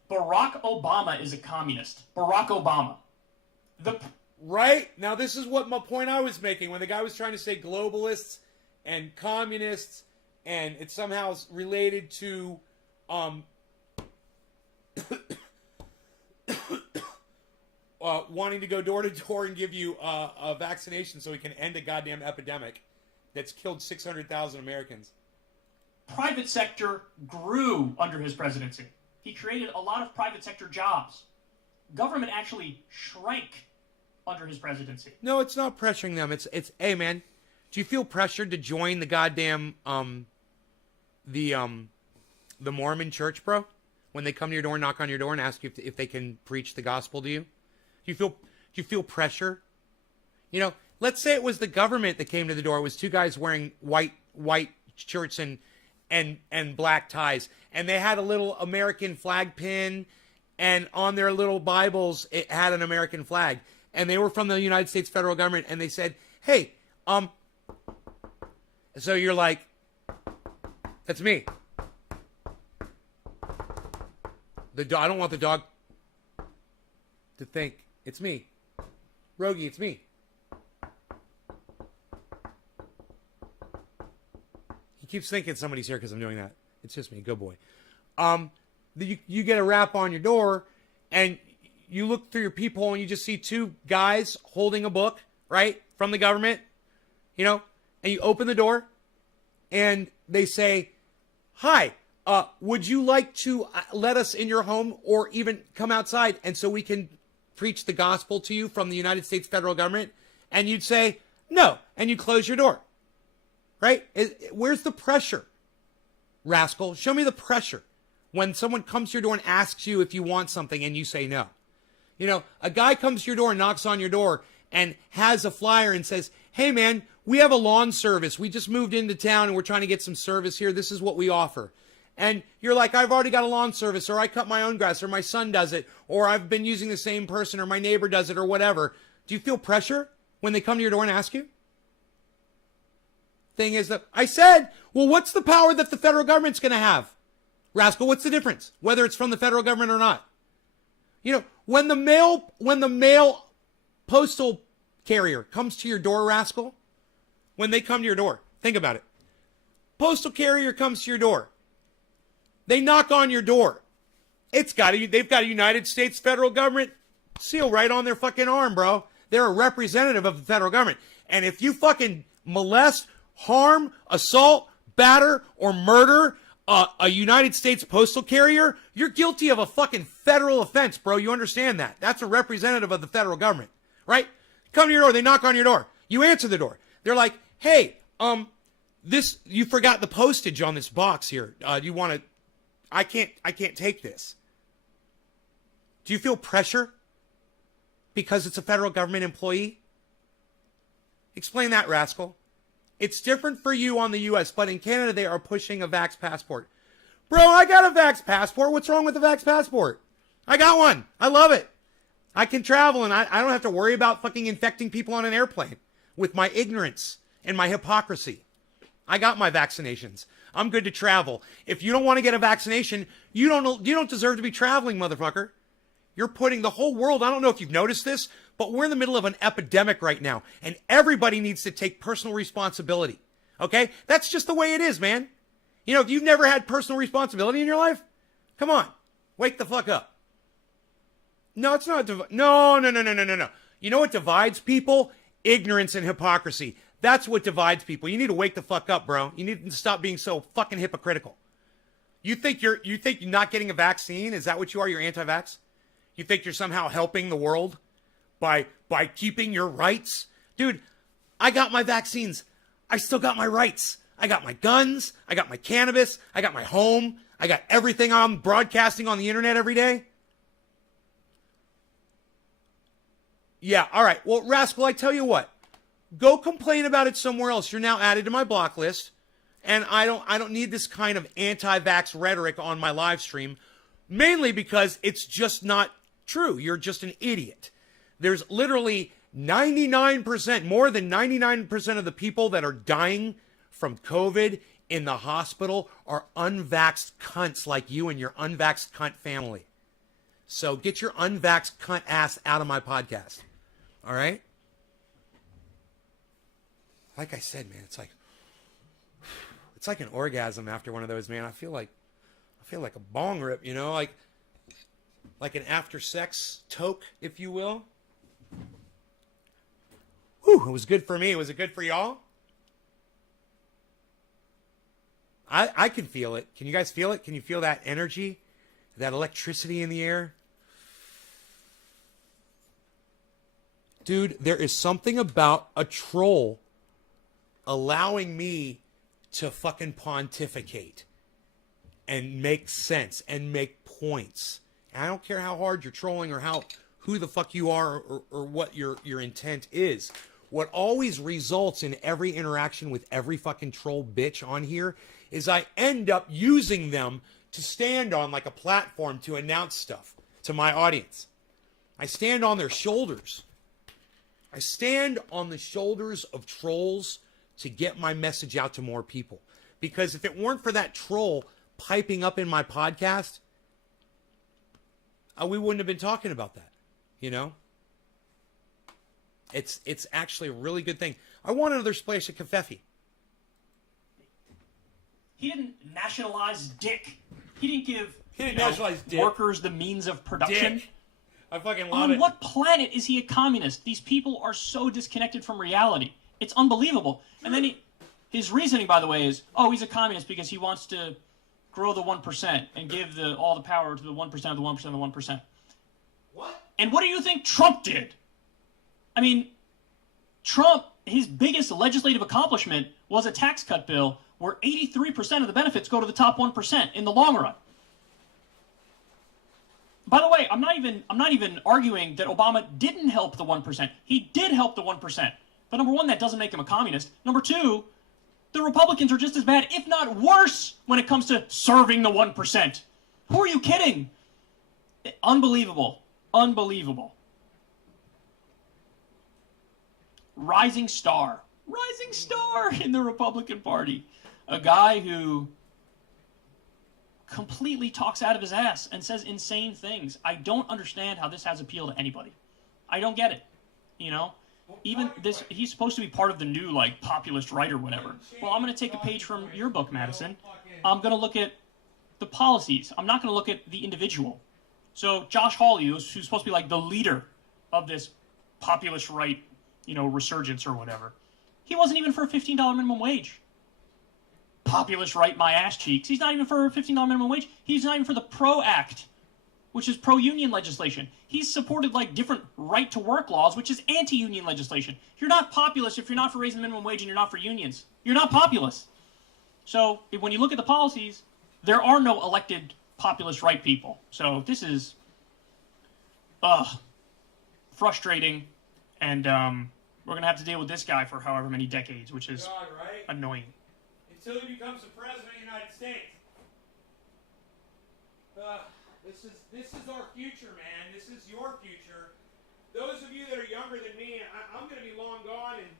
Barack Obama is a communist. Barack Obama. Right? Now, this is what my point I was making when the guy was trying to say globalists and communists, and it's somehow related to wanting to go door to door and give you a vaccination so we can end a goddamn epidemic that's killed 600,000 Americans. Private sector grew under his presidency. He created a lot of private sector jobs. Government actually shrank under his presidency. No, it's not pressuring them. It's hey man, do you feel pressured to join the goddamn the Mormon church, bro? When they come to your door, knock on your door, and ask you if they can preach the gospel to you? Do you feel pressure? You know, let's say it was the government that came to the door. It was two guys wearing white shirts and black ties, and they had a little American flag pin, and on their little Bibles it had an American flag, and they were from the United States federal government, and they said, hey, so you're like, that's me. I don't want the dog to think it's me. Rogie, it's me. He keeps thinking somebody's here because I'm doing that. It's just me. Good boy. You get a rap on your door, and you look through your peephole, and you just see two guys holding a book, right, from the government, you know, and you open the door, and they say, hi, would you like to let us in your home or even come outside and so we can preach the gospel to you from the United States federal government? And you'd say, no, and you close your door, right? Where's the pressure, rascal? Show me the pressure when someone comes to your door and asks you if you want something and you say no. You know, a guy comes to your door and knocks on your door and has a flyer and says, hey man, we have a lawn service. We just moved into town and we're trying to get some service here. This is what we offer. And you're like, I've already got a lawn service, or I cut my own grass, or my son does it, or I've been using the same person, or my neighbor does it, or whatever. Do you feel pressure when they come to your door and ask you? Thing is that I said, well, what's the power that the federal government's going to have? Rascal, what's the difference? Whether it's from the federal government or not. You know, when the mail postal carrier comes to your door, rascal, when they come to your door, think about it. Postal carrier comes to your door. They knock on your door. They've got a United States federal government seal right on their fucking arm, bro. They're a representative of the federal government. And if you fucking molest, harm, assault, batter, or murder a United States postal carrier, you're guilty of a fucking federal offense, bro. You understand that? That's a representative of the federal government, right? Come to your door. They knock on your door. You answer the door. They're like, hey, you forgot the postage on this box here. Do you want to? I can't take this. Do you feel pressure because it's a federal government employee? Explain that, rascal. It's different for you on the U.S., but in Canada, they are pushing a Vax passport. Bro, I got a Vax passport. What's wrong with the Vax passport? I got one. I love it. I can travel, and I don't have to worry about fucking infecting people on an airplane with my ignorance and my hypocrisy. I got my vaccinations. I'm good to travel. If you don't want to get a vaccination, you don't deserve to be traveling, motherfucker. You're putting the whole world, I don't know if you've noticed this, but we're in the middle of an epidemic right now, and everybody needs to take personal responsibility. Okay? That's just the way it is, man. You know, if you've never had personal responsibility in your life, come on. Wake the fuck up. No, it's not. No. You know what divides people? Ignorance and hypocrisy. That's what divides people. You need to wake the fuck up, bro. You need to stop being so fucking hypocritical. You think you're not getting a vaccine? Is that what you are? You're anti-vax? You think you're somehow helping the world by keeping your rights? Dude, I got my vaccines. I still got my rights. I got my guns. I got my cannabis. I got my home. I got everything I'm broadcasting on the internet every day. Yeah, all right. Well, rascal, I tell you what. Go complain about it somewhere else. You're now added to my block list, and I don't need this kind of anti-vax rhetoric on my live stream, mainly because it's just not true. You're just an idiot. There's literally 99%, more than 99% of the people that are dying from COVID in the hospital are unvaxxed cunts like you and your unvaxxed cunt family. So get your unvaxxed cunt ass out of my podcast. All right? Like I said, man, it's like an orgasm after one of those, man. I feel like a bong rip, you know, like an after sex toke, if you will. Whew, it was good for me. Was it good for y'all? I can feel it. Can you guys feel it? Can you feel that energy? That electricity in the air? Dude, there is something about a troll allowing me to fucking pontificate and make sense and make points. And I don't care how hard you're trolling or who the fuck you are or what your intent is. What always results in every interaction with every fucking troll bitch on here is I end up using them to stand on like a platform to announce stuff to my audience. I stand on their shoulders. I stand on the shoulders of trolls to get my message out to more people. Because if it weren't for that troll piping up in my podcast, we wouldn't have been talking about that, you know? It's actually a really good thing. I want another splash of Covfefe. He didn't nationalize dick. He didn't give nationalize dick. Workers the means of production. Dick. I fucking love it. On what planet is he a communist? These people are so disconnected from reality. It's unbelievable. And then his reasoning, by the way, is, oh, he's a communist because he wants to grow the 1% and give all the power to the 1% of the 1% of the 1%. What? And what do you think Trump did? I mean, Trump, his biggest legislative accomplishment was a tax cut bill where 83% of the benefits go to the top 1% in the long run. By the way, I'm not even arguing that Obama didn't help the 1%. He did help the 1%. But number one, that doesn't make him a communist. Number two, the Republicans are just as bad, if not worse, when it comes to serving the 1%. Who are you kidding? Unbelievable. Unbelievable. Rising star in the Republican Party. A guy who completely talks out of his ass and says insane things. I don't understand how this has appeal to anybody. I don't get it. You know? Even this, he's supposed to be part of the new, like, populist right or whatever. Well, I'm going to take a page from your book, Madison. I'm going to look at the policies. I'm not going to look at the individual. So Josh Hawley, who's supposed to be like the leader of this populist right, you know, resurgence or whatever, he wasn't even for a $15 minimum wage. Populist right, my ass cheeks. He's not even for a $15 minimum wage. He's not even for the PRO Act, which is pro-union legislation. He's supported like different right-to-work laws, which is anti-union legislation. You're not populist if you're not for raising the minimum wage and you're not for unions. You're not populist. So when you look at the policies, there are no elected populist right people. So this is frustrating, and we're going to have to deal with this guy for however many decades, which is God, right? annoying. Until he becomes the president of the United States. This is our future, man. This is your future. Those of you that are younger than me, I'm going to be long gone, and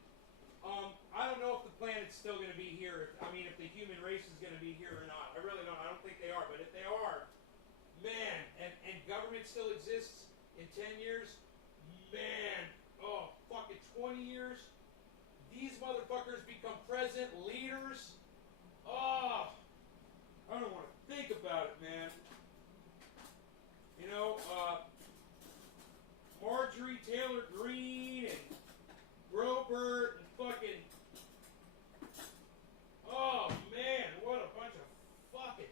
I don't know if the planet's still going to be here. I mean, if the human race is going to be here or not. I really don't. I don't think they are. But if they are, man, and government still exists in 10 years, man, oh, fucking 20 years, these motherfuckers become president leaders. Oh, I don't want to think about it, man. You know, Marjorie Taylor Greene and Robert and fucking. Oh man, what a bunch of fucking.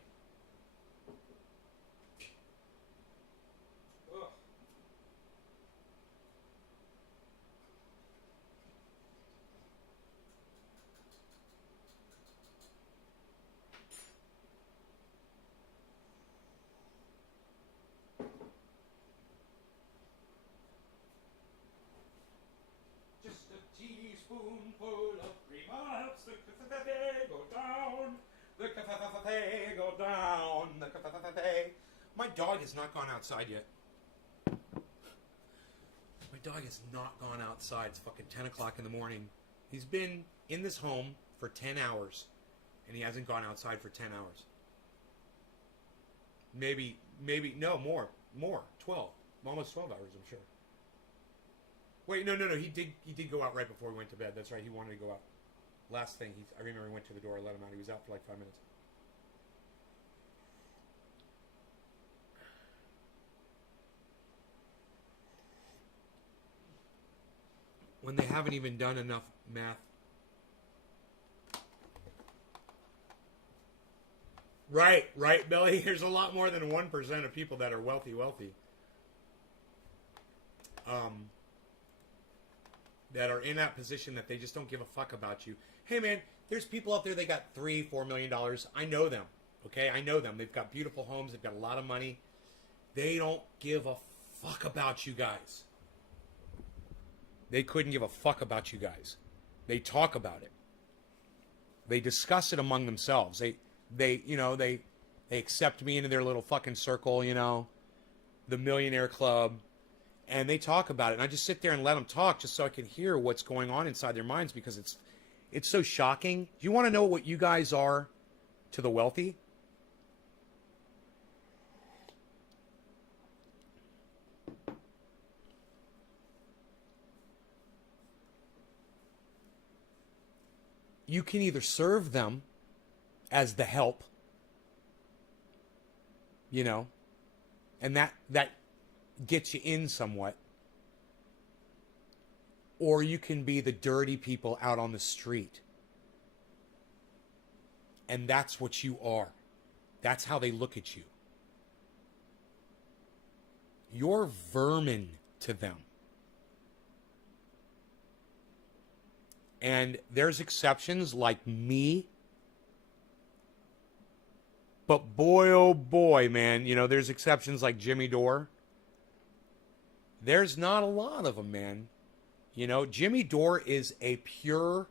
Ugh. Just a teaspoonful of cream helps the cafe go down. The cafe go down. The cafe. My dog has not gone outside yet. My dog has not gone outside. It's fucking 10 o'clock in the morning. He's been in this home for 10 hours, and he hasn't gone outside for 10 hours. Maybe, no, more, 12, almost 12 hours, I'm sure. Wait, no, he did go out right before we went to bed. That's right, he wanted to go out. Last thing, I remember he went to the door, let him out. He was out for like 5 minutes. When they haven't even done enough math. Right, Billy. There's a lot more than 1% of people that are wealthy. That are in that position that they just don't give a fuck about you. Hey, man, there's people out there, they got $3-4 million. I know them, okay? I know them. They've got beautiful homes. They've got a lot of money. They don't give a fuck about you guys. They couldn't give a fuck about you guys. They talk about it. They discuss it among themselves. They accept me into their little fucking circle, the millionaire club, and they talk about it. And I just sit there and let them talk just so I can hear what's going on inside their minds, because it's so shocking. Do you want to know what you guys are to the wealthy? You can either serve them as the help, and that gets you in somewhat, or you can be the dirty people out on the street. And that's what you are. That's how they look at you. You're vermin to them. And there's exceptions like me. But boy, oh boy, man, you know, there's exceptions like Jimmy Dore. There's not a lot of them, man. You know, Jimmy Dore is a pure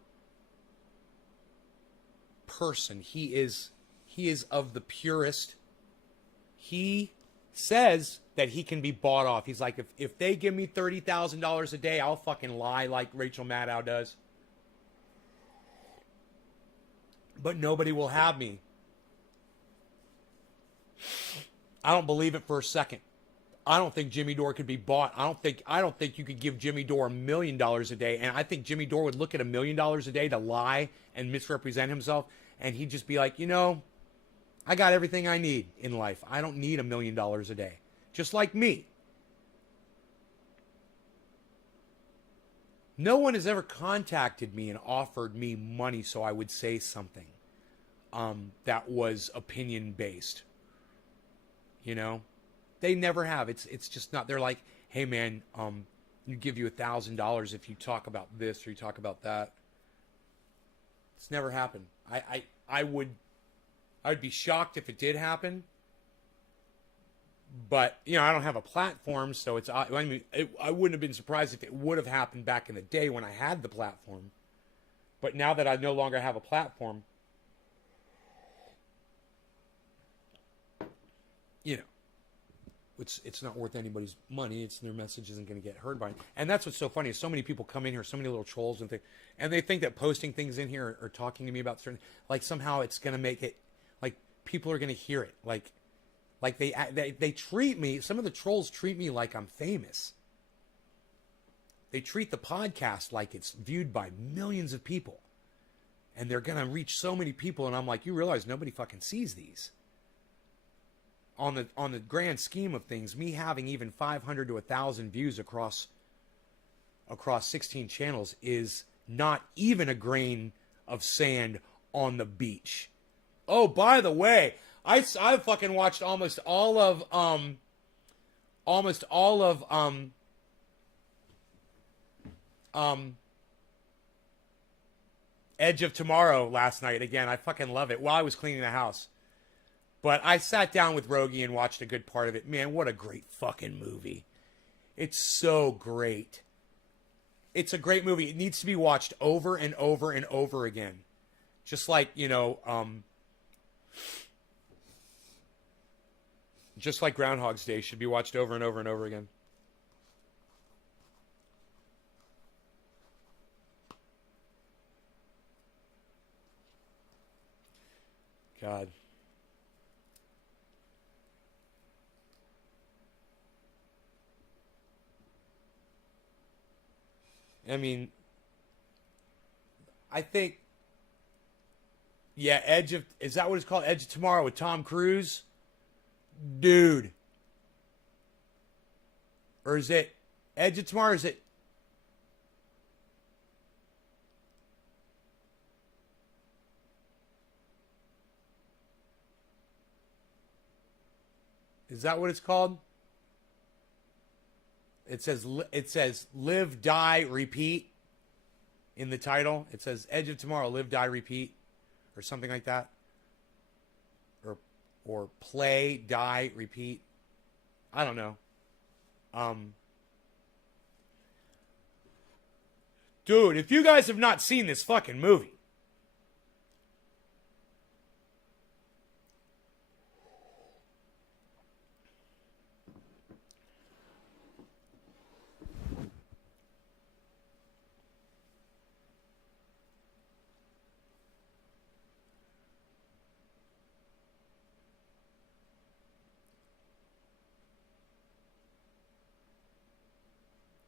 person. He is of the purest. He says that he can be bought off. He's like, if they give me $30,000 a day, I'll fucking lie like Rachel Maddow does. But nobody will have me. I don't believe it for a second. I don't think Jimmy Dore could be bought. I don't think you could give Jimmy Dore $1 million a day. And I think Jimmy Dore would look at $1 million a day to lie and misrepresent himself. And he'd just be like, you know, I got everything I need in life. I don't need $1 million a day. Just like me. No one has ever contacted me and offered me money so I would say something that was opinion-based. You know? They never have. It's just not. They're like, hey, man, you give you $1,000 if you talk about this or you talk about that. It's never happened. I'd be shocked if it did happen. But, you know, I don't have a platform, so it's, I mean, I wouldn't have been surprised if it would have happened back in the day when I had the platform. But now that I no longer have a platform, you know, it's not worth anybody's money. Their message isn't going to get heard by it. And that's what's so funny is so many people come in here, so many little trolls and things, and they think that posting things in here or talking to me about certain, like somehow it's going to make it, like people are going to hear it. Like they treat me, some of the trolls treat me like I'm famous. They treat the podcast like it's viewed by millions of people. And they're going to reach so many people, and I'm like, you realize nobody fucking sees these. On the grand scheme of things, me having even 500 to 1,000 views across 16 channels is not even a grain of sand on the beach. Oh, by the way, I've fucking watched almost all of Edge of Tomorrow last night again. I fucking love it while I was cleaning the house. But I sat down with Rogie and watched a good part of it. Man, what a great fucking movie. It's so great. It's a great movie. It needs to be watched over and over and over again. Just like, you know, just like Groundhog's Day should be watched over and over and over again. God. I mean, I think, yeah, is that what it's called? Edge of Tomorrow with Tom Cruise? Dude. Or is it Edge of Tomorrow? Is it? Is that what it's called? It says live, die, repeat in the title. It says Edge of Tomorrow, live, die, repeat, or something like that. Or play, die, repeat. I don't know. Dude, if you guys have not seen this fucking movie,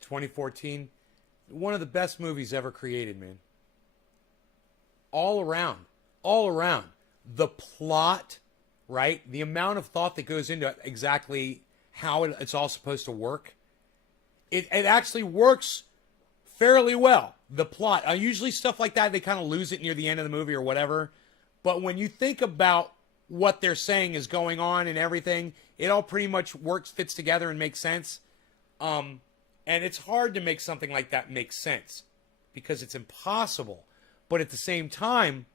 (2014), one of the best movies ever created, man. All around. The plot, right? The amount of thought that goes into exactly how it's all supposed to work. It actually works fairly well. The plot. Usually stuff like that, they kind of lose it near the end of the movie or whatever. But when you think about what they're saying is going on and everything. It all pretty much fits together and makes sense. And it's hard to make something like that make sense because it's impossible. But at the same time,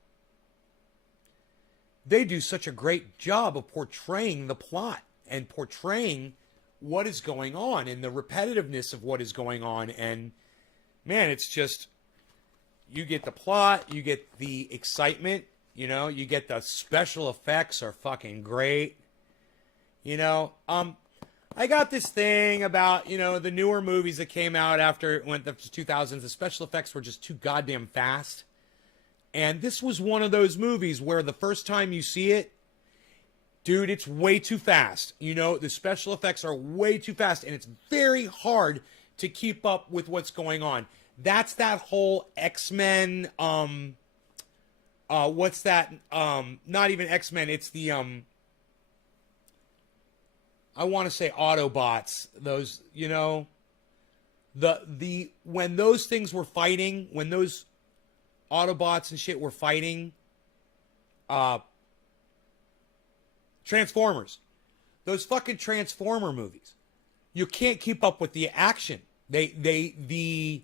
they do such a great job of portraying the plot and portraying what is going on and the repetitiveness of what is going on. And man, it's just, you get the plot, you get the excitement, you know, you get the special effects are fucking great. You know, I got this thing about, you know, the newer movies that came out after it went to the 2000s, the special effects were just too goddamn fast. And this was one of those movies where the first time you see it, dude, it's way too fast. You know, the special effects are way too fast, and it's very hard to keep up with what's going on. That's that whole X-Men, what's that? Not even X-Men, it's the, I want to say Autobots. Those, you know, when those things were fighting, when those Autobots and shit were fighting, Transformers. Those fucking Transformer movies. You can't keep up with the action. The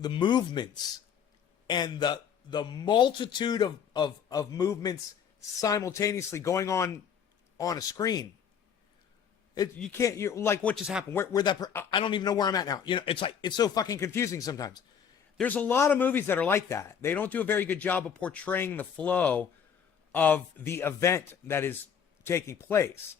movements and the multitude of movements simultaneously going on a screen. You can't, you're like, what just happened? Where I don't even know where I'm at now. You know, it's like, it's so fucking confusing sometimes. There's a lot of movies that are like that. They don't do a very good job of portraying the flow of the event that is taking place.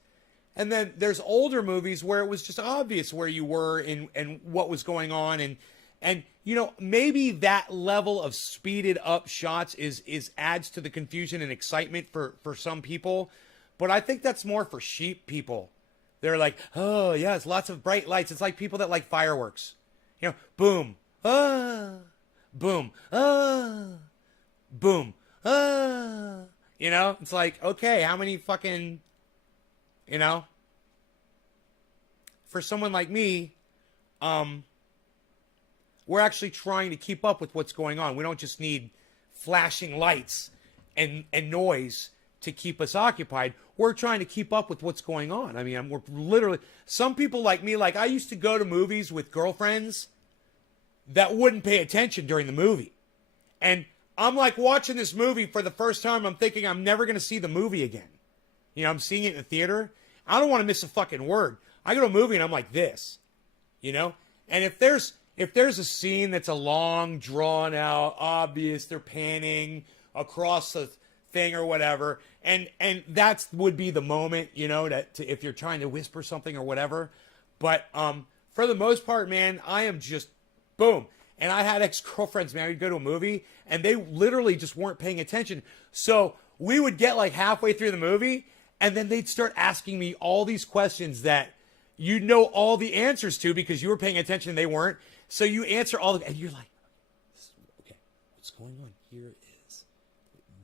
And then there's older movies where it was just obvious where you were and what was going on. And you know, maybe that level of speeded up shots is adds to the confusion and excitement for some people. But I think that's more for sheep people. They're like, oh, yeah, it's lots of bright lights. It's like people that like fireworks. You know, boom, boom, boom, you know, it's like, okay, how many fucking, you know, for someone like me, we're actually trying to keep up with what's going on. We don't just need flashing lights and noise to keep us occupied. We're trying to keep up with what's going on. I mean, we're literally, some people like me, like I used to go to movies with girlfriends that wouldn't pay attention during the movie. And I'm like watching this movie for the first time. I'm thinking I'm never going to see the movie again. You know, I'm seeing it in the theater. I don't want to miss a fucking word. I go to a movie and I'm like this, you know? And if there's a scene that's a long, drawn out, obvious, they're panning across the thing or whatever, and that's would be the moment, you know, to if you're trying to whisper something or whatever. But for the most part, man, I am just boom. And I had ex-girlfriends, man, we'd go to a movie and they literally just weren't paying attention. So we would get like halfway through the movie and then they'd start asking me all these questions that you know all the answers to because you were paying attention and they weren't. So you answer all of it and you're like, okay, what's going on here is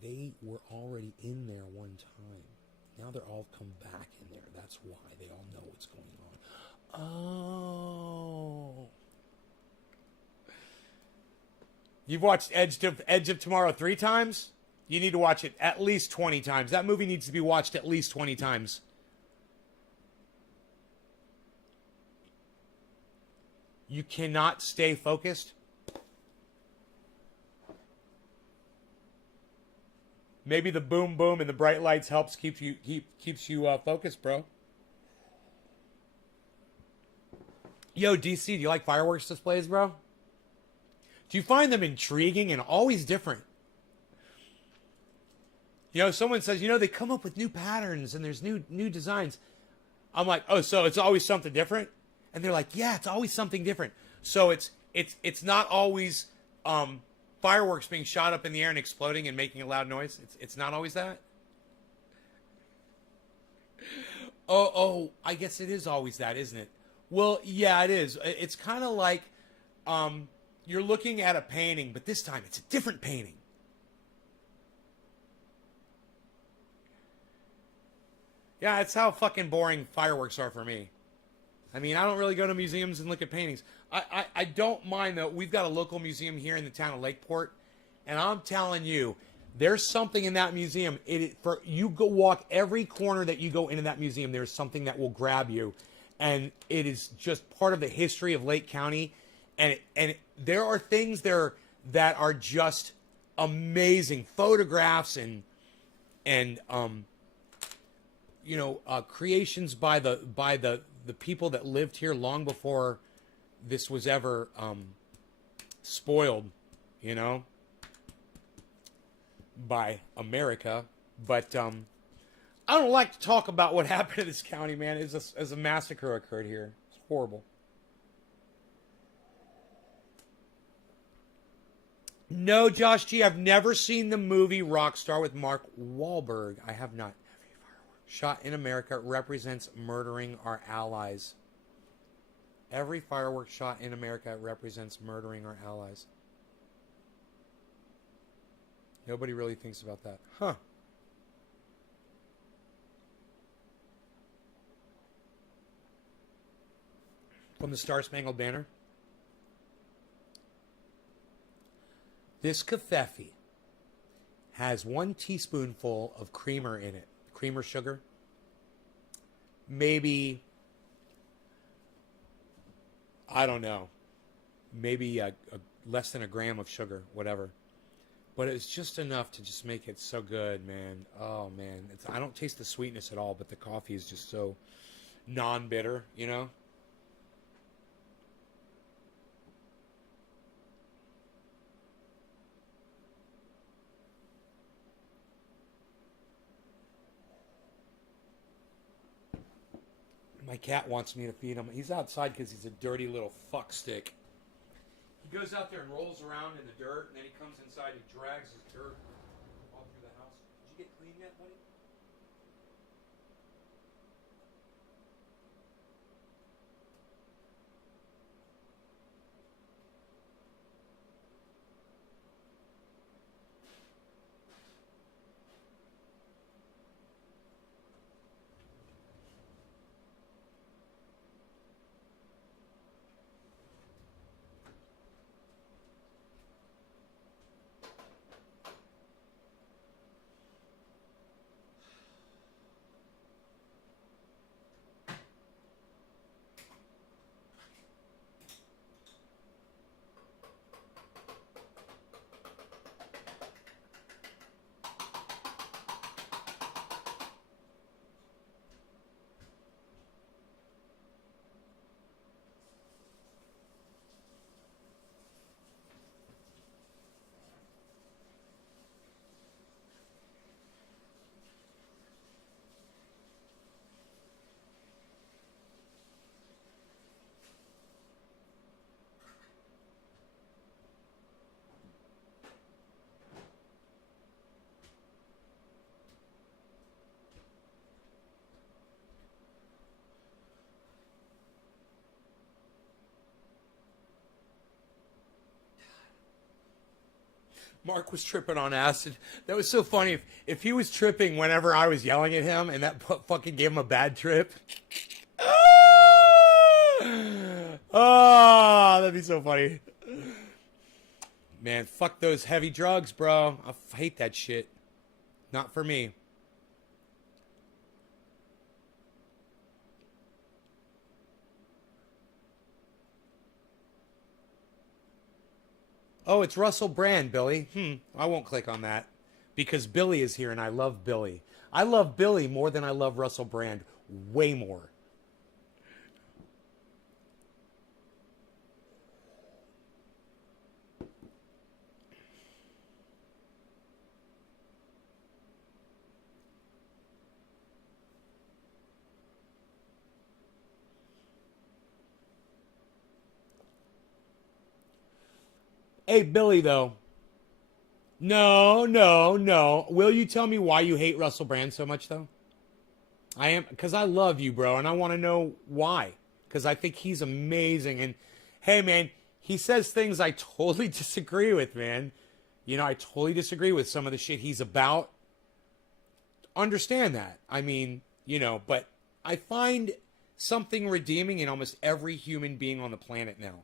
they were already in there one time. Now they're all come back in there. That's why they all know what's going on. Oh. You've watched Edge of Tomorrow 3 times? You need to watch it at least 20 times. That movie needs to be watched at least 20 times. You cannot stay focused. Maybe the boom boom and the bright lights helps keeps you focused, bro. Yo, DC, do you like fireworks displays, bro? Do you find them intriguing and always different? You know, someone says, you know, they come up with new patterns and there's new designs. I'm like, oh, so it's always something different? And they're like, yeah, it's always something different. So it's not always fireworks being shot up in the air and exploding and making a loud noise. It's not always that. Oh, I guess it is always that, isn't it? Well, yeah, it is. It's kind of like you're looking at a painting, but this time it's a different painting. Yeah, it's how fucking boring fireworks are for me. I mean, I don't really go to museums and look at paintings. I don't mind, though. We've got a local museum here in the town of Lakeport, and I'm telling you, there's something in that museum. For you go walk every corner that you go into that museum, there's something that will grab you, and it is just part of the history of Lake County, and there are things there that are just amazing photographs and creations by the people that lived here long before this was ever spoiled, by America. But I don't like to talk about what happened to this county, man. As a massacre occurred here. It's horrible. No, Josh G, I've never seen the movie Rockstar with Mark Wahlberg. I have not. Every firework shot in America represents murdering our allies. Every firework shot in America represents murdering our allies. Nobody really thinks about that. Huh. From the Star Spangled Banner. This covfefe has 1 teaspoonful of creamer in it. Creamer sugar. Maybe, I don't know, maybe less than a gram of sugar, whatever. But it's just enough to just make it so good, man. Oh, man. I don't taste the sweetness at all, but the coffee is just so non-bitter, My cat wants me to feed him. He's outside because he's a dirty little fuckstick. He goes out there and rolls around in the dirt, and then he comes inside and drags his dirt all through the house. Did you get clean yet, buddy? Mark was tripping on acid. That was so funny. If he was tripping whenever I was yelling at him and that fucking gave him a bad trip. Oh, that'd be so funny. Man, fuck those heavy drugs, bro. I hate that shit. Not for me. Oh, it's Russell Brand, Billy. I won't click on that because Billy is here and I love Billy. I love Billy more than I love Russell Brand. Way more. Hey, Billy, though. No. Will you tell me why you hate Russell Brand so much, though? Because I love you, bro, and I want to know why. Because I think he's amazing. And, hey, man, he says things I totally disagree with, man. I totally disagree with some of the shit he's about. Understand that. I mean, but I find something redeeming in almost every human being on the planet now.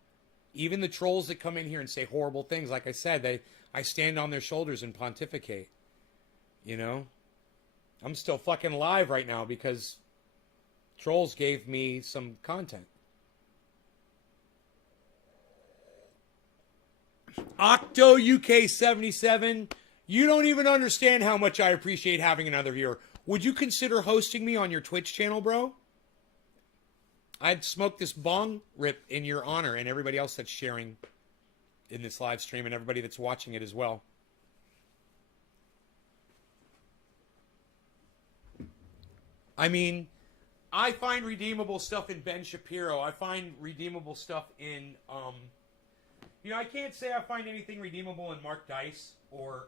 Even the trolls that come in here and say horrible things, like I said, I stand on their shoulders and pontificate. You know? I'm still fucking alive right now because trolls gave me some content. Octo UK 77, you don't even understand how much I appreciate having another viewer. Would you consider hosting me on your Twitch channel, bro? I'd smoke this bong rip in your honor and everybody else that's sharing in this live stream and everybody that's watching it as well. I mean, I find redeemable stuff in Ben Shapiro. I find redeemable stuff in, you know, I can't say I find anything redeemable in Mark Dice or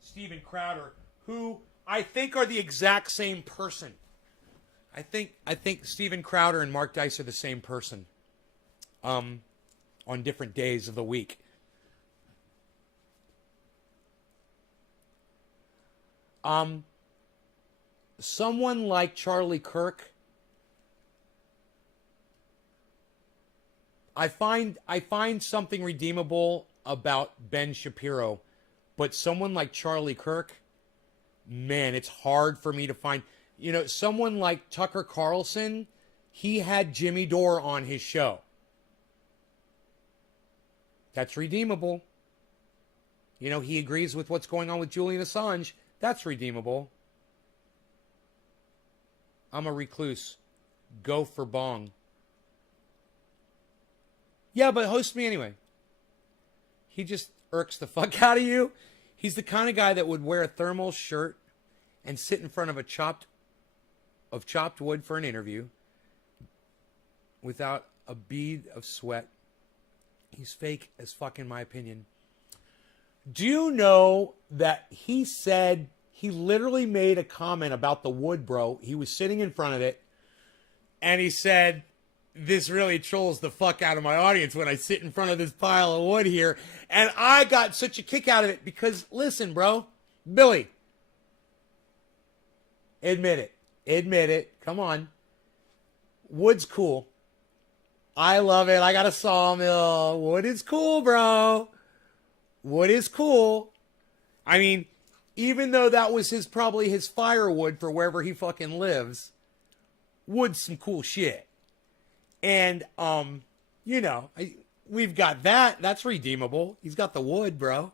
Steven Crowder, who I think are the exact same person. I think Steven Crowder and Mark Dice are the same person, on different days of the week. Someone like Charlie Kirk, I find something redeemable about Ben Shapiro, but someone like Charlie Kirk, man, it's hard for me to find. You know, someone like Tucker Carlson, he had Jimmy Dore on his show. That's redeemable. You know, he agrees with what's going on with Julian Assange. That's redeemable. I'm a recluse. Go for bong. Yeah, but host me anyway. He just irks the fuck out of you. He's the kind of guy that would wear a thermal shirt and sit in front of chopped wood for an interview without a bead of sweat. He's fake as fuck, in my opinion. Do you know that he said, he literally made a comment about the wood, bro. He was sitting in front of it, and he said, this really trolls the fuck out of my audience when I sit in front of this pile of wood here. And I got such a kick out of it because, listen, bro, Billy, admit it. Admit it. Come on. Wood's cool. I love it. I got a sawmill. Wood is cool, bro. Wood is cool. I mean, even though that was probably his firewood for wherever he fucking lives, wood's some cool shit. And, you know, we've got that. That's redeemable. He's got the wood, bro.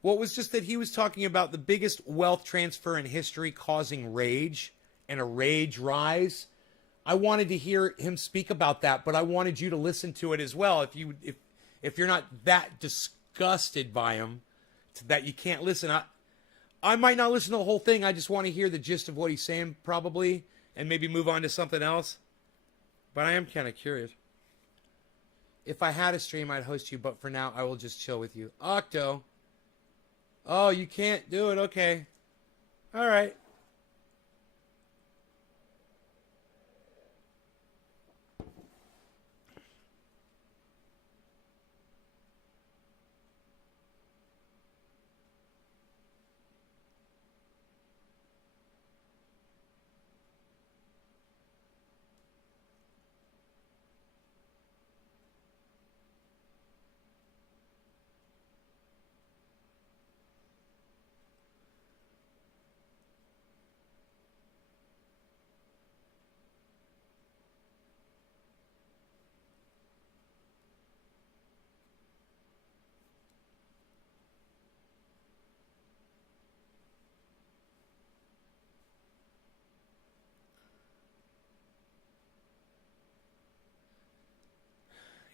What was just that he was talking about the biggest wealth transfer in history causing rage and a rage rise. I wanted to hear him speak about that, but I wanted you to listen to it as well. If you're not that disgusted by him that you can't listen, I might not listen to the whole thing. I just want to hear the gist of what he's saying probably and maybe move on to something else. But I am kind of curious. If I had a stream, I'd host you, but for now, I will just chill with you. Octo. Oh, you can't do it? Okay. All right.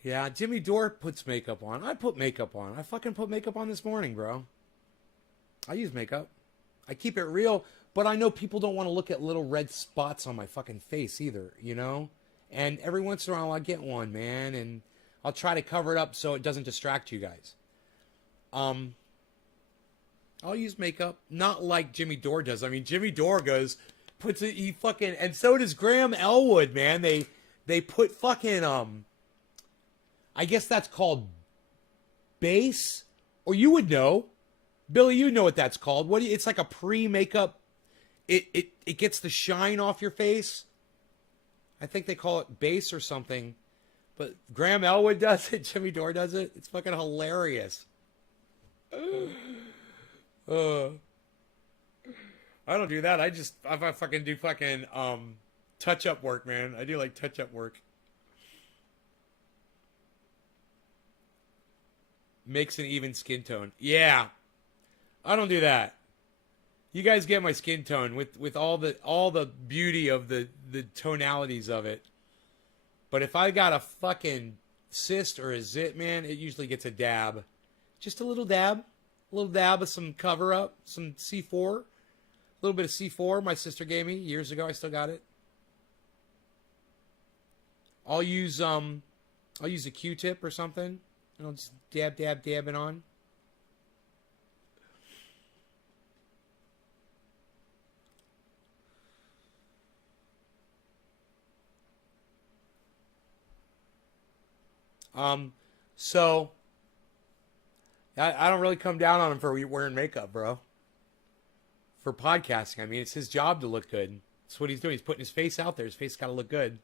Yeah, Jimmy Dore puts makeup on. I put makeup on. I fucking put makeup on this morning, bro. I use makeup. I keep it real, but I know people don't want to look at little red spots on my fucking face either, you know? And every once in a while I get one, man, and I'll try to cover it up so it doesn't distract you guys. I'll use makeup, not like Jimmy Dore does. I mean, Jimmy Dore puts it, he fucking, and so does Graham Elwood, man. They put fucking, I guess that's called base, or you would know. Billy, you know what that's called. It's like a pre-makeup. It gets the shine off your face. I think they call it base or something. But Graham Elwood does it. Jimmy Dore does it. It's fucking hilarious. I don't do that. I fucking do fucking touch-up work, man. I do like touch-up work. Makes an even skin tone. Yeah. I don't do that. You guys get my skin tone with all the beauty of the tonalities of it. But if I got a fucking cyst or a zit, man, it usually gets a dab. Just a little dab. A little dab of some cover-up, some C4. A little bit of C4 my sister gave me years ago. I still got it. I'll use a Q-tip or something. And I'll just dab it on. So I don't really come down on him for wearing makeup, bro. For podcasting, I mean, it's his job to look good. That's what he's doing. He's putting his face out there. His face got to look good.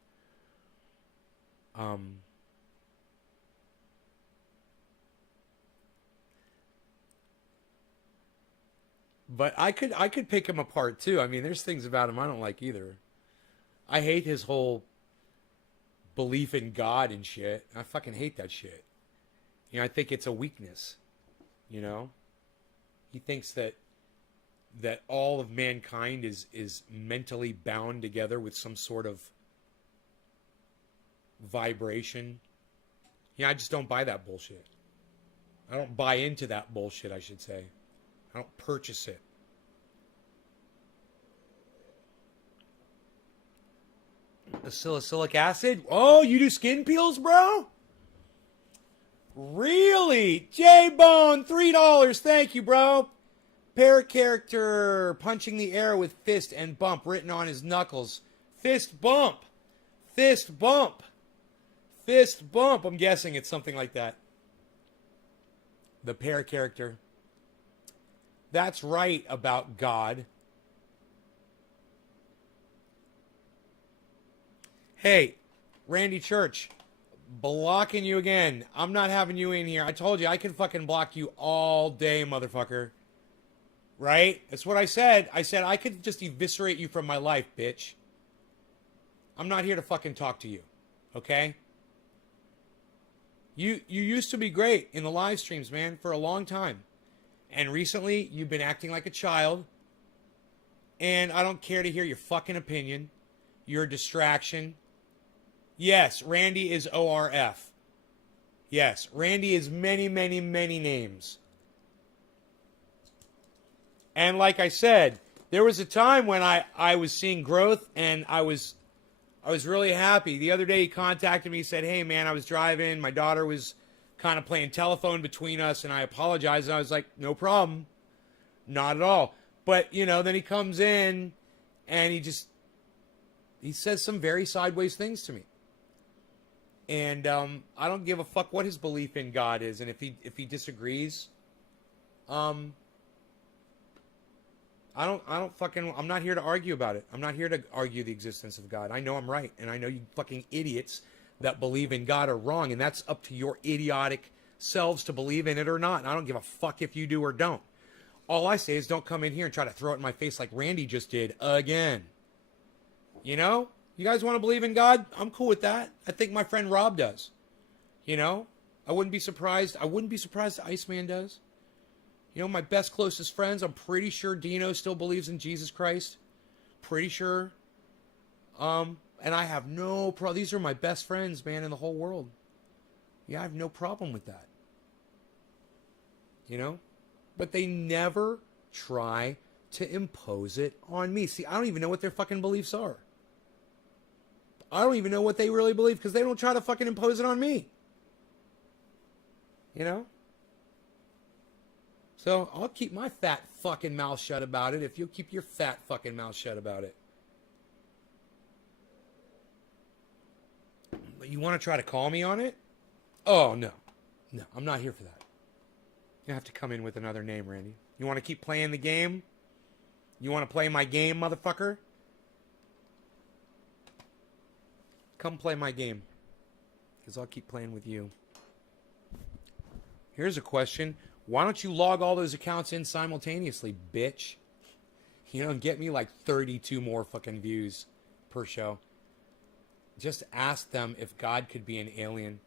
But I could pick him apart too. I mean, there's things about him I don't like either. I hate his whole belief in God and shit. I fucking hate that shit. You know, I think it's a weakness. You know? He thinks that all of mankind is mentally bound together with some sort of vibration. Yeah, I just don't buy that bullshit. I don't buy into that bullshit, I should say. I don't purchase it. The salicylic acid? Oh, you do skin peels, bro? Really? J-Bone, $3. Thank you, bro. Parrot character punching the air with fist and bump written on his knuckles. Fist bump. Fist bump. Fist bump. I'm guessing it's something like that. The parrot character. That's right about God. Hey, Randy Church, blocking you again. I'm not having you in here. I told you I can fucking block you all day, motherfucker. Right? That's what I said. I said I could just eviscerate you from my life, bitch. I'm not here to fucking talk to you. Okay? You used to be great in the live streams, man, for a long time. And recently, you've been acting like a child. And I don't care to hear your fucking opinion. You're a distraction. Yes, Randy is ORF. Yes, Randy is many, many, many names. And like I said, there was a time when I was seeing growth and I was really happy. The other day he contacted me, said, hey man, I was driving. My daughter was kind of playing telephone between us and I apologized. And I was like, no problem. Not at all. But, you know, then he comes in and he says some very sideways things to me. And I don't give a fuck what his belief in God is. And if he disagrees, I'm not here to argue about it. I'm not here to argue the existence of God. I know I'm right. And I know you fucking idiots that believe in God are wrong. And that's up to your idiotic selves to believe in it or not. And I don't give a fuck if you do or don't. All I say is don't come in here and try to throw it in my face like Randy just did again. You know? You guys want to believe in God? I'm cool with that. I think my friend Rob does. You know? I wouldn't be surprised. I wouldn't be surprised if Iceman does. You know, my best, closest friends, I'm pretty sure Dino still believes in Jesus Christ. Pretty sure. And I have no problem. These are my best friends, man, in the whole world. Yeah, I have no problem with that. You know? But they never try to impose it on me. See, I don't even know what their fucking beliefs are. I don't even know what they really believe because they don't try to fucking impose it on me. You know? So I'll keep my fat fucking mouth shut about it if you'll keep your fat fucking mouth shut about it. But you want to try to call me on it? Oh, no. No, I'm not here for that. You have to come in with another name, Randy. You want to keep playing the game? You want to play my game, motherfucker? Come play my game. Because I'll keep playing with you. Here's a question. Why don't you log all those accounts in simultaneously, bitch? You know, get me like 32 more fucking views per show. Just ask them if God could be an alien.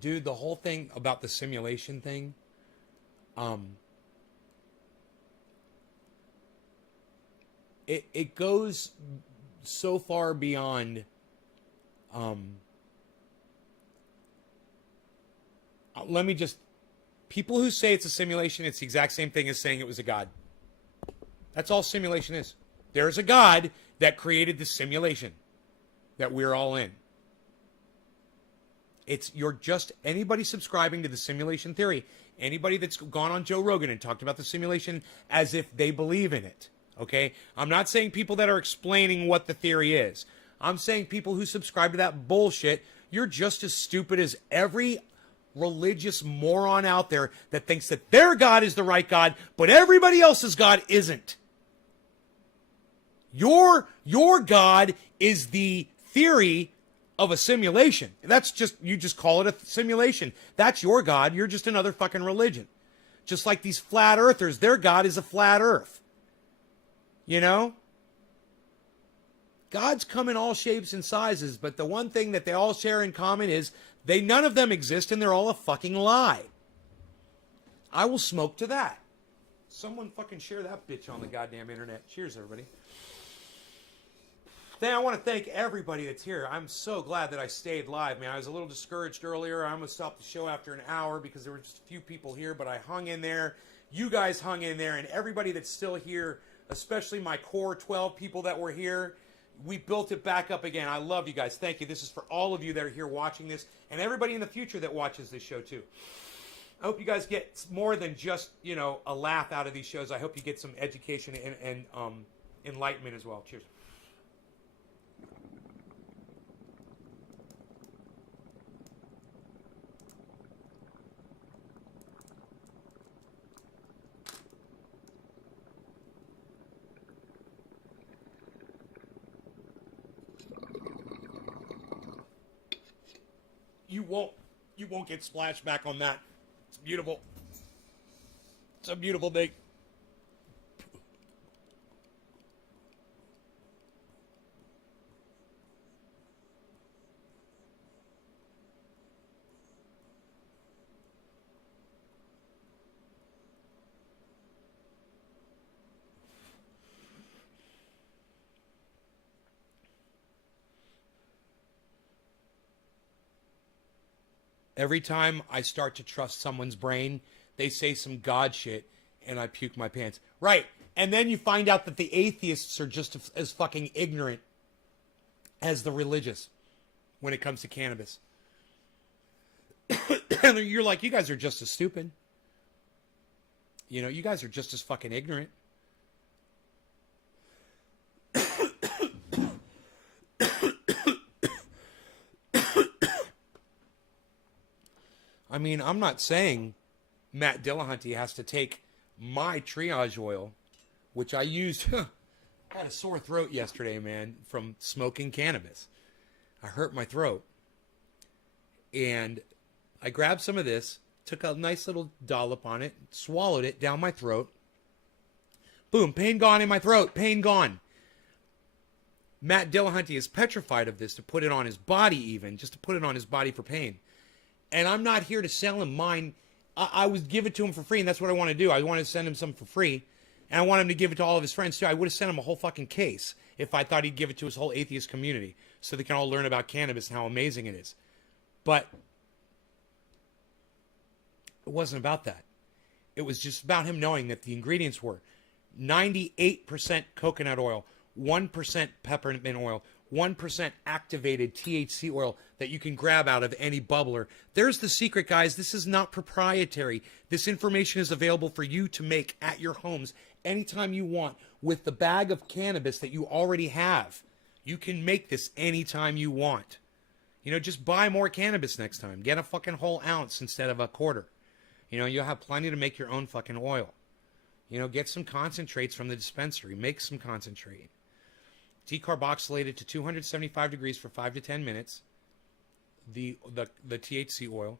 Dude, the whole thing about the simulation thing, it goes so far beyond, let me just, people who say it's a simulation, it's the exact same thing as saying it was a god. That's all simulation is. There's a god that created the simulation that we're all in. You're just anybody subscribing to the simulation theory, anybody that's gone on Joe Rogan and talked about the simulation as if they believe in it. Okay? I'm not saying people that are explaining what the theory is. I'm saying people who subscribe to that bullshit, you're just as stupid as every religious moron out there that thinks that their God is the right God, but everybody else's God isn't. Your God is the theory of a simulation. That's just, you just call it a simulation. That's your God. You're just another fucking religion. Just like these flat earthers, their God is a flat earth. You know? Gods come in all shapes and sizes, but the one thing that they all share in common is none of them exist and they're all a fucking lie. I will smoke to that. Someone fucking share that bitch on the goddamn internet. Cheers, everybody. I want to thank everybody that's here. I'm so glad that I stayed live, man. I was a little discouraged earlier. I almost stopped the show after an hour because there were just a few people here, but I hung in there. You guys hung in there, and everybody that's still here, especially my core 12 people that were here, we built it back up again. I love you guys. Thank you. This is for all of you that are here watching this, and everybody in the future that watches this show, too. I hope you guys get more than just, you know, a laugh out of these shows. I hope you get some education and enlightenment as well. Cheers. You won't get splashed back on that. It's beautiful. It's a beautiful thing. Every time I start to trust someone's brain, they say some God shit, and I puke my pants. Right. And then you find out that the atheists are just as fucking ignorant as the religious when it comes to cannabis. And you're like, you guys are just as stupid. You know, you guys are just as fucking ignorant. I mean, I'm not saying Matt Dillahunty has to take my triage oil, which I used. I had a sore throat yesterday, man, from smoking cannabis. I hurt my throat. And I grabbed some of this, took a nice little dollop on it, swallowed it down my throat. Boom, pain gone in my throat, pain gone. Matt Dillahunty is petrified of this, to put it on his body even, just to put it on his body for pain. And I'm not here to sell him mine. I would give it to him for free, and that's what I want to do. I want to send him some for free, and I want him to give it to all of his friends, too. I would have sent him a whole fucking case if I thought he'd give it to his whole atheist community so they can all learn about cannabis and how amazing it is. But it wasn't about that. It was just about him knowing that the ingredients were 98% coconut oil, 1% peppermint oil, 1% activated THC oil that you can grab out of any bubbler. There's the secret, guys. This is not proprietary. This information is available for you to make at your homes anytime you want with the bag of cannabis that you already have. You can make this anytime you want. You know, just buy more cannabis next time. Get a fucking whole ounce instead of a quarter. You know, you'll have plenty to make your own fucking oil. You know, get some concentrates from the dispensary. Make some concentrate. Decarboxylated to 275 degrees for 5 to 10 minutes. The THC oil.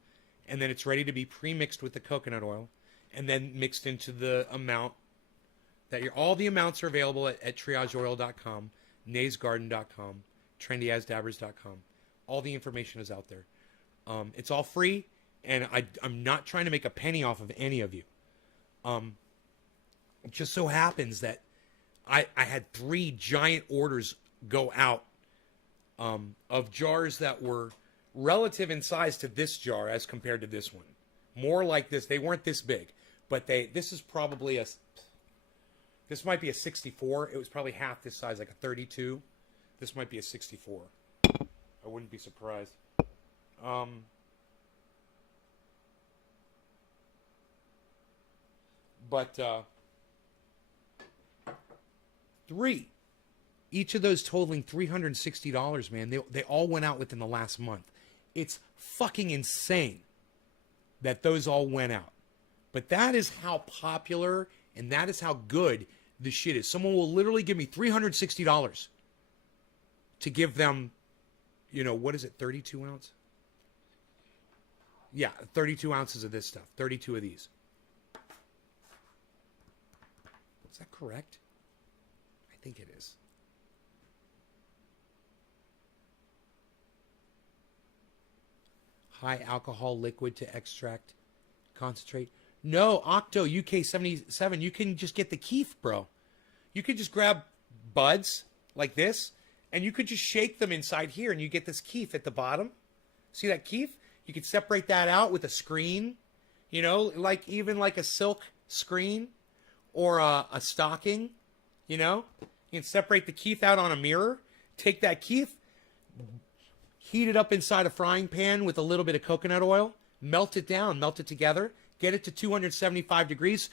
And then it's ready to be pre-mixed with the coconut oil. And then mixed into the amount that all the amounts are available at triageoil.com, naysgarden.com, trendyasdabbers.com. All the information is out there. It's all free, and I'm not trying to make a penny off of any of you. It just so happens that I had 3 giant orders go out of jars that were relative in size to this jar as compared to this one. More like this. They weren't this big, but this is probably this might be a 64. It was probably half this size, like a 32. This might be a 64. I wouldn't be surprised. But 3. Each of those totaling $360, man. They all went out within the last month. It's fucking insane that those all went out. But that is how popular and that is how good the shit is. Someone will literally give me $360 to give them, you know, what is it, 32 ounce? Yeah, 32 ounces of this stuff. 32 of these. Is that correct? I think it is. High alcohol liquid to extract concentrate. No, Octo UK 77, you can just get the keef, bro. You could just grab buds like this, and you could just shake them inside here, and you get this keef at the bottom. See that keef? You could separate that out with a screen, you know, like even like a silk screen or a stocking, you know. You can separate the keef out on a mirror, take that keef, heat it up inside a frying pan with a little bit of coconut oil, melt it down, melt it together, get it to 275 degrees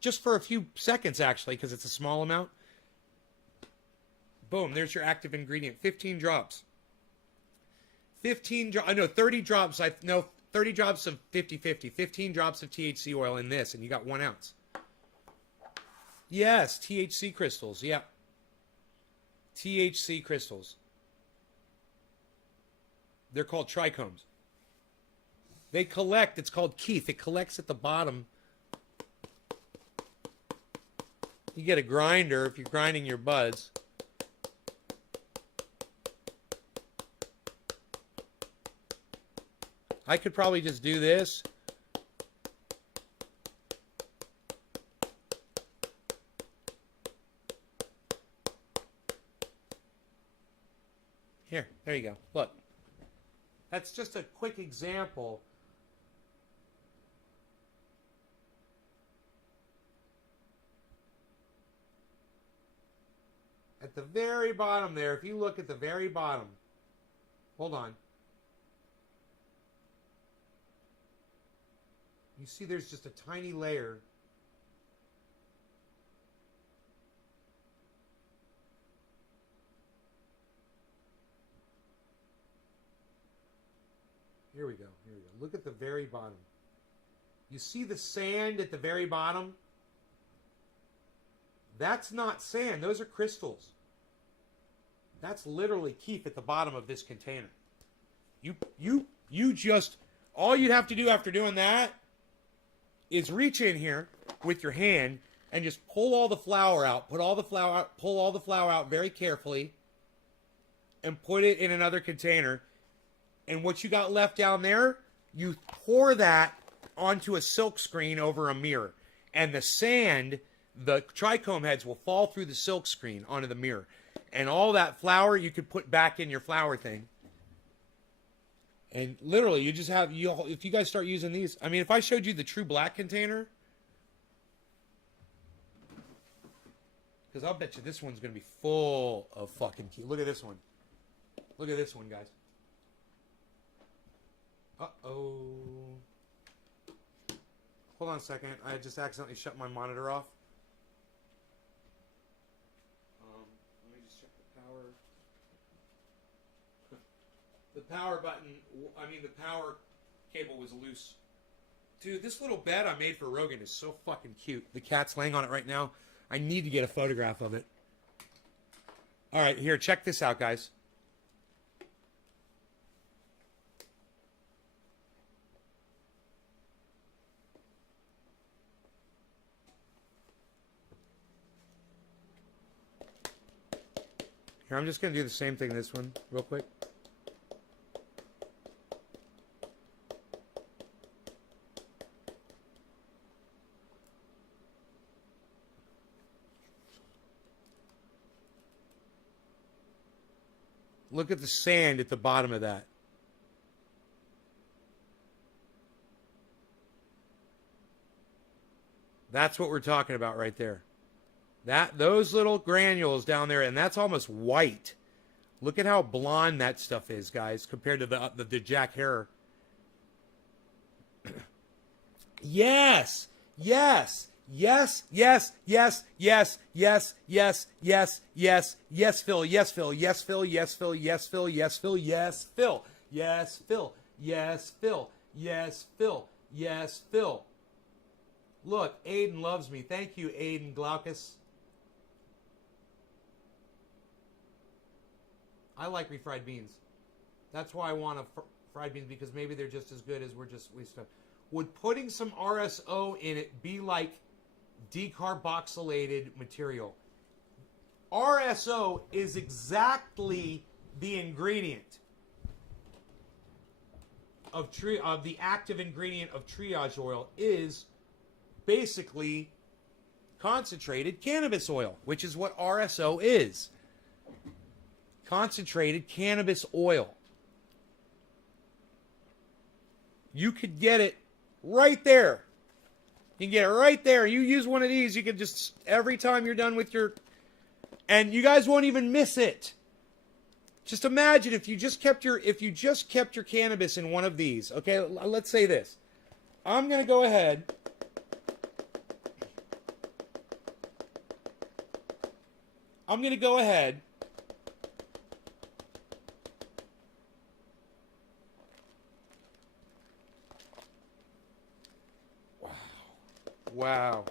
just for a few seconds, actually, because it's a small amount. Boom, there's your active ingredient. 15 drops. 30 drops. 30 drops of 50-50. 15 drops of THC oil in this, and you got 1 ounce. Yes, THC crystals. Yeah. THC crystals. They're called trichomes. They collect. It's called keef. It collects at the bottom. You get a grinder if you're grinding your buds. I could probably just do this. Here, there you go. Look. That's just a quick example. At the very bottom there, if you look at the very bottom, hold on. You see there's just a tiny layer. Here we go. Here we go. Look at the very bottom. You see the sand at the very bottom? That's not sand. Those are crystals. That's literally keef at the bottom of this container. You just, all you'd have to do after doing that is reach in here with your hand and just pull all the flour out. Pull all the flour out very carefully and put it in another container. And what you got left down there, you pour that onto a silk screen over a mirror. And the sand, the trichome heads will fall through the silk screen onto the mirror. And all that flour you could put back in your flour thing. And literally, you just have, if you guys start using these, I mean, if I showed you the True Black container, because I'll bet you this one's going to be full of fucking keef. Look at this one. Look at this one, guys. Uh-oh. Hold on a second. I just accidentally shut my monitor off. Let me just check the power. The power button, I mean, the power cable was loose. Dude, this little bed I made for Rogan is so fucking cute. The cat's laying on it right now. I need to get a photograph of it. All right, here, check this out, guys. Here, I'm just going to do the same thing this one real quick. Look at the sand at the bottom of that. That's what we're talking about right there. Those little granules down there, and that's almost white. Look at how blonde that stuff is, guys, compared to the Jack Herer. Yes, yes, yes, yes, yes, yes, yes, yes, yes, yes, yes, Phil, yes, Phil, yes, Phil, yes, Phil, yes, Phil, yes, Phil, yes, Phil, yes, Phil, yes, Phil, yes, Phil, yes, Phil. Look, Aiden loves me. Thank you, Aiden Glaucus. I like refried beans. That's why I want fried beans, because maybe they're just as good as we stuff. Would putting some RSO in it be like decarboxylated material? RSO is exactly the ingredient of the active ingredient of triage oil is basically concentrated cannabis oil, which is what RSO is. Concentrated cannabis oil. You could get it right there. You can get it right there. You use one of these, you can just, every time you're done with your, and you guys won't even miss it. Just imagine if you just kept your cannabis in one of these. Okay, let's say this. I'm going to go ahead. Wow.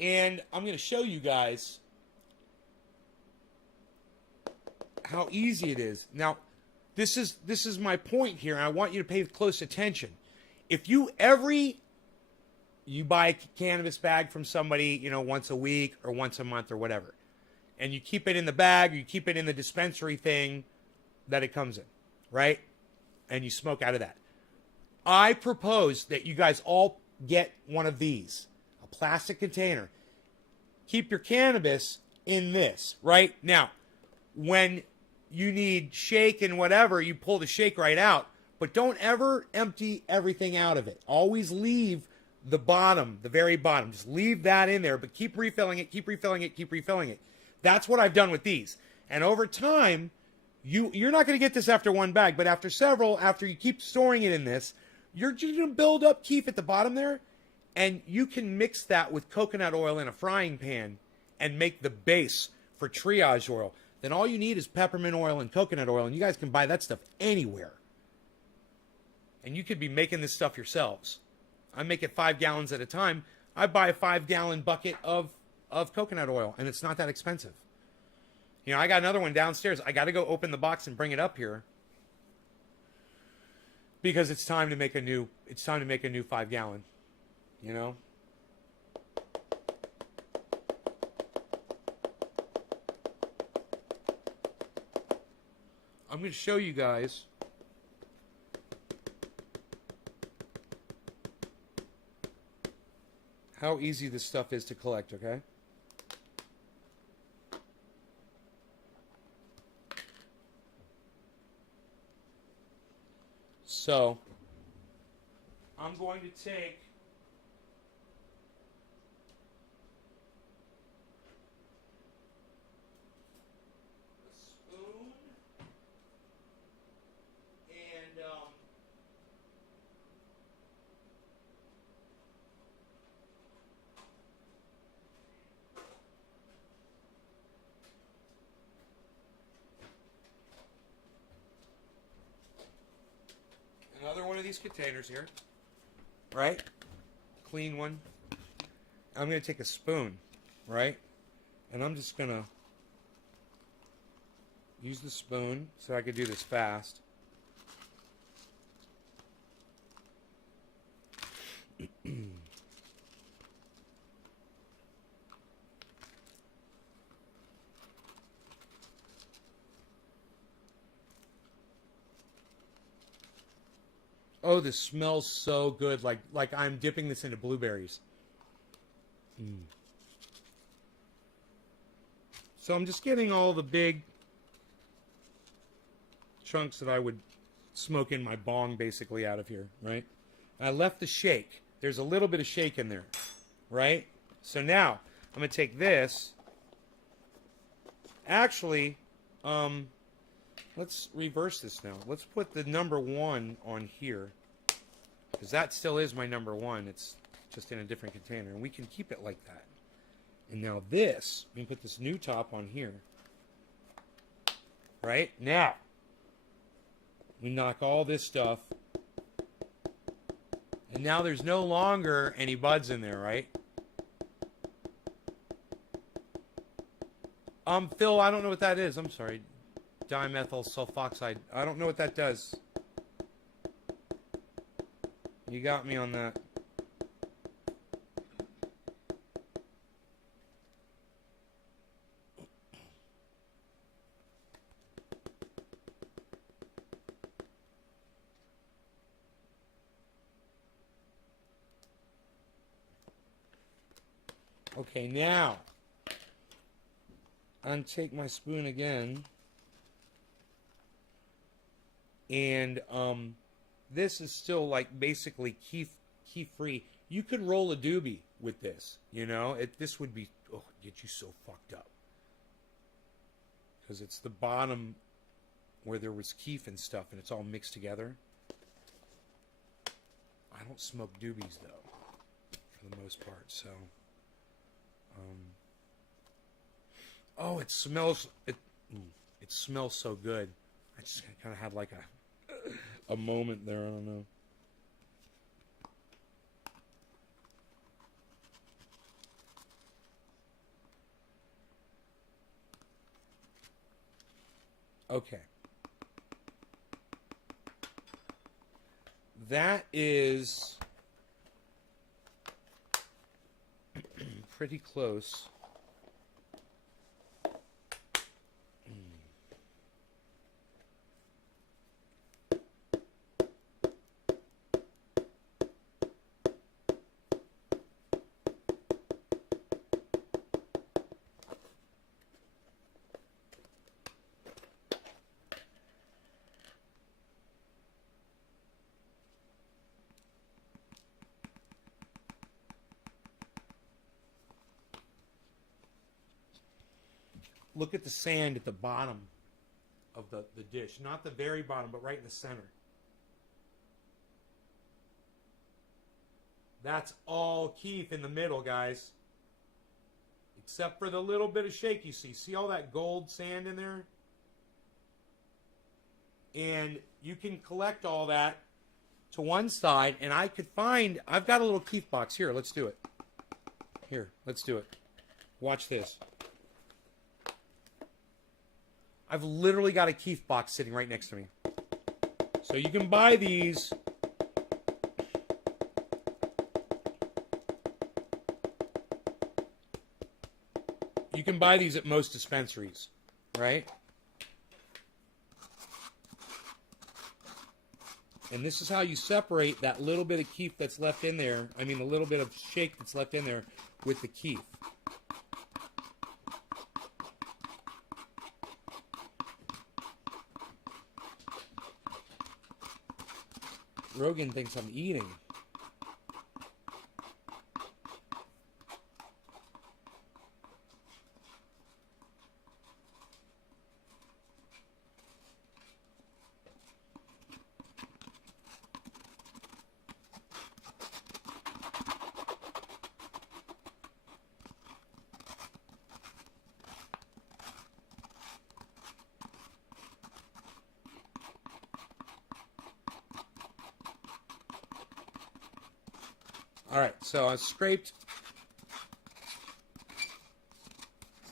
And I'm going to show you guys how easy it is. Now, this is my point here, and I want you to pay close attention. If you buy a cannabis bag from somebody, once a week or once a month or whatever, and you keep it in the bag, or you keep it in the dispensary thing that it comes in, right? And you smoke out of that. I propose that you guys all get one of these, a plastic container. Keep your cannabis in this, right? Now, when you need shake and whatever, you pull the shake right out, but don't ever empty everything out of it. Always leave the bottom, the very bottom. Just leave that in there, but keep refilling it, keep refilling it, keep refilling it. That's what I've done with these. And over time, you're not going to get this after one bag, but after several, after you keep storing it in this, you're just going to build up keef at the bottom there, and you can mix that with coconut oil in a frying pan and make the base for triage oil. Then all you need is peppermint oil and coconut oil, and you guys can buy that stuff anywhere. And you could be making this stuff yourselves. I make it 5 gallons at a time. I buy a 5-gallon bucket of coconut oil, and it's not that expensive. I got another one downstairs. I got to go open the box and bring it up here because it's time to make a new 5-gallon, I'm going to show you guys how easy this stuff is to collect, okay? So, I'm going to take a spoon and another one of these containers here, right? Clean one. I'm going to take a spoon, right? And I'm just going to use the spoon so I could do this fast. Oh, this smells so good. Like I'm dipping this into blueberries. So I'm just getting all the big chunks that I would smoke in my bong basically out of here, right? I left the shake. There's a little bit of shake in there, right? So now I'm going to take this. Actually, let's reverse this now. Let's put the number 1 on here, because that still is my number 1. It's just in a different container, and we can keep it like that. And now this, we can put this new top on here. Right? Now, we knock all this stuff. And now there's no longer any buds in there, right? Phil, I don't know what that is. I'm sorry. Dimethyl sulfoxide. I don't know what that does. You got me on that. Okay, now untake my spoon again, and this is still like basically key free. You could roll a doobie with this, you know. This would be get you so fucked up, because it's the bottom where there was keef and stuff, and it's all mixed together. I don't smoke doobies though, for the most part, so. Oh, it smells. It smells so good. I just kind of had like a moment there. I don't know. Okay. That is pretty close. Look at the sand at the bottom of the dish. Not the very bottom, but right in the center. That's all keef in the middle, guys. Except for the little bit of shake you see. See all that gold sand in there? And you can collect all that to one side, and I could find... I've got a little keef box. Here, let's do it. Here, let's do it. Watch this. I've literally got a keef box sitting right next to me. So you can buy these. You can buy these at most dispensaries, right? And this is how you separate that little bit of keef that's left in there. I mean, the little bit of shake that's left in there with the keef. Rogan thinks I'm eating. All right, so I scraped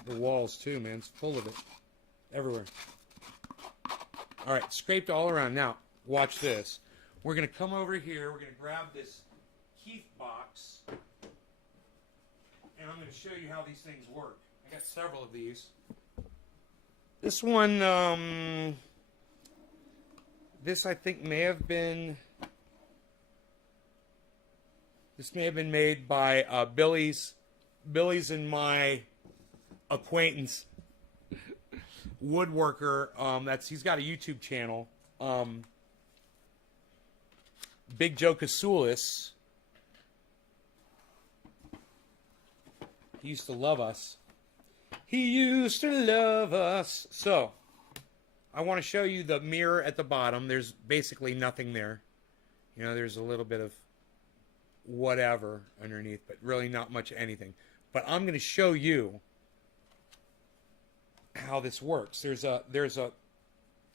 the walls too, man. It's full of it everywhere. All right, scraped all around. Now, watch this. We're going to come over here. We're going to grab this Keith box, and I'm going to show you how these things work. I got several of these. This one, this I think may have been made by Billy's and my acquaintance woodworker. He's got a YouTube channel. Big Joe Kasoulis. He used to love us. He used to love us. So, I want to show you the mirror at the bottom. There's basically nothing there. You know, there's a little bit of whatever underneath, but really not much anything. But I'm going to show you how this works. There's a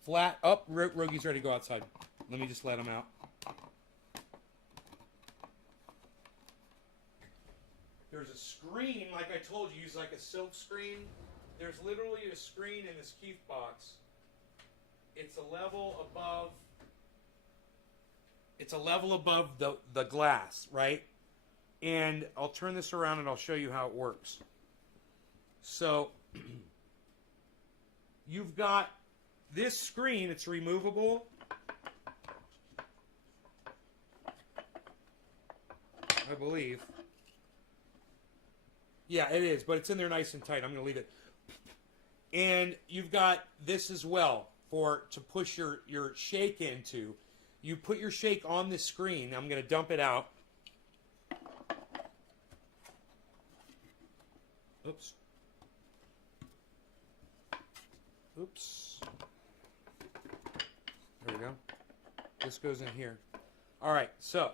flat up. Rogi's ready to go outside. Let me just let him out. There's a screen, like I told you, use like a silk screen. There's literally a screen in this Keith box. It's a level above. It's a level above the glass, right? And I'll turn this around and I'll show you how it works. So you've got this screen. It's removable. I believe. Yeah, it is, but it's in there nice and tight. I'm going to leave it. And you've got this as well to push your shake into. You put your shake on the screen. I'm going to dump it out. Oops. Oops. There we go. This goes in here. All right, so.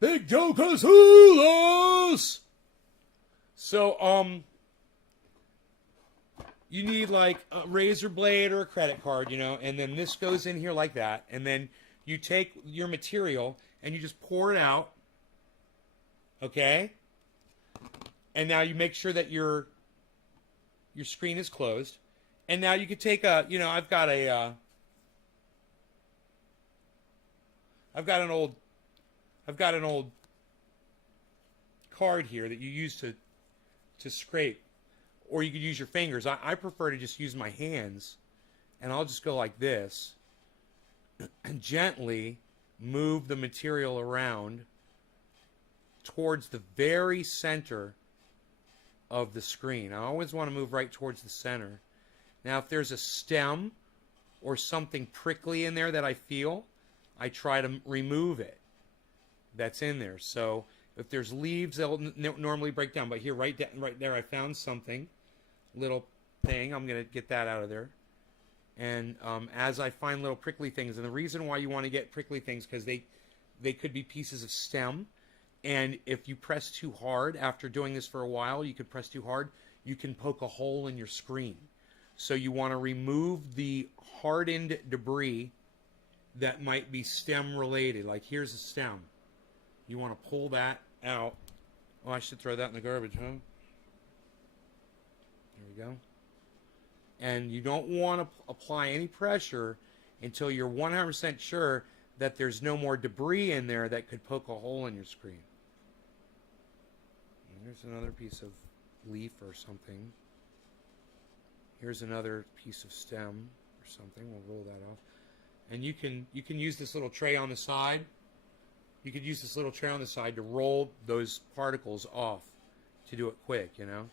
Big Joe Kasoulis! So, you need like a razor blade or a credit card, you know, and then this goes in here like that, and then you take your material and you just pour it out, okay? And now you make sure that your screen is closed, and now you could take a, you know, I've got an old card here that you use to scrape, or you could use your fingers. I prefer to just use my hands, and I'll just go like this and gently move the material around towards the very center of the screen. I always want to move right towards the center. Now, if there's a stem or something prickly in there that I feel, I try to remove it. That's in there. So if there's leaves, they'll normally break down. But here, right there, I found something, little thing. I'm going to get that out of there. And as I find little prickly things, and the reason why you want to get prickly things, because they could be pieces of stem. And if you press too hard, after doing this for a while, you could press too hard, you can poke a hole in your screen. So you want to remove the hardened debris that might be stem related. Like here's a stem. You want to pull that out. Oh, I should throw that in the garbage, huh? There we go. And you don't want to apply any pressure until you're 100% sure that there's no more debris in there that could poke a hole in your screen. And there's another piece of leaf or something. Here's another piece of stem or something. We'll roll that off. And you can use this little tray on the side. You could use this little tray on the side to roll those particles off to do it quick, you know.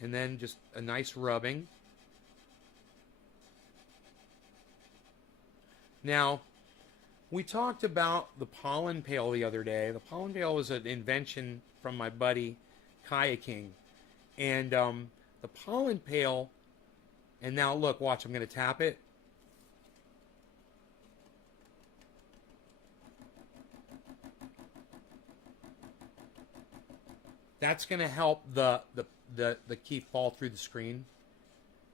And then just a nice rubbing. Now, we talked about the pollen pail the other day. The pollen pail was an invention from my buddy, Kayaking. And the pollen pail, and now look, watch, I'm going to tap it. That's going to help the key fall through the screen.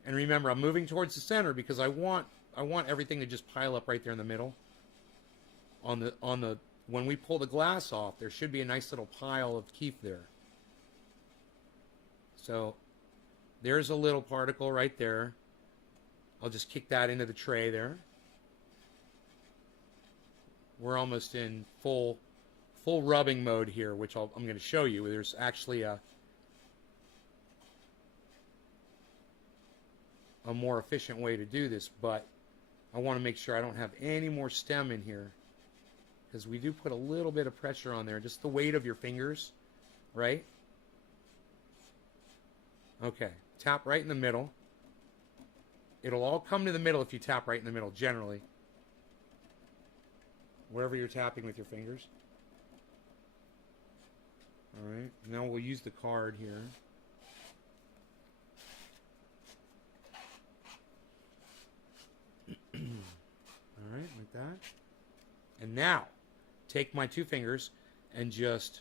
And remember, I'm moving towards the center because I want everything to just pile up right there in the middle. On the when we pull the glass off, there should be a nice little pile of keef there. So there's a little particle right there. I'll just kick that into the tray there. We're almost in full rubbing mode here, which I'm going to show you. There's actually a more efficient way to do this, but I want to make sure I don't have any more stem in here, because we do put a little bit of pressure on there, just the weight of your fingers, right? Okay, tap right in the middle. It'll all come to the middle if you tap right in the middle, generally. Wherever you're tapping with your fingers. Alright, now we'll use the card here. Alright, like that. And now, take my two fingers and just...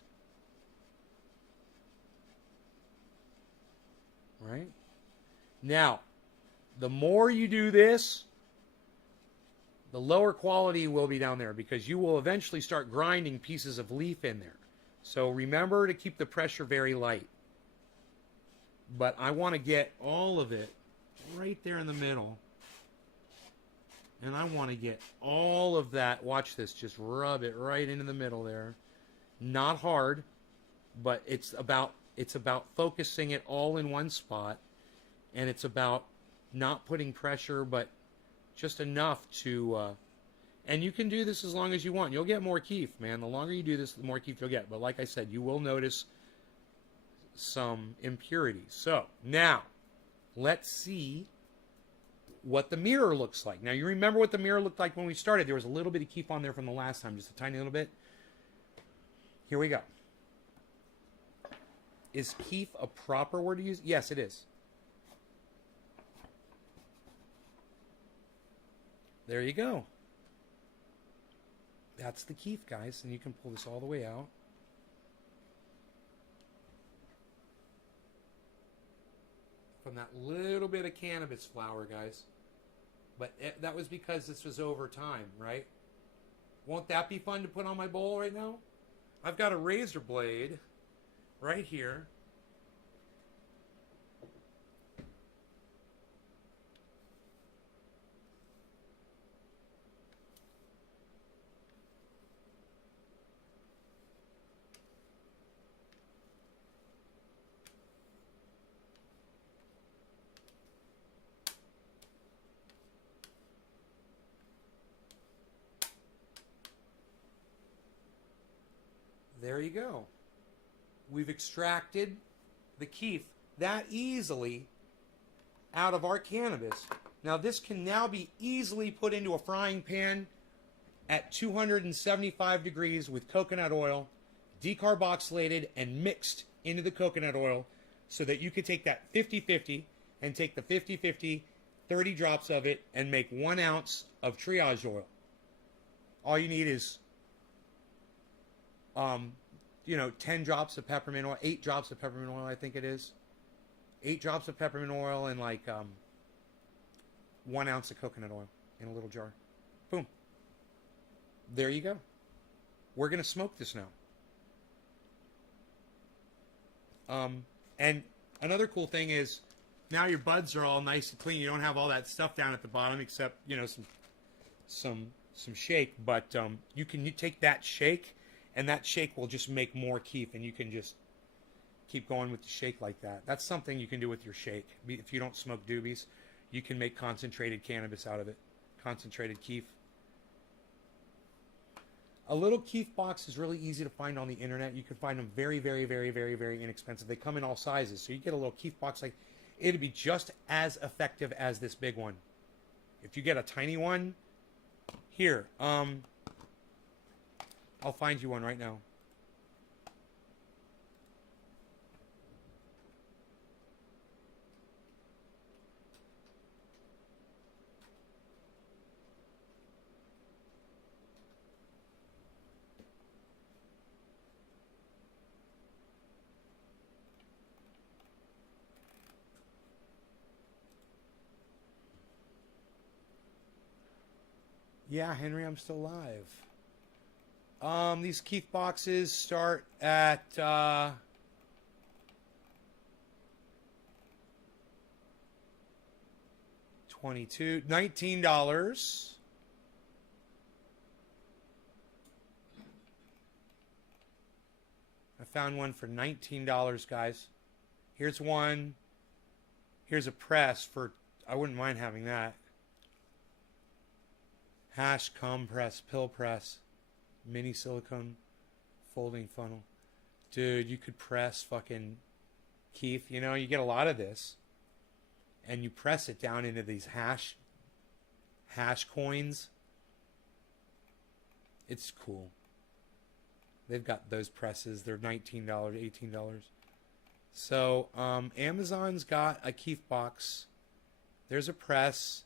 Right? Now, the more you do this, the lower quality will be down there, because you will eventually start grinding pieces of leaf in there. So remember to keep the pressure very light. But I want to get all of it right there in the middle. And I want to get all of that, watch this, just rub it right into the middle there. Not hard, but it's about focusing it all in one spot. And it's about not putting pressure, but just enough to... and you can do this as long as you want. You'll get more keef, man. The longer you do this, the more keef you'll get. But like I said, you will notice some impurities. So, now, let's see what the mirror looks like. Now, you remember what the mirror looked like when we started. There was a little bit of keef on there from the last time, just a tiny little bit. Here we go. Is keef a proper word to use? Yes, it is. There you go. That's the keef, guys, and you can pull this all the way out. From that little bit of cannabis flower, guys. But that was because this was over time, right? Won't that be fun to put on my bowl right now? I've got a razor blade right here. There you go. We've extracted the keef that easily out of our cannabis. Now this can now be easily put into a frying pan at 275 degrees with coconut oil, decarboxylated and mixed into the coconut oil, so that you could take that 50-50 and take the 50-50, 30 drops of it, and make 1 ounce of triage oil. All you need is 10 drops of peppermint oil, 8 drops of peppermint oil, I think it is. 8 drops of peppermint oil and like 1 ounce of coconut oil in a little jar. Boom. There you go. We're going to smoke this now. And another cool thing is, now your buds are all nice and clean. You don't have all that stuff down at the bottom, except, some shake. But you take that shake, and that shake will just make more keef, and you can just keep going with the shake like that. That's something you can do with your shake. If you don't smoke doobies, you can make concentrated cannabis out of it. Concentrated keef. A little keef box is really easy to find on the internet. You can find them very, very, very, very, very inexpensive. They come in all sizes. So you get a little keef box, like, it'll be just as effective as this big one. If you get a tiny one, here, I'll find you one right now. Yeah, Henry, I'm still live. These Keith boxes start at 19. I found one for $19, guys. Here's one. Here's a press for, I wouldn't mind having that. Hash, compress, pill press, mini silicone, folding funnel. Dude, you could press fucking Keith. You know, you get a lot of this. And you press it down into these hash coins. It's cool. They've got those presses. They're $19, $18. So, Amazon's got a Keith box. There's a press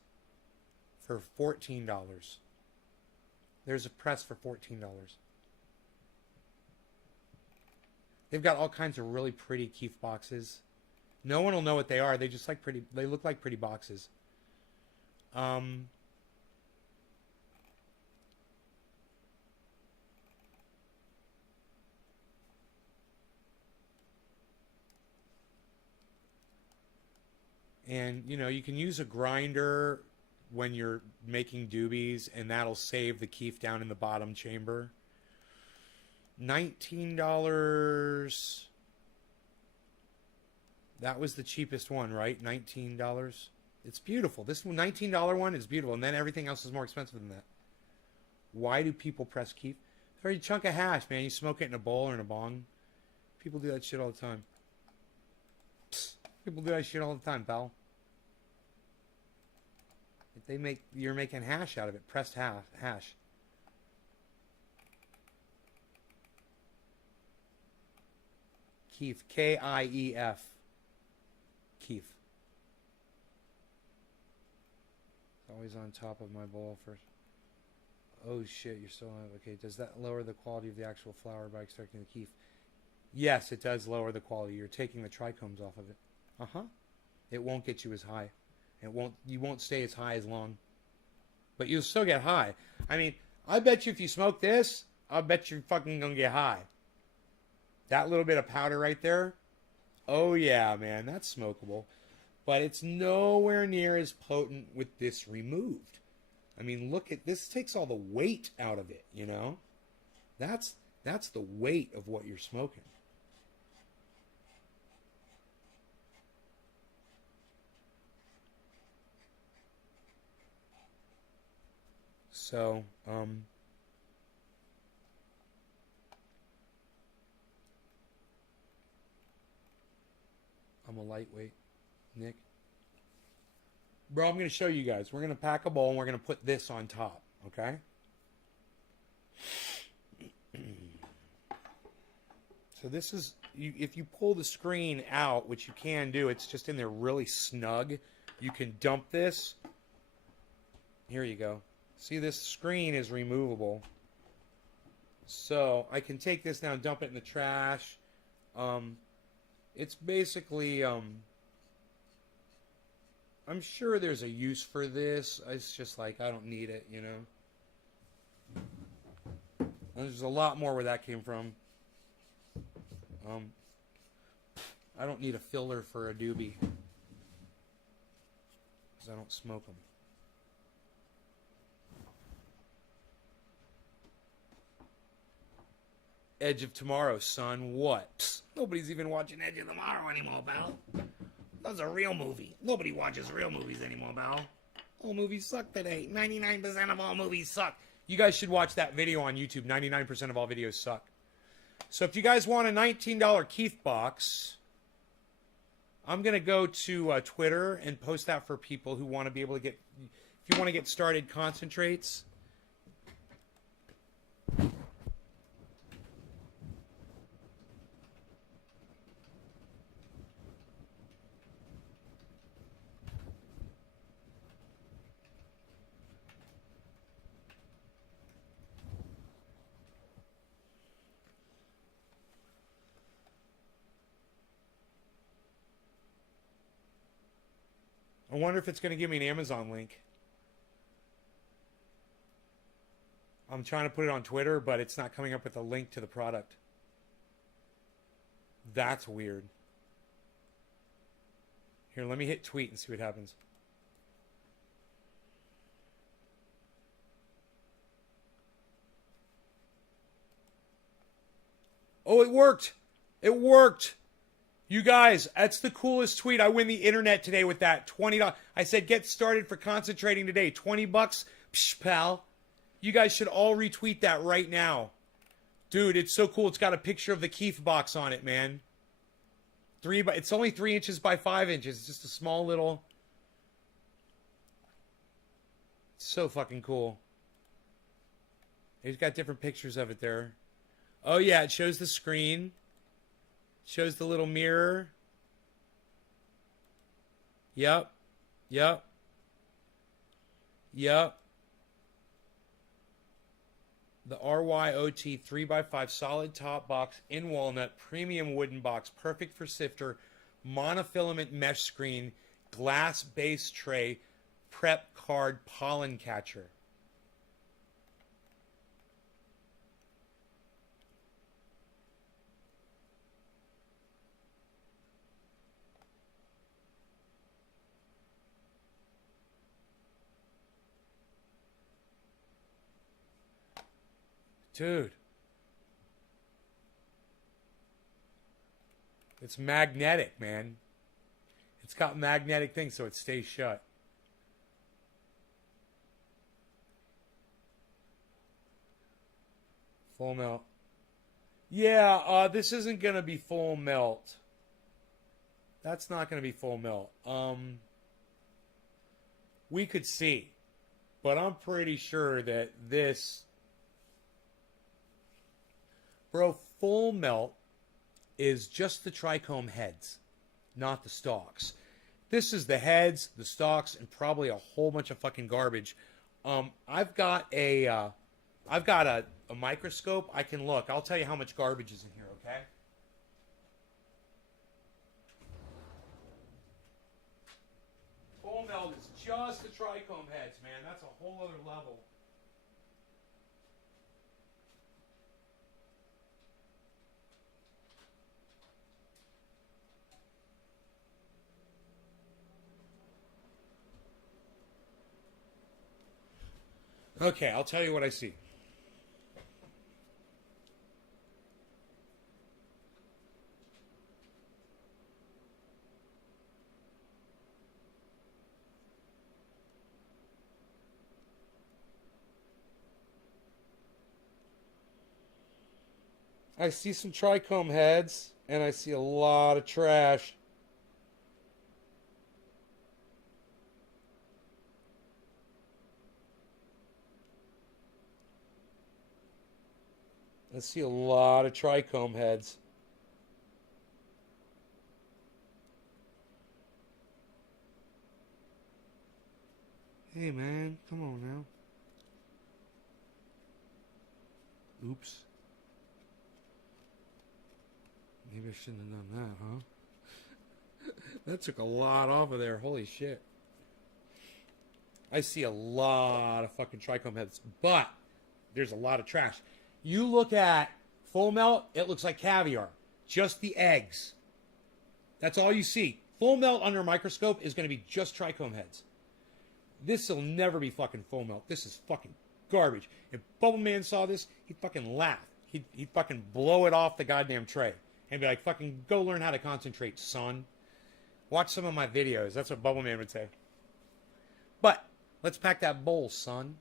for $14. There's a press for $14. They've got all kinds of really pretty Keith boxes. No one will know what they are. They just like pretty. They look like pretty boxes. And you know, you can use a grinder when you're making doobies, and that'll save the keef down in the bottom chamber. $19. That was the cheapest one, right? $19. It's beautiful. This $19 one is beautiful, and then everything else is more expensive than that. Why do people press keef? It's a chunk of hash, man. You smoke it in a bowl or in a bong. People do that shit all the time. Psst. People do that shit all the time, pal. If they make, you're making hash out of it. Pressed hash. Keef. K-I-E-F. Keef. Always on top of my bowl first. Oh shit, you're still on. Okay, does that lower the quality of the actual flower by extracting the keef? Yes, it does lower the quality. You're taking the trichomes off of it. It won't get you as high. You won't stay as high as long. But you'll still get high. I mean, I bet you if you smoke this, I bet you're fucking gonna get high. That little bit of powder right there. Oh yeah, man, that's smokable. But it's nowhere near as potent with this removed. I mean, look at this. Takes all the weight out of it, you know? That's the weight of what you're smoking. So, I'm a lightweight, Nick. Bro, I'm going to show you guys. We're going to pack a bowl and we're going to put this on top, okay? So this is, if you pull the screen out, which you can do, it's just in there really snug. You can dump this. Here you go. See, this screen is removable. So I can take this now and dump it in the trash. It's basically, I'm sure there's a use for this. It's just like, I don't need it, you know. And there's a lot more where that came from. I don't need a filler for a doobie. Because I don't smoke them. Edge of Tomorrow, son. What? Psst, nobody's even watching Edge of Tomorrow anymore, pal. That's a real movie. Nobody watches real movies anymore, pal. All movies suck today. 99% of all movies suck. You guys should watch that video on YouTube. 99% of all videos suck. So if you guys want a $19 Keith box, I'm going to go to Twitter and post that for people who want to be able to get, if you want to get started concentrates. I wonder if it's going to give me an Amazon link. I'm trying to put it on Twitter, but it's not coming up with a link to the product. That's weird. Here, let me hit tweet and see what happens. Oh, it worked. It worked. You guys, that's the coolest tweet. I win the internet today with that. $20. I said, get started for concentrating today. $20. Psh, pal. You guys should all retweet that right now. Dude, it's so cool. It's got a picture of the Keith box on it, man. It's only 3 inches by 5 inches. It's just a small little... It's so fucking cool. He's got different pictures of it there. Oh, yeah, it shows the screen. Shows the little mirror. Yep. Yep. Yep. The RYOT 3x5 solid top box in walnut, premium wooden box, perfect for sifter, monofilament mesh screen, glass base tray, prep card pollen catcher. Dude. It's magnetic, man. It's got magnetic things so it stays shut. Full melt. Yeah, this isn't going to be full melt. That's not going to be full melt. We could see. But I'm pretty sure that this... Bro, full melt is just the trichome heads, not the stalks. This is the heads, the stalks, and probably a whole bunch of fucking garbage. I've got a microscope. I can look. I'll tell you how much garbage is in here, okay? Full melt is just the trichome heads, man. That's a whole other level. Okay, I'll tell you what I see. I see some trichome heads, and I see a lot of trash. I see a lot of trichome heads. Hey, man, come on now. Oops. Maybe I shouldn't have done that, huh? That took a lot off of there. Holy shit. I see a lot of fucking trichome heads, but there's a lot of trash. You look at full melt, it looks like caviar. Just the eggs. That's all you see. Full melt under a microscope is going to be just trichome heads. This will never be fucking full melt. This is fucking garbage. If Bubble Man saw this, he'd fucking laugh. He'd fucking blow it off the goddamn tray. And be like, fucking go learn how to concentrate, son. Watch some of my videos. That's what Bubble Man would say. But, let's pack that bowl, son.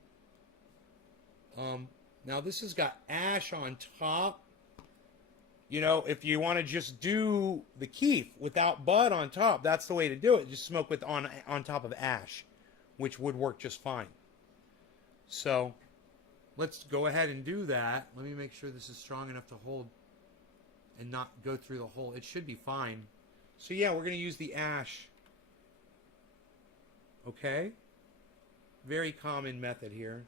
Now, this has got ash on top. You know, if you want to just do the keef without bud on top, that's the way to do it. Just smoke with on top of ash, which would work just fine. So, let's go ahead and do that. Let me make sure this is strong enough to hold and not go through the hole. It should be fine. So, yeah, we're going to use the ash. Okay? Very common method here.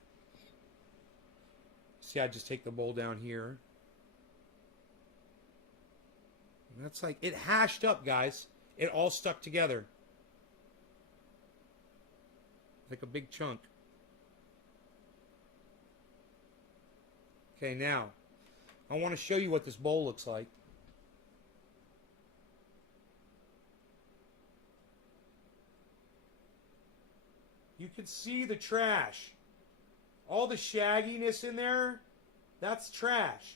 See, I just take the bowl down here. And that's like, it hashed up, guys. It all stuck together. Like a big chunk. Okay, now, I want to show you what this bowl looks like. You can see the trash. All the shagginess in there, that's trash.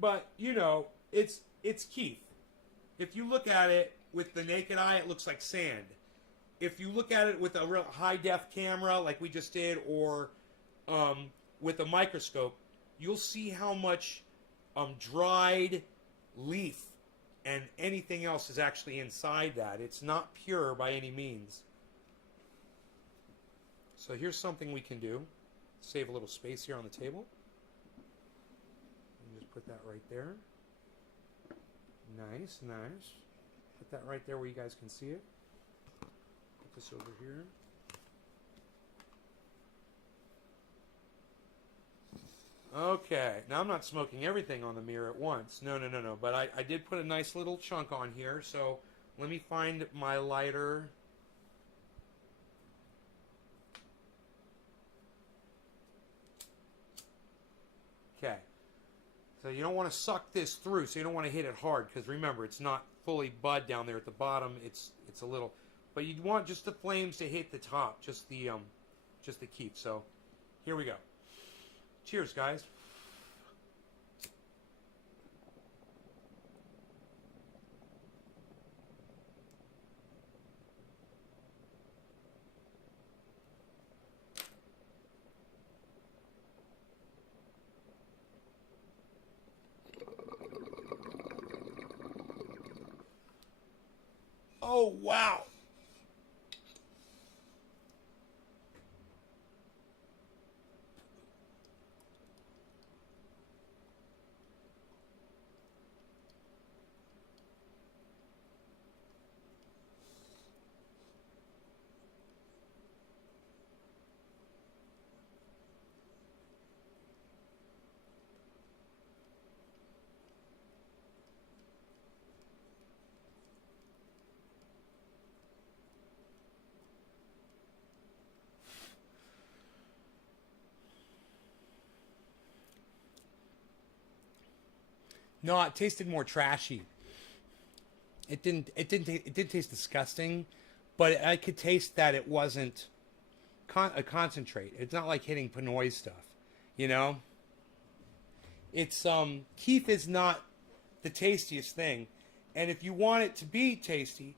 But, you know, it's Keith. If you look at it with the naked eye, it looks like sand. If you look at it with a real high-def camera like we just did, or with a microscope, you'll see how much dried leaf and anything else is actually inside that. It's not pure by any means. So here's something we can do. Save a little space here on the table. And just put that right there. Nice, nice. Put that right there where you guys can see it. Put this over here. Okay, now I'm not smoking everything on the mirror at once. No. But I did put a nice little chunk on here. So let me find my lighter. Okay. So you don't want to suck this through, so you don't want to hit it hard, because remember, it's not fully bud down there at the bottom. It's a little, but you want just the flames to hit the top, just the keef. So here we go. Cheers, guys. Oh, wow. No, it tasted more trashy. It didn't taste disgusting, but I could taste that it wasn't a concentrate. It's not like hitting Pinoy stuff, you know? It's keef is not the tastiest thing, and if you want it to be tasty,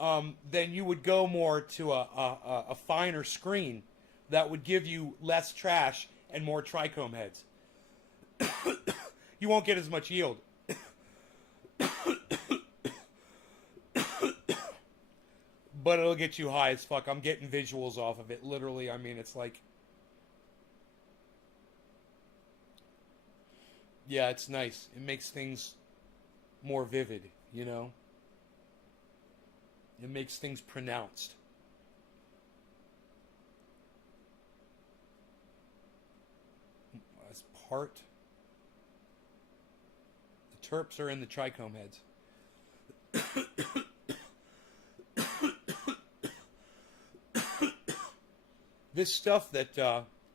then you would go more to a finer screen that would give you less trash and more trichome heads. You won't get as much yield. But it'll get you high as fuck. I'm getting visuals off of it. Literally, I mean, it's like... Yeah, it's nice. It makes things more vivid, you know? It makes things pronounced. As part... The terps are in the trichome heads. This stuff that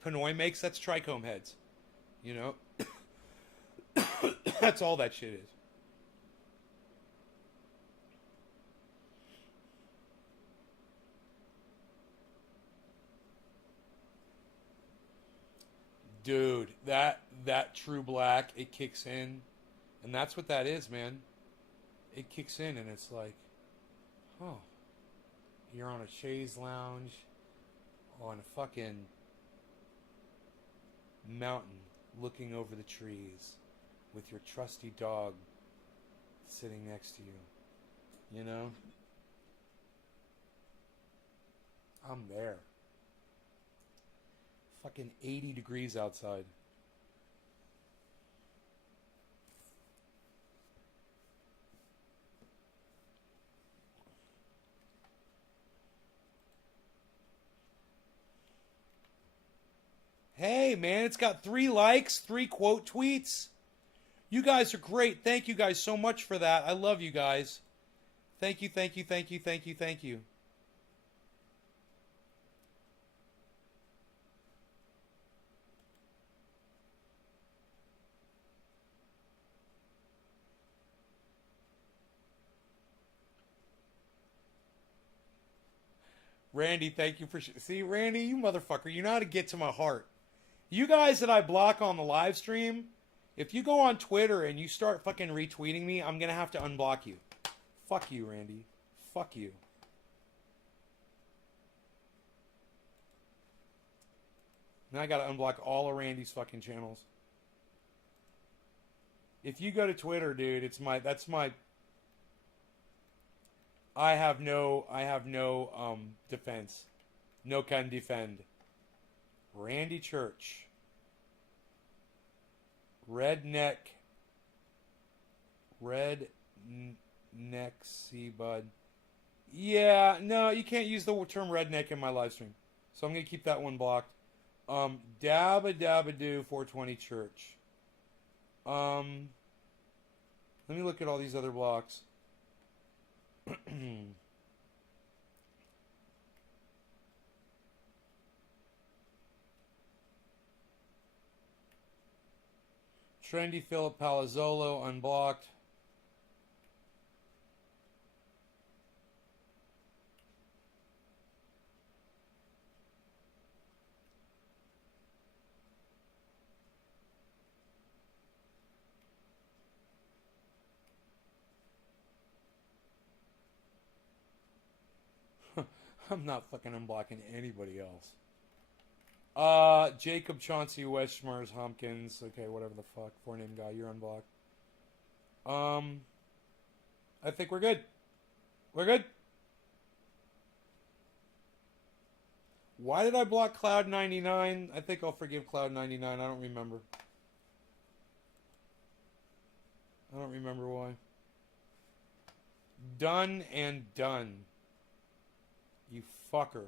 Pinoy makes, that's trichome heads. You know? That's all that shit is. Dude, that true black, it kicks in. And that's what that is, man. It kicks in and it's like, oh, you're on a chaise lounge on a fucking mountain looking over the trees with your trusty dog sitting next to you. You know? I'm there. Fucking 80 degrees outside. Hey, man, it's got 3 likes, 3 quote tweets. You guys are great. Thank you guys so much for that. I love you guys. Thank you, thank you, thank you, thank you, thank you. Randy, thank you for... See, Randy, you motherfucker, you know how to get to my heart. You guys that I block on the live stream, if you go on Twitter and you start fucking retweeting me, I'm going to have to unblock you. Fuck you, Randy. Fuck you. Now I got to unblock all of Randy's fucking channels. If you go to Twitter, dude, that's my... I have no defense. No can defend. Randy Church. Redneck Seabud. Yeah, no, you can't use the term redneck in my live stream. So I'm going to keep that one blocked. Dabba Dabba Doo 420 Church. Let me look at all these other blocks. Trendy Philip Palazzolo unblocked. I'm not fucking unblocking anybody else. Jacob Chauncey Westschmers Humpkins. Okay, whatever the fuck. Four-name guy, you're unblocked. I think we're good. We're good. Why did I block Cloud99? I think I'll forgive Cloud99. I don't remember. I don't remember why. Done and done. You fucker.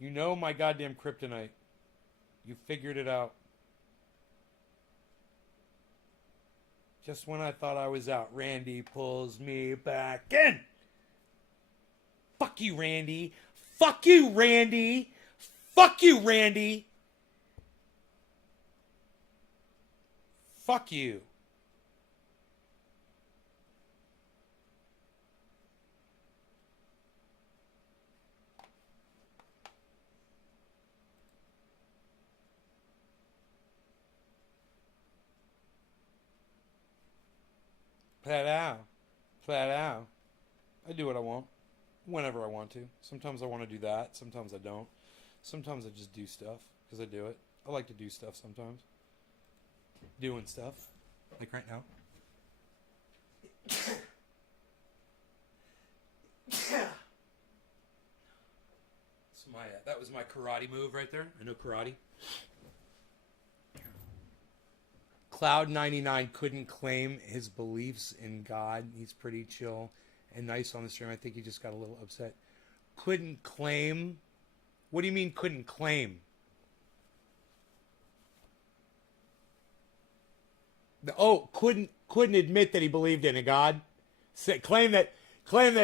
You know my goddamn kryptonite. You figured it out. Just when I thought I was out, Randy pulls me back in. Fuck you, Randy. Fuck you, Randy. Fuck you, Randy. Fuck you. Flat out. Flat out. I do what I want. Whenever I want to. Sometimes I want to do that. Sometimes I don't. Sometimes I just do stuff because I do it. I like to do stuff sometimes. Doing stuff. Like right now. That was my karate move right there. I know karate. Cloud99 couldn't claim his beliefs in God. He's pretty chill and nice on the stream. I think he just got a little upset. Couldn't claim? What do you mean couldn't claim? Couldn't admit that he believed in a God? Claim that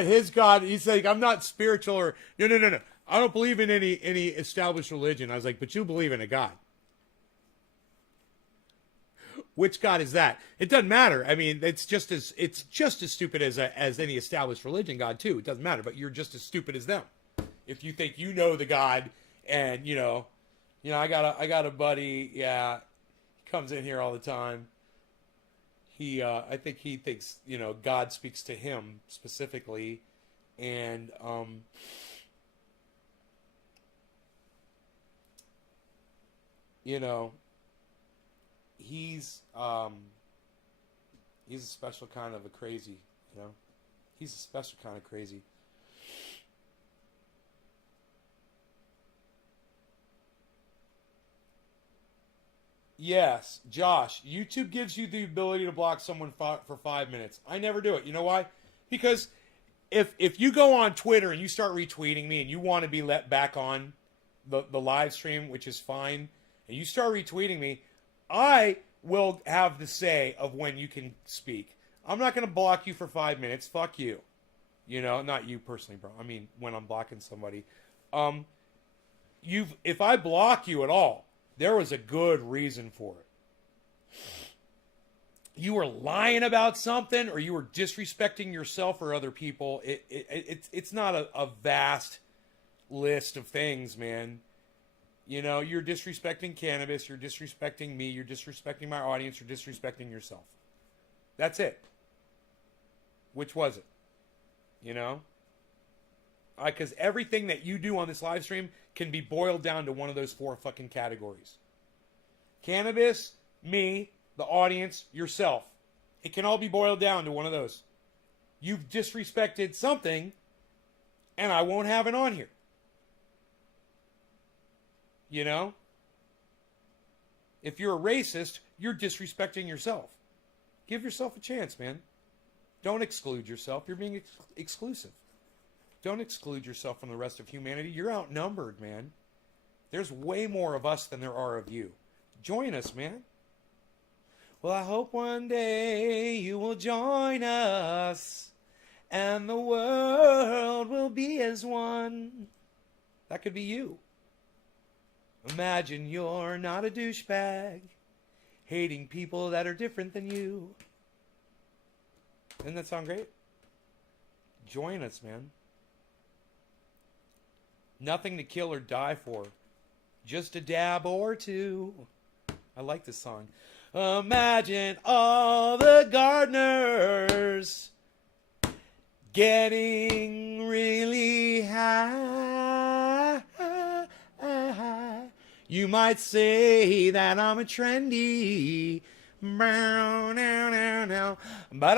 his God, he's like, I'm not spiritual or no. I don't believe in any established religion. I was like, but you believe in a God. Which God is that? It doesn't matter. I mean, it's just as stupid as any established religion God too. It doesn't matter, but you're just as stupid as them. If you think you know the God, and I got a buddy, yeah, comes in here all the time. I think he thinks God speaks to him specifically, and he's a special kind of a crazy, He's a special kind of crazy. Yes, Josh, YouTube gives you the ability to block someone for 5 minutes. I never do it. You know why? Because if you go on Twitter and you start retweeting me and you want to be let back on the live stream, which is fine, and you start retweeting me, I will have the say of when you can speak. I'm not going to block you for 5 minutes. Fuck you. Not you personally, bro. I mean, when I'm blocking somebody. If I block you at all, there was a good reason for it. You were lying about something, or you were disrespecting yourself or other people. It's not a vast list of things, man. You know, you're disrespecting cannabis, you're disrespecting me, you're disrespecting my audience, you're disrespecting yourself. That's it. Which was it? You know? Because everything that you do on this live stream can be boiled down to one of those 4 fucking categories. Cannabis, me, the audience, yourself. It can all be boiled down to one of those. You've disrespected something, and I won't have it on here. You know? If you're a racist, you're disrespecting yourself. Give yourself a chance, man. Don't exclude yourself. You're being exclusive. Don't exclude yourself from the rest of humanity. You're outnumbered, man. There's way more of us than there are of you. Join us, man. Well, I hope one day you will join us and the world will be as one. That could be you. Imagine you're not a douchebag, hating people that are different than you. Doesn't that sound great? Join us, man. Nothing to kill or die for. Just a dab or two. I like this song. Imagine all the gardeners getting really high. You might say that I'm a trendy, but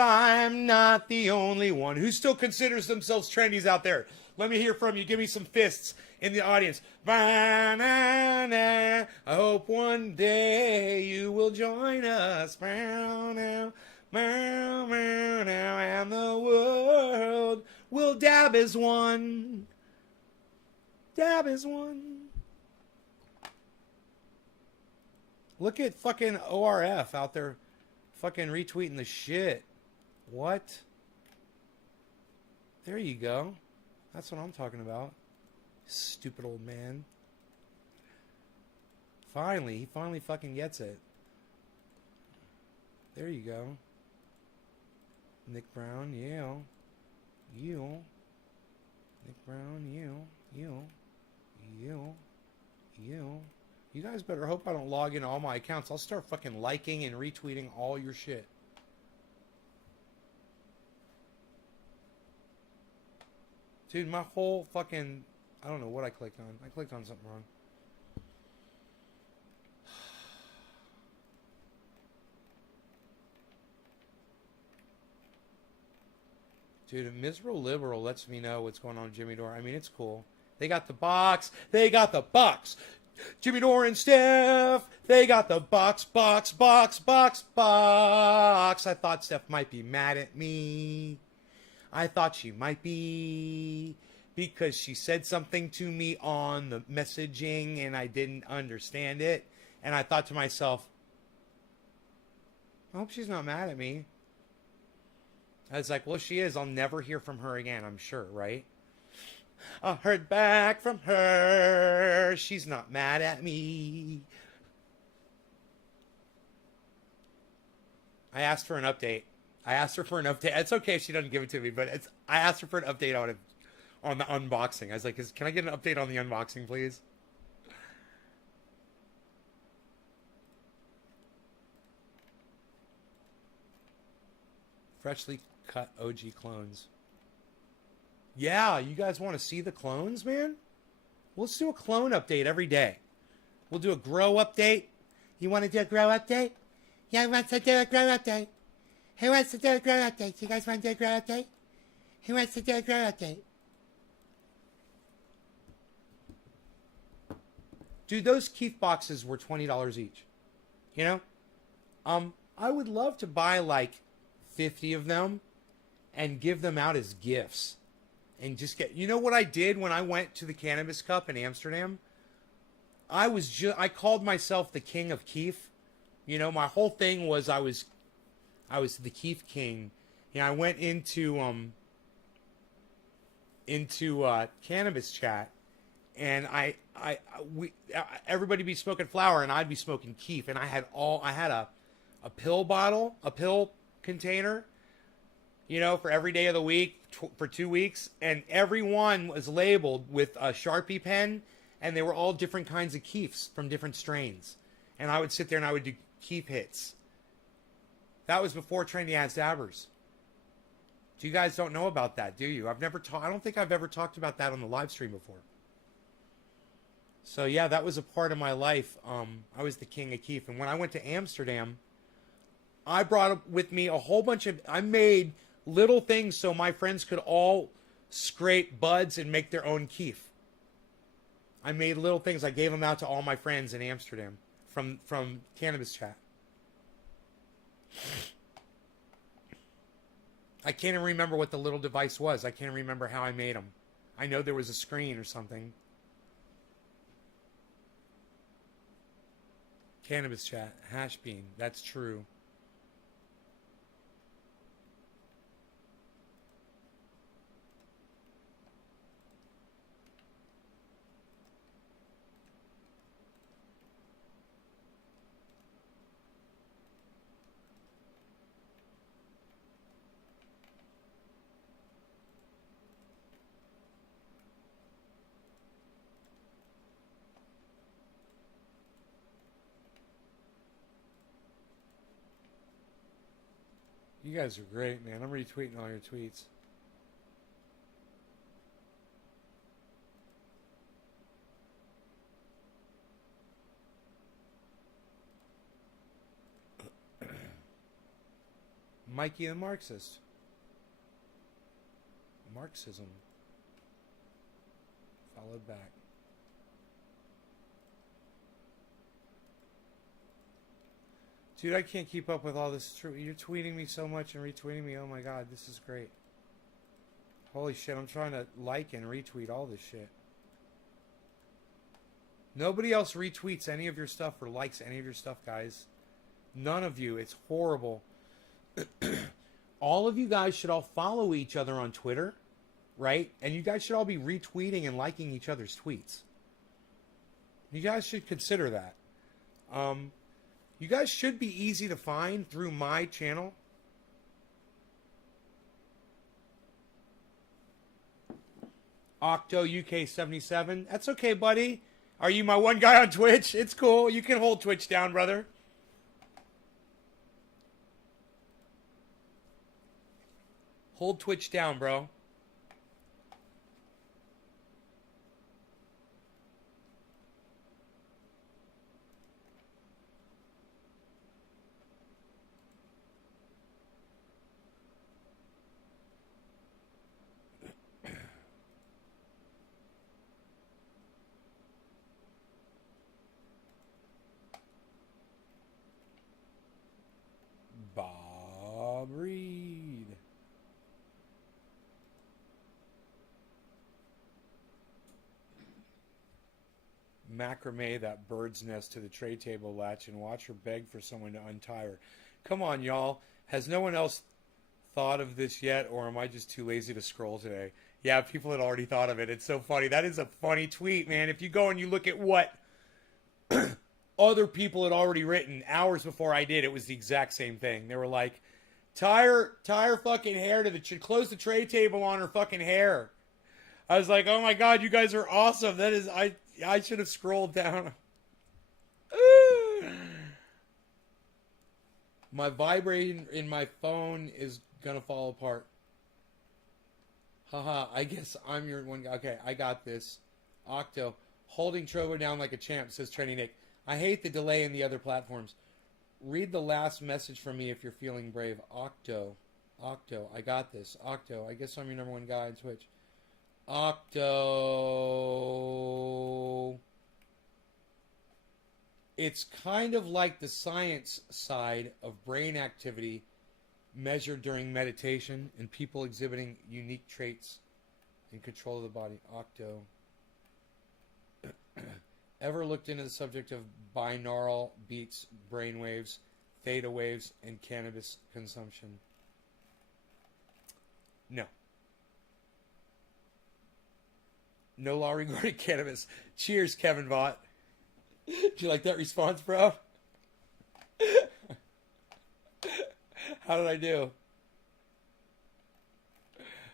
I'm not the only one who still considers themselves trendies out there. Let me hear from you. Give me some fists in the audience. I hope one day you will join us. And the world will dab as one. Dab as one. Look at fucking ORF out there fucking retweeting the shit. What? There you go. That's what I'm talking about. Stupid old man. He finally fucking gets it. There you go. Nick Brown, yeah. You. Nick Brown, you. You guys better hope I don't log into all my accounts. I'll start fucking liking and retweeting all your shit. Dude, my whole fucking... I don't know what I clicked on. I clicked on something wrong. Dude, a miserable liberal lets me know what's going on with Jimmy Dore. I mean, it's cool. They got the box. They got the box. Jimmy Dore and Steph. They got the box. I thought Steph might be mad at me. I thought she might be, because she said something to me on the messaging and I didn't understand it. And I thought to myself, I hope she's not mad at me. I was like, well, she is. I'll never hear from her again, I'm sure, right? I heard back from her. She's not mad at me. I asked for an update. It's okay if she doesn't give it to me, but I asked her for an update on the unboxing. I was like, can I get an update on the unboxing, please? Freshly cut OG clones. Yeah, you guys want to see the clones, man? Let's do a clone update every day. We'll do a grow update. You want to do a grow update? Yeah, I want to do a grow update. Who wants to do a grow update? You guys want to do a grow update? Who wants to do a grow update? Dude, those Keith boxes were $20 each. You know? I would love to buy like 50 of them and give them out as gifts. And just get... You know what I did when I went to the Cannabis Cup in Amsterdam? I called myself the King of Keith. You know, my whole thing was I was the Keith King. You know, I went into Cannabis Chat, and everybody be smoking flower, and I'd be smoking Keith, and I had a pill bottle, a pill container, you know, for every day of the week, for 2 weeks, and every one was labeled with a Sharpie pen, and they were all different kinds of keefs from different strains. And I would sit there and I would do keef hits. That was before Trendy Ass Dabbers. You guys don't know about that, do you? I don't think I've ever talked about that on the live stream before. So yeah, that was a part of my life. I was the king of keef. And when I went to Amsterdam, I brought with me a whole bunch of... I made little things so my friends could all scrape buds and make their own keef. I made little things. I gave them out to all my friends in Amsterdam from Cannabis Chat. I can't even remember what the little device was. I can't remember how I made them. I know there was a screen or something. Cannabis Chat. Hash bean. That's true. You guys are great, man. I'm retweeting all your tweets. Mikey the Marxist. Marxism. Followed back. Dude, I can't keep up with all this. You're tweeting me so much and retweeting me. Oh my god, this is great. Holy shit, I'm trying to like and retweet all this shit. Nobody else retweets any of your stuff or likes any of your stuff, guys. None of you. It's horrible. All of you guys should all follow each other on Twitter, right? And you guys should all be retweeting and liking each other's tweets. You guys should consider that. You guys should be easy to find through my channel. Octo UK 77. That's okay, buddy. Are you my one guy on Twitch? It's cool. You can hold Twitch down, brother. Hold Twitch down, bro. Bob Reed. Macrame that bird's nest to the tray table latch and watch her beg for someone to untie her. Come on, y'all. Has no one else thought of this yet, or am I just too lazy to scroll today? Yeah, people had already thought of it. It's so funny. That is a funny tweet, man. If you go and you look at what other people had already written hours before I did, it was the exact same thing. They were like, tie her fucking hair to close the tray table on her fucking hair. I was like, oh my god, you guys are awesome. That is, I should have scrolled down. My vibrating in my phone is gonna fall apart. Haha, I guess I'm your one guy. Okay, I got this. Octo, holding Trovo down like a champ, says Trendy Nick. I hate the delay in the other platforms. Read the last message from me if you're feeling brave. Octo, I got this. Octo, I guess I'm your number one guy on Twitch. Octo. It's kind of like the science side of brain activity measured during meditation and people exhibiting unique traits in control of the body. Octo. Ever looked into the subject of binaural beats, brainwaves, theta waves, and cannabis consumption? No. No law regarding cannabis. Cheers, Kevin Vaught. Did you like that response, bro? How did I do?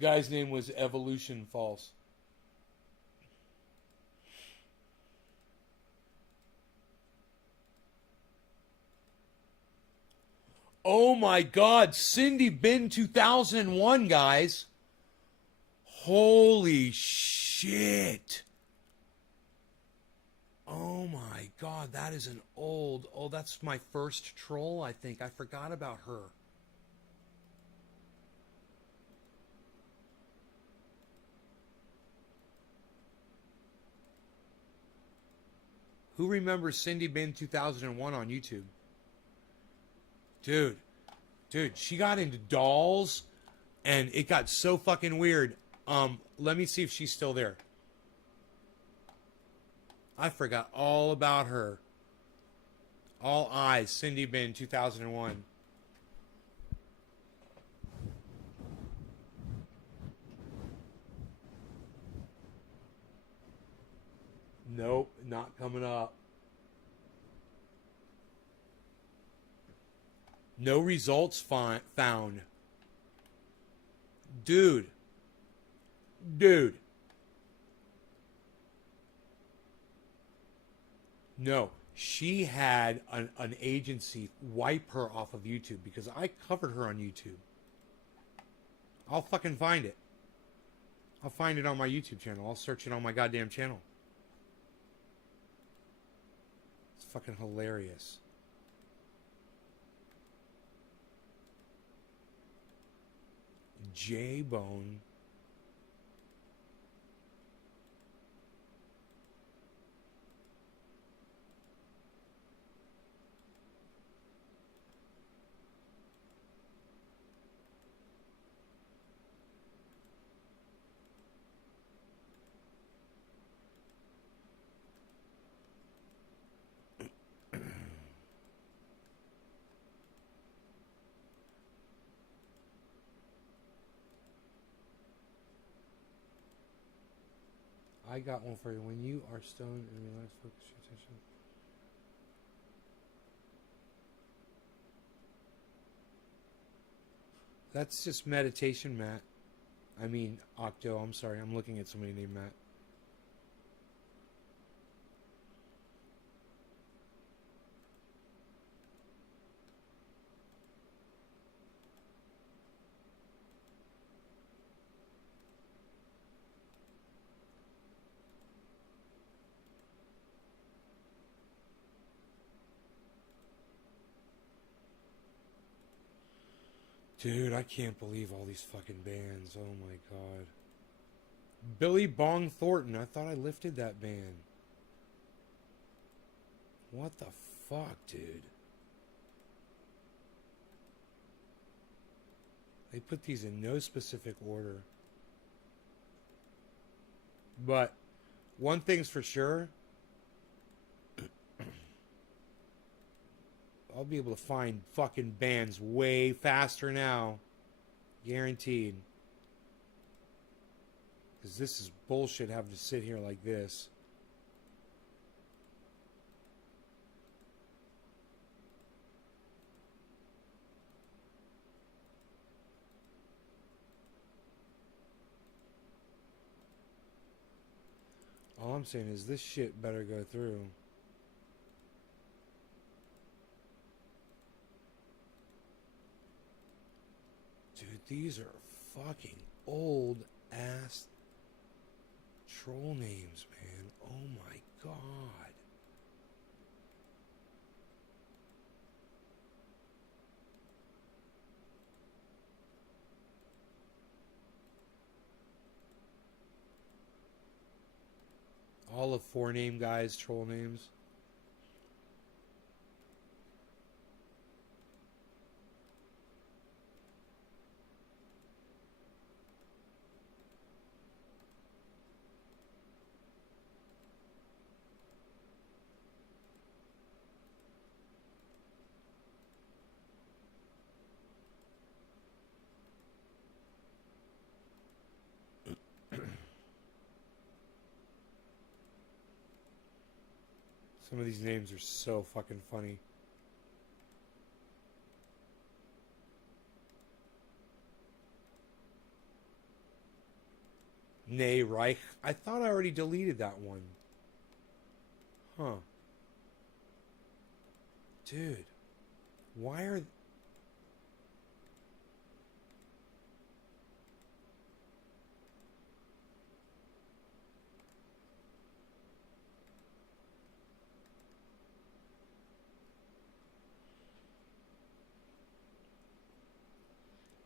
Guy's name was Evolution False. Oh my God, Cindy Bin 2001, guys. Holy shit. Oh my God, that is an old. Oh, that's my first troll, I think. I forgot about her. Who remembers Cindy Bin 2001 on YouTube? Dude, she got into dolls, and it got so fucking weird. Let me see if she's still there. I forgot all about her. All eyes, Cindy Bin 2001. Nope, not coming up. No results found. Dude. No, she had an agency wipe her off of YouTube because I covered her on YouTube. I'll fucking find it. I'll find it on my YouTube channel. I'll search it on my goddamn channel. It's fucking hilarious. J-Bone. I got one for you. When you are stoned and relaxed, focus your attention. That's just meditation, Matt. I mean, Octo, I'm sorry. I'm looking at somebody named Matt. Dude, I can't believe all these fucking bands. Oh my God. Billy Bong Thornton. I thought I lifted that band. What the fuck, dude? They put these in no specific order. But one thing's for sure. I'll be able to find fucking bands way faster now. Guaranteed. Because this is bullshit having to sit here like this. All I'm saying is this shit better go through. Dude, these are fucking old ass troll names, man. Oh my God. All of 4-name guys, troll names. Some of these names are so fucking funny. Nay, Reich. I thought I already deleted that one. Huh. Dude. Why are...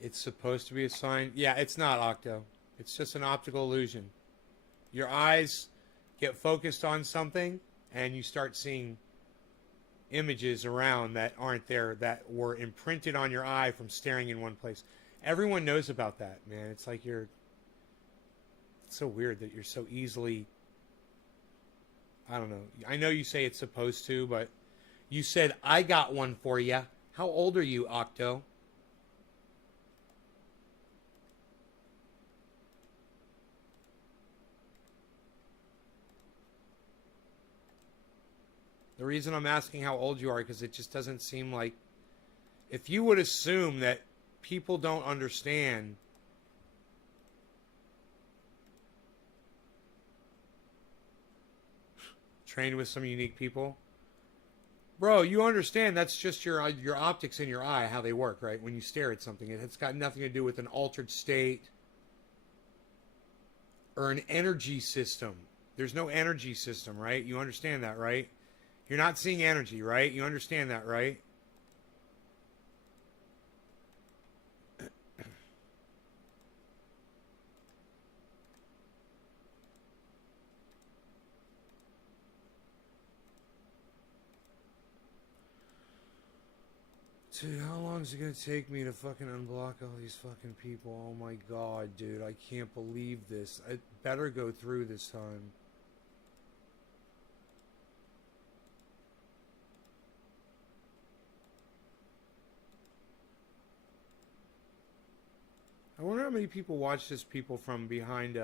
It's supposed to be a sign. Yeah, it's not, Octo. It's just an optical illusion. Your eyes get focused on something, and you start seeing images around that aren't there, that were imprinted on your eye from staring in one place. Everyone knows about that, man. It's like you're... It's so weird that you're so easily... I don't know. I know you say it's supposed to, but you said, I got one for you. How old are you, Octo? The reason I'm asking how old you are, because it just doesn't seem like... If you would assume that people don't understand... Trained with some unique people. Bro, you understand that's just your optics in your eye, how they work, right? When you stare at something. It's got nothing to do with an altered state or an energy system. There's no energy system, right? You understand that, right? You're not seeing energy, right? You understand that, right? Dude, how long is it gonna take me to fucking unblock all these fucking people? Oh my god, dude, I can't believe this. I better go through this time. I wonder how many people watch this, people from behind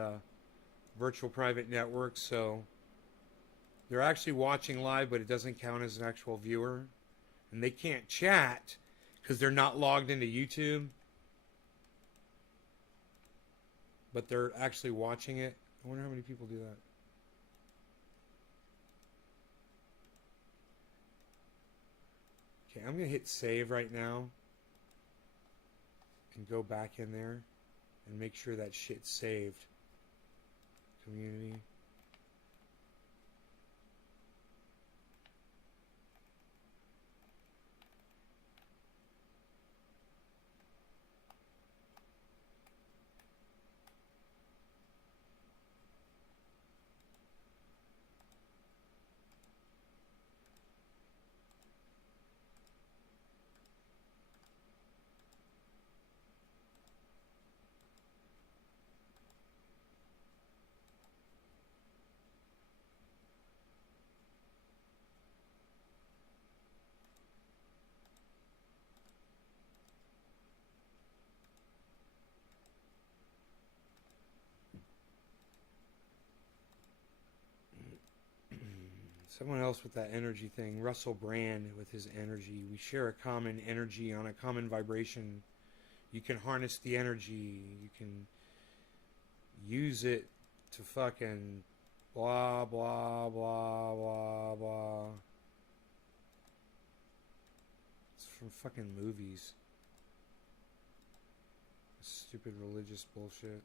virtual private networks, so they're actually watching live, but it doesn't count as an actual viewer. And they can't chat because they're not logged into YouTube. But they're actually watching it. I wonder how many people do that. Okay, I'm going to hit save right now. And go back in there. And make sure that shit's saved. Community. Someone else with that energy thing. Russell Brand with his energy. We share a common energy on a common vibration. You can harness the energy. You can use it to fucking blah, blah, blah, blah, blah. It's from fucking movies. Stupid religious bullshit.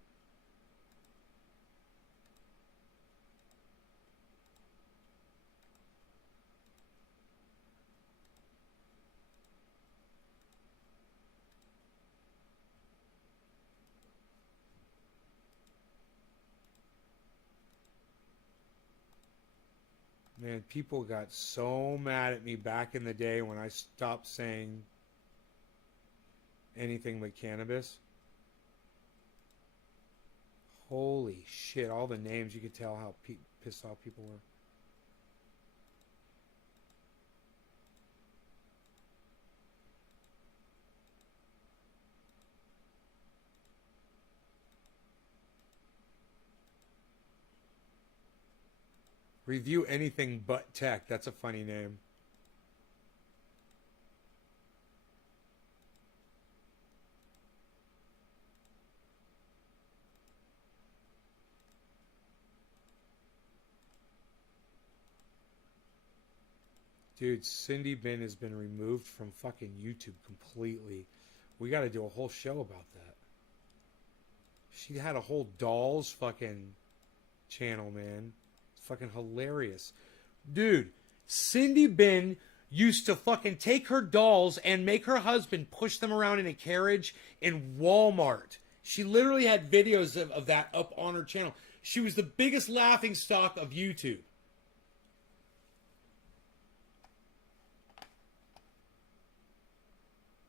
Man, people got so mad at me back in the day when I stopped saying anything but cannabis. Holy shit, all the names, you could tell how pissed off people were. Review anything but tech. That's a funny name. Dude, Cindy Bin has been removed from fucking YouTube completely. We got to do a whole show about that. She had a whole dolls fucking channel, man. It's fucking hilarious. Dude, Cindy Bin used to fucking take her dolls and make her husband push them around in a carriage in Walmart. She literally had videos of that up on her channel. She was the biggest laughing stock of YouTube.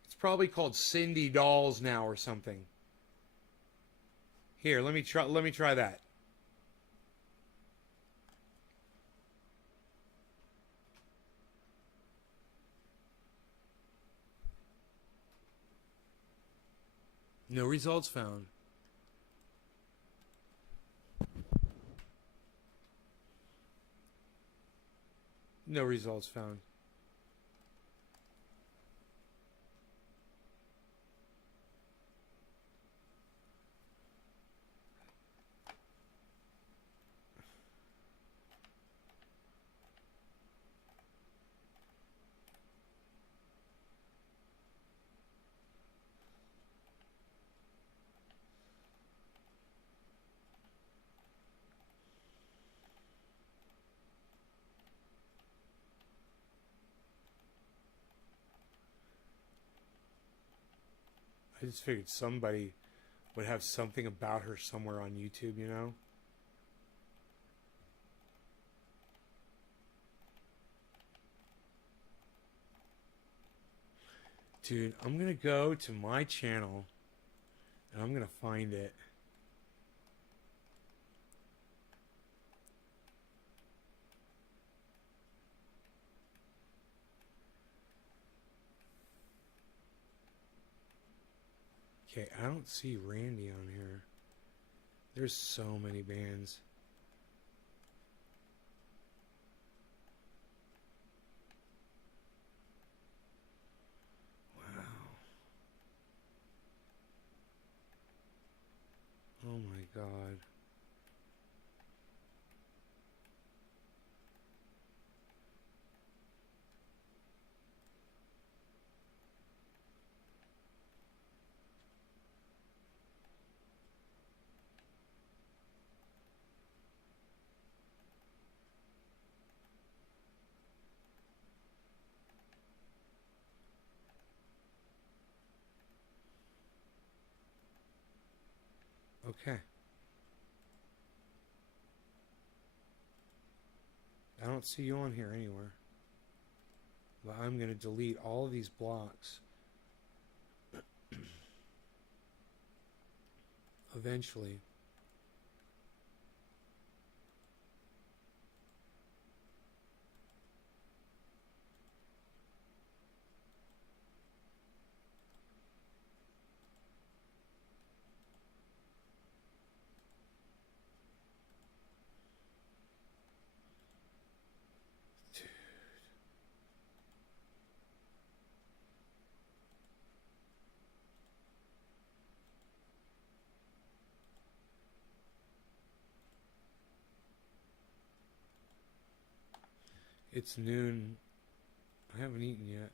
It's probably called Cindy Dolls now or something. Here, let me try that. No results found. No results found. I just figured somebody would have something about her somewhere on YouTube, you know? Dude, I'm going to go to my channel and I'm going to find it. Okay, I don't see Randy on here. There's so many bands. Wow. Oh my God. Okay. I don't see you on here anywhere. But I'm going to delete all of these blocks. Eventually. It's noon. I haven't eaten yet.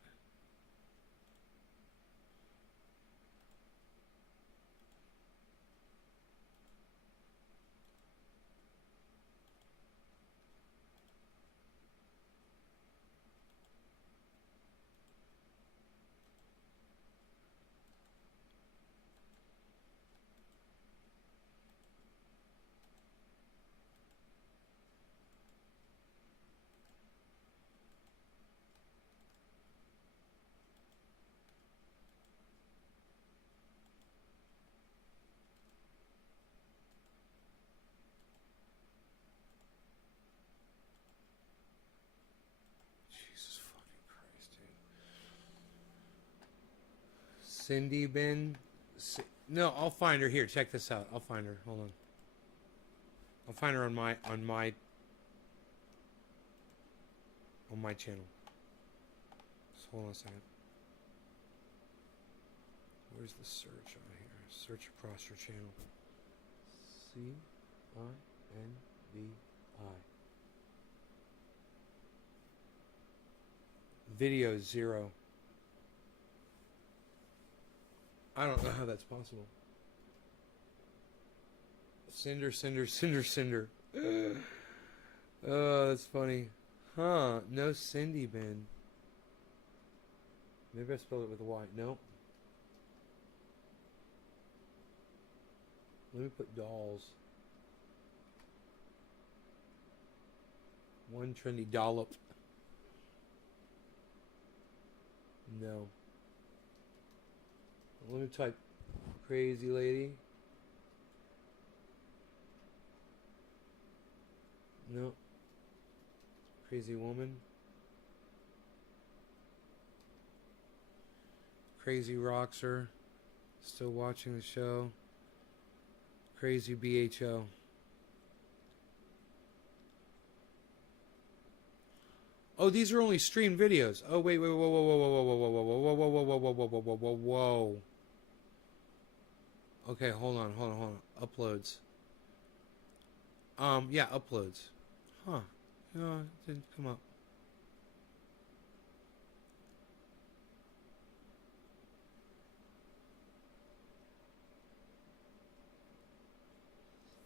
Jesus fucking Christ, dude. Cindy Bin. No, I'll find her here. Check this out. I'll find her. Hold on. I'll find her on my channel. Just hold on a second. Where's the search on here? Search across your channel. CINDI. Video 0. I don't know how that's possible. Cinder, cinder, cinder, cinder. Oh, that's funny. Huh, no Cindy bin. Maybe I spelled it with a Y. Nope. Let me put dolls. One trendy dollop. No. Let me type crazy lady. No. Crazy woman. Crazy Roxer. Still watching the show. Crazy BHO. Oh, these are only streamed videos. Oh, wait, whoa, whoa, whoa, whoa, whoa, whoa, whoa, whoa, whoa, whoa, whoa, whoa, whoa, whoa, whoa, whoa, whoa. Okay, hold on. Uploads. Yeah, uploads. Huh. No, it didn't come up.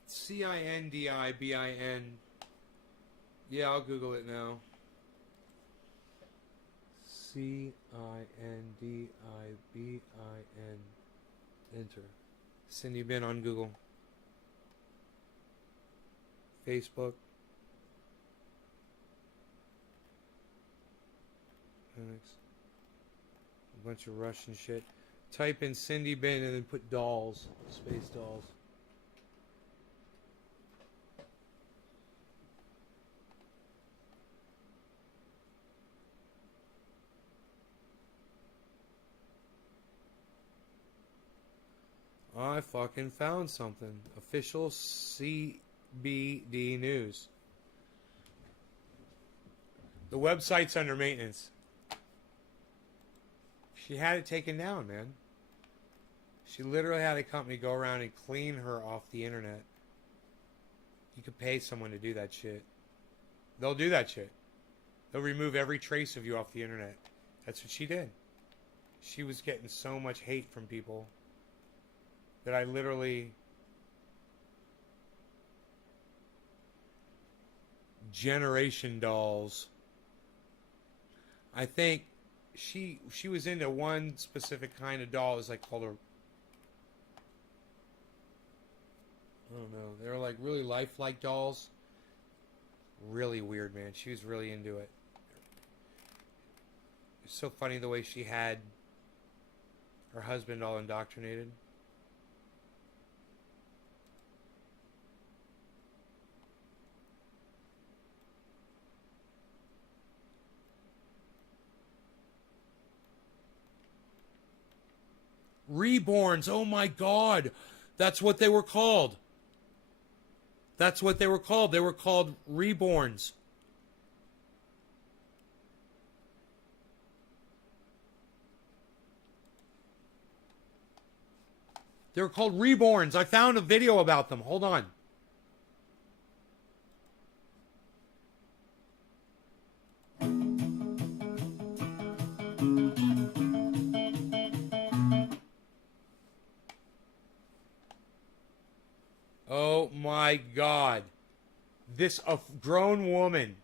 CINDIBIN. Yeah, I'll Google it now. CINDIBIN. Enter. Cindy Bin on Google. Facebook. Next. A bunch of Russian shit. Type in Cindy Bin and then put dolls. Space dolls. I fucking found something. Official CBD News. The website's under maintenance. She had it taken down, man. She literally had a company go around and clean her off the internet. You could pay someone to do that shit. They'll do that shit. They'll remove every trace of you off the internet. That's what she did. She was getting so much hate from people that I literally Generation Dolls. I think she was into one specific kind of doll. It was like called a, I don't know. They were like really lifelike dolls. Really weird, man. She was really into it. It's so funny the way she had her husband all indoctrinated. Reborns, oh my god. That's what they were called. That's what they were called. They were called Reborns. They were called Reborns. I found a video about them. Hold on. Oh my god. This, a grown woman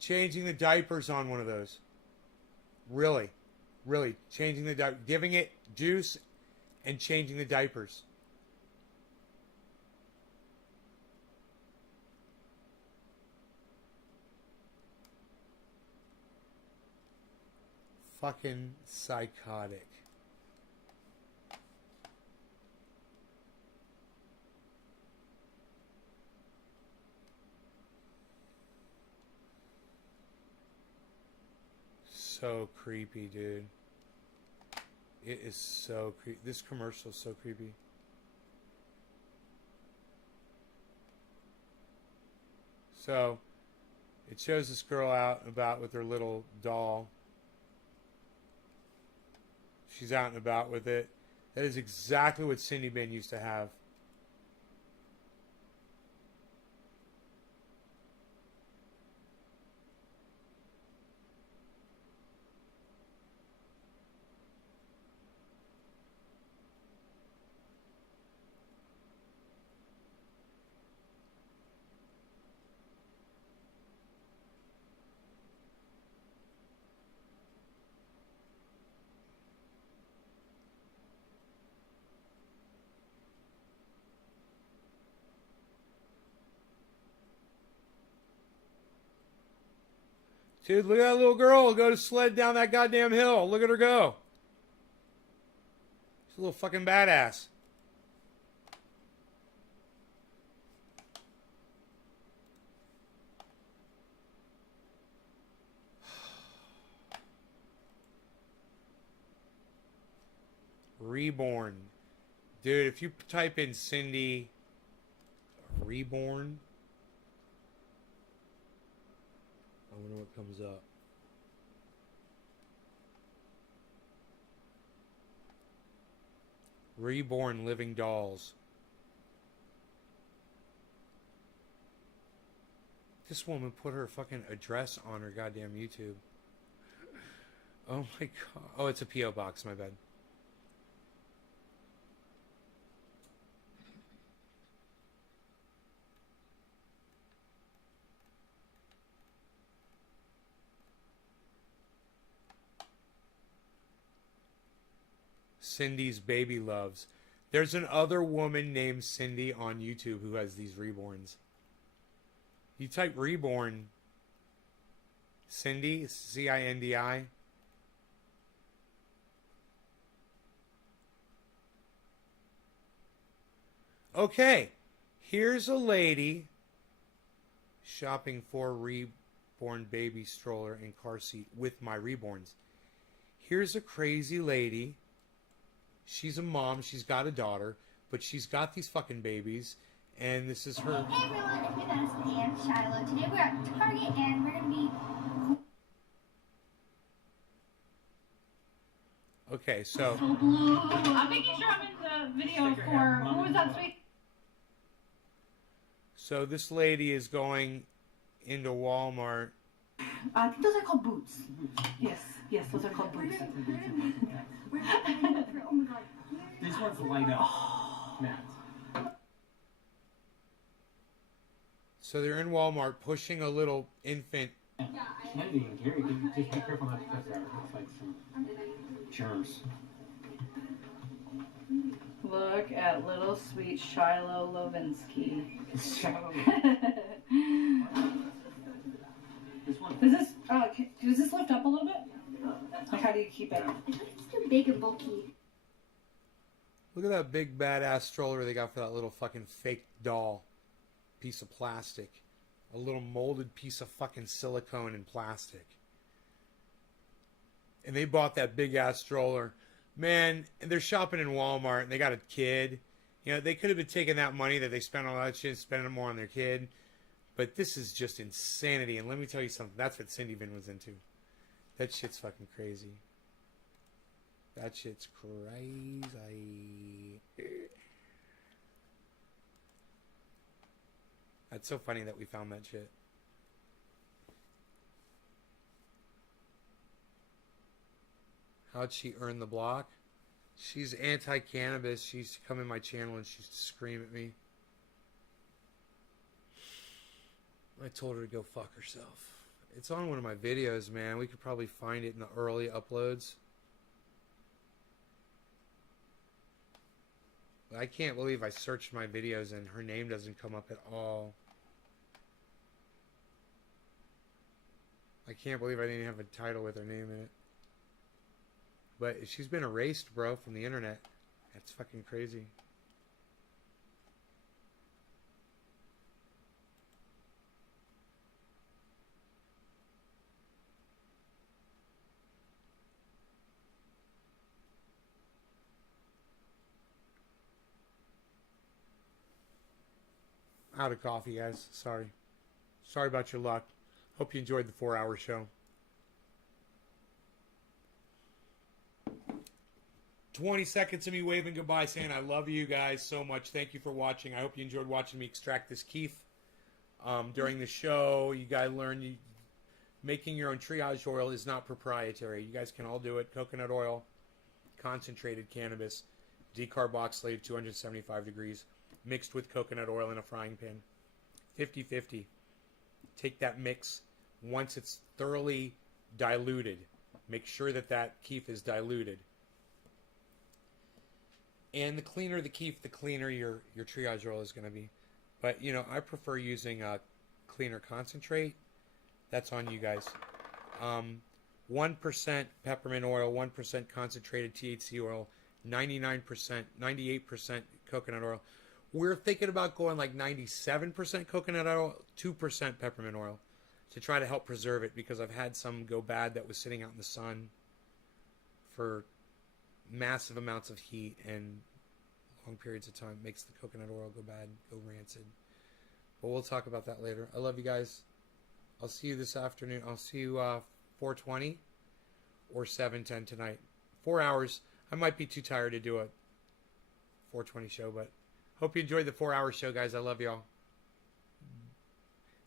changing the diapers on one of those. Really changing the diaper, giving it juice and changing the diapers. Fucking psychotic. So creepy, dude. It is so creepy. This commercial is so creepy. So, it shows this girl out and about with her little doll. She's out and about with it. That is exactly what Cindy Bin used to have. Dude, look at that little girl go to sled down that goddamn hill. Look at her go. She's a little fucking badass. Reborn. Dude, if you type in Cindy Reborn, I wonder what comes up. Reborn Living Dolls. This woman put her fucking address on her goddamn YouTube. Oh my god. Oh, it's a P.O. box, my bad. Cindy's Baby Loves. There's another woman named Cindy on YouTube who has these reborns. You type reborn, Cindy, Cindi. Okay, here's a lady shopping for reborn baby stroller and car seat with my reborns. Here's a crazy lady. She's a mom. She's got a daughter, but she's got these fucking babies, and this is her. Hey everyone, it's me, Dennis and Shiloh. Today we're at Target and we're gonna be. Okay, so. So blue. I'm making sure I'm in the video for who was that sweet? So this lady is going into Walmart. I think those are called boots. Yes, those are called boots. We're gonna for, oh my god. These ones light up. Matt. So they're in Walmart pushing a little infant. Kennedy and Gary, just be careful not to touch that. It looks like some germs. Look at little sweet Shiloh Lovinsky. This one. Does this lift up a little bit? Like, how do you keep it? I think it's too big and bulky. Look at that big badass stroller they got for that little fucking fake doll piece of plastic. A little molded piece of fucking silicone and plastic. And they bought that big ass stroller. Man, and they're shopping in Walmart and they got a kid. You know, they could have been taking that money that they spent on that shit and spending it more on their kid. But this is just insanity. And let me tell you something. That's what Cindy Vin was into. That shit's fucking crazy. That shit's crazy. That's so funny that we found that shit. How'd she earn the block? She's anti-cannabis. She used to come in my channel and she used to scream at me. I told her to go fuck herself. It's on one of my videos, man. We could probably find it in the early uploads. But I can't believe I searched my videos and her name doesn't come up at all. I can't believe I didn't have a title with her name in it. But she's been erased, bro, from the internet. That's fucking crazy. Out of coffee, guys. Sorry. Sorry about your luck. Hope you enjoyed the 4-hour show. 20 seconds of me waving goodbye, saying I love you guys so much. Thank you for watching. I hope you enjoyed watching me extract this keef. During the show, you guys learned making your own triage oil is not proprietary. You guys can all do it. Coconut oil, concentrated cannabis, decarboxylated 275 degrees, mixed with coconut oil in a frying pan. 50-50. Take that mix. Once it's thoroughly diluted, make sure that that keef is diluted. And the cleaner the keef, the cleaner your triage oil is going to be. But, you know, I prefer using a cleaner concentrate. That's on you guys. 1% peppermint oil, 1% concentrated THC oil, 99%, 98% coconut oil. We're thinking about going like 97% coconut oil, 2% peppermint oil to try to help preserve it, because I've had some go bad that was sitting out in the sun for massive amounts of heat and long periods of time. It makes the coconut oil go bad, go rancid. But we'll talk about that later. I love you guys. I'll see you this afternoon. I'll see you 4:20 or 7:10 tonight. 4 hours. I might be too tired to do a 4:20 show, but hope you enjoyed the 4-hour show, guys. I love y'all.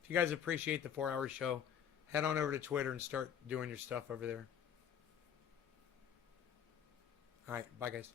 If you guys appreciate the 4-hour show, head on over to Twitter and start doing your stuff over there. All right. Bye, guys.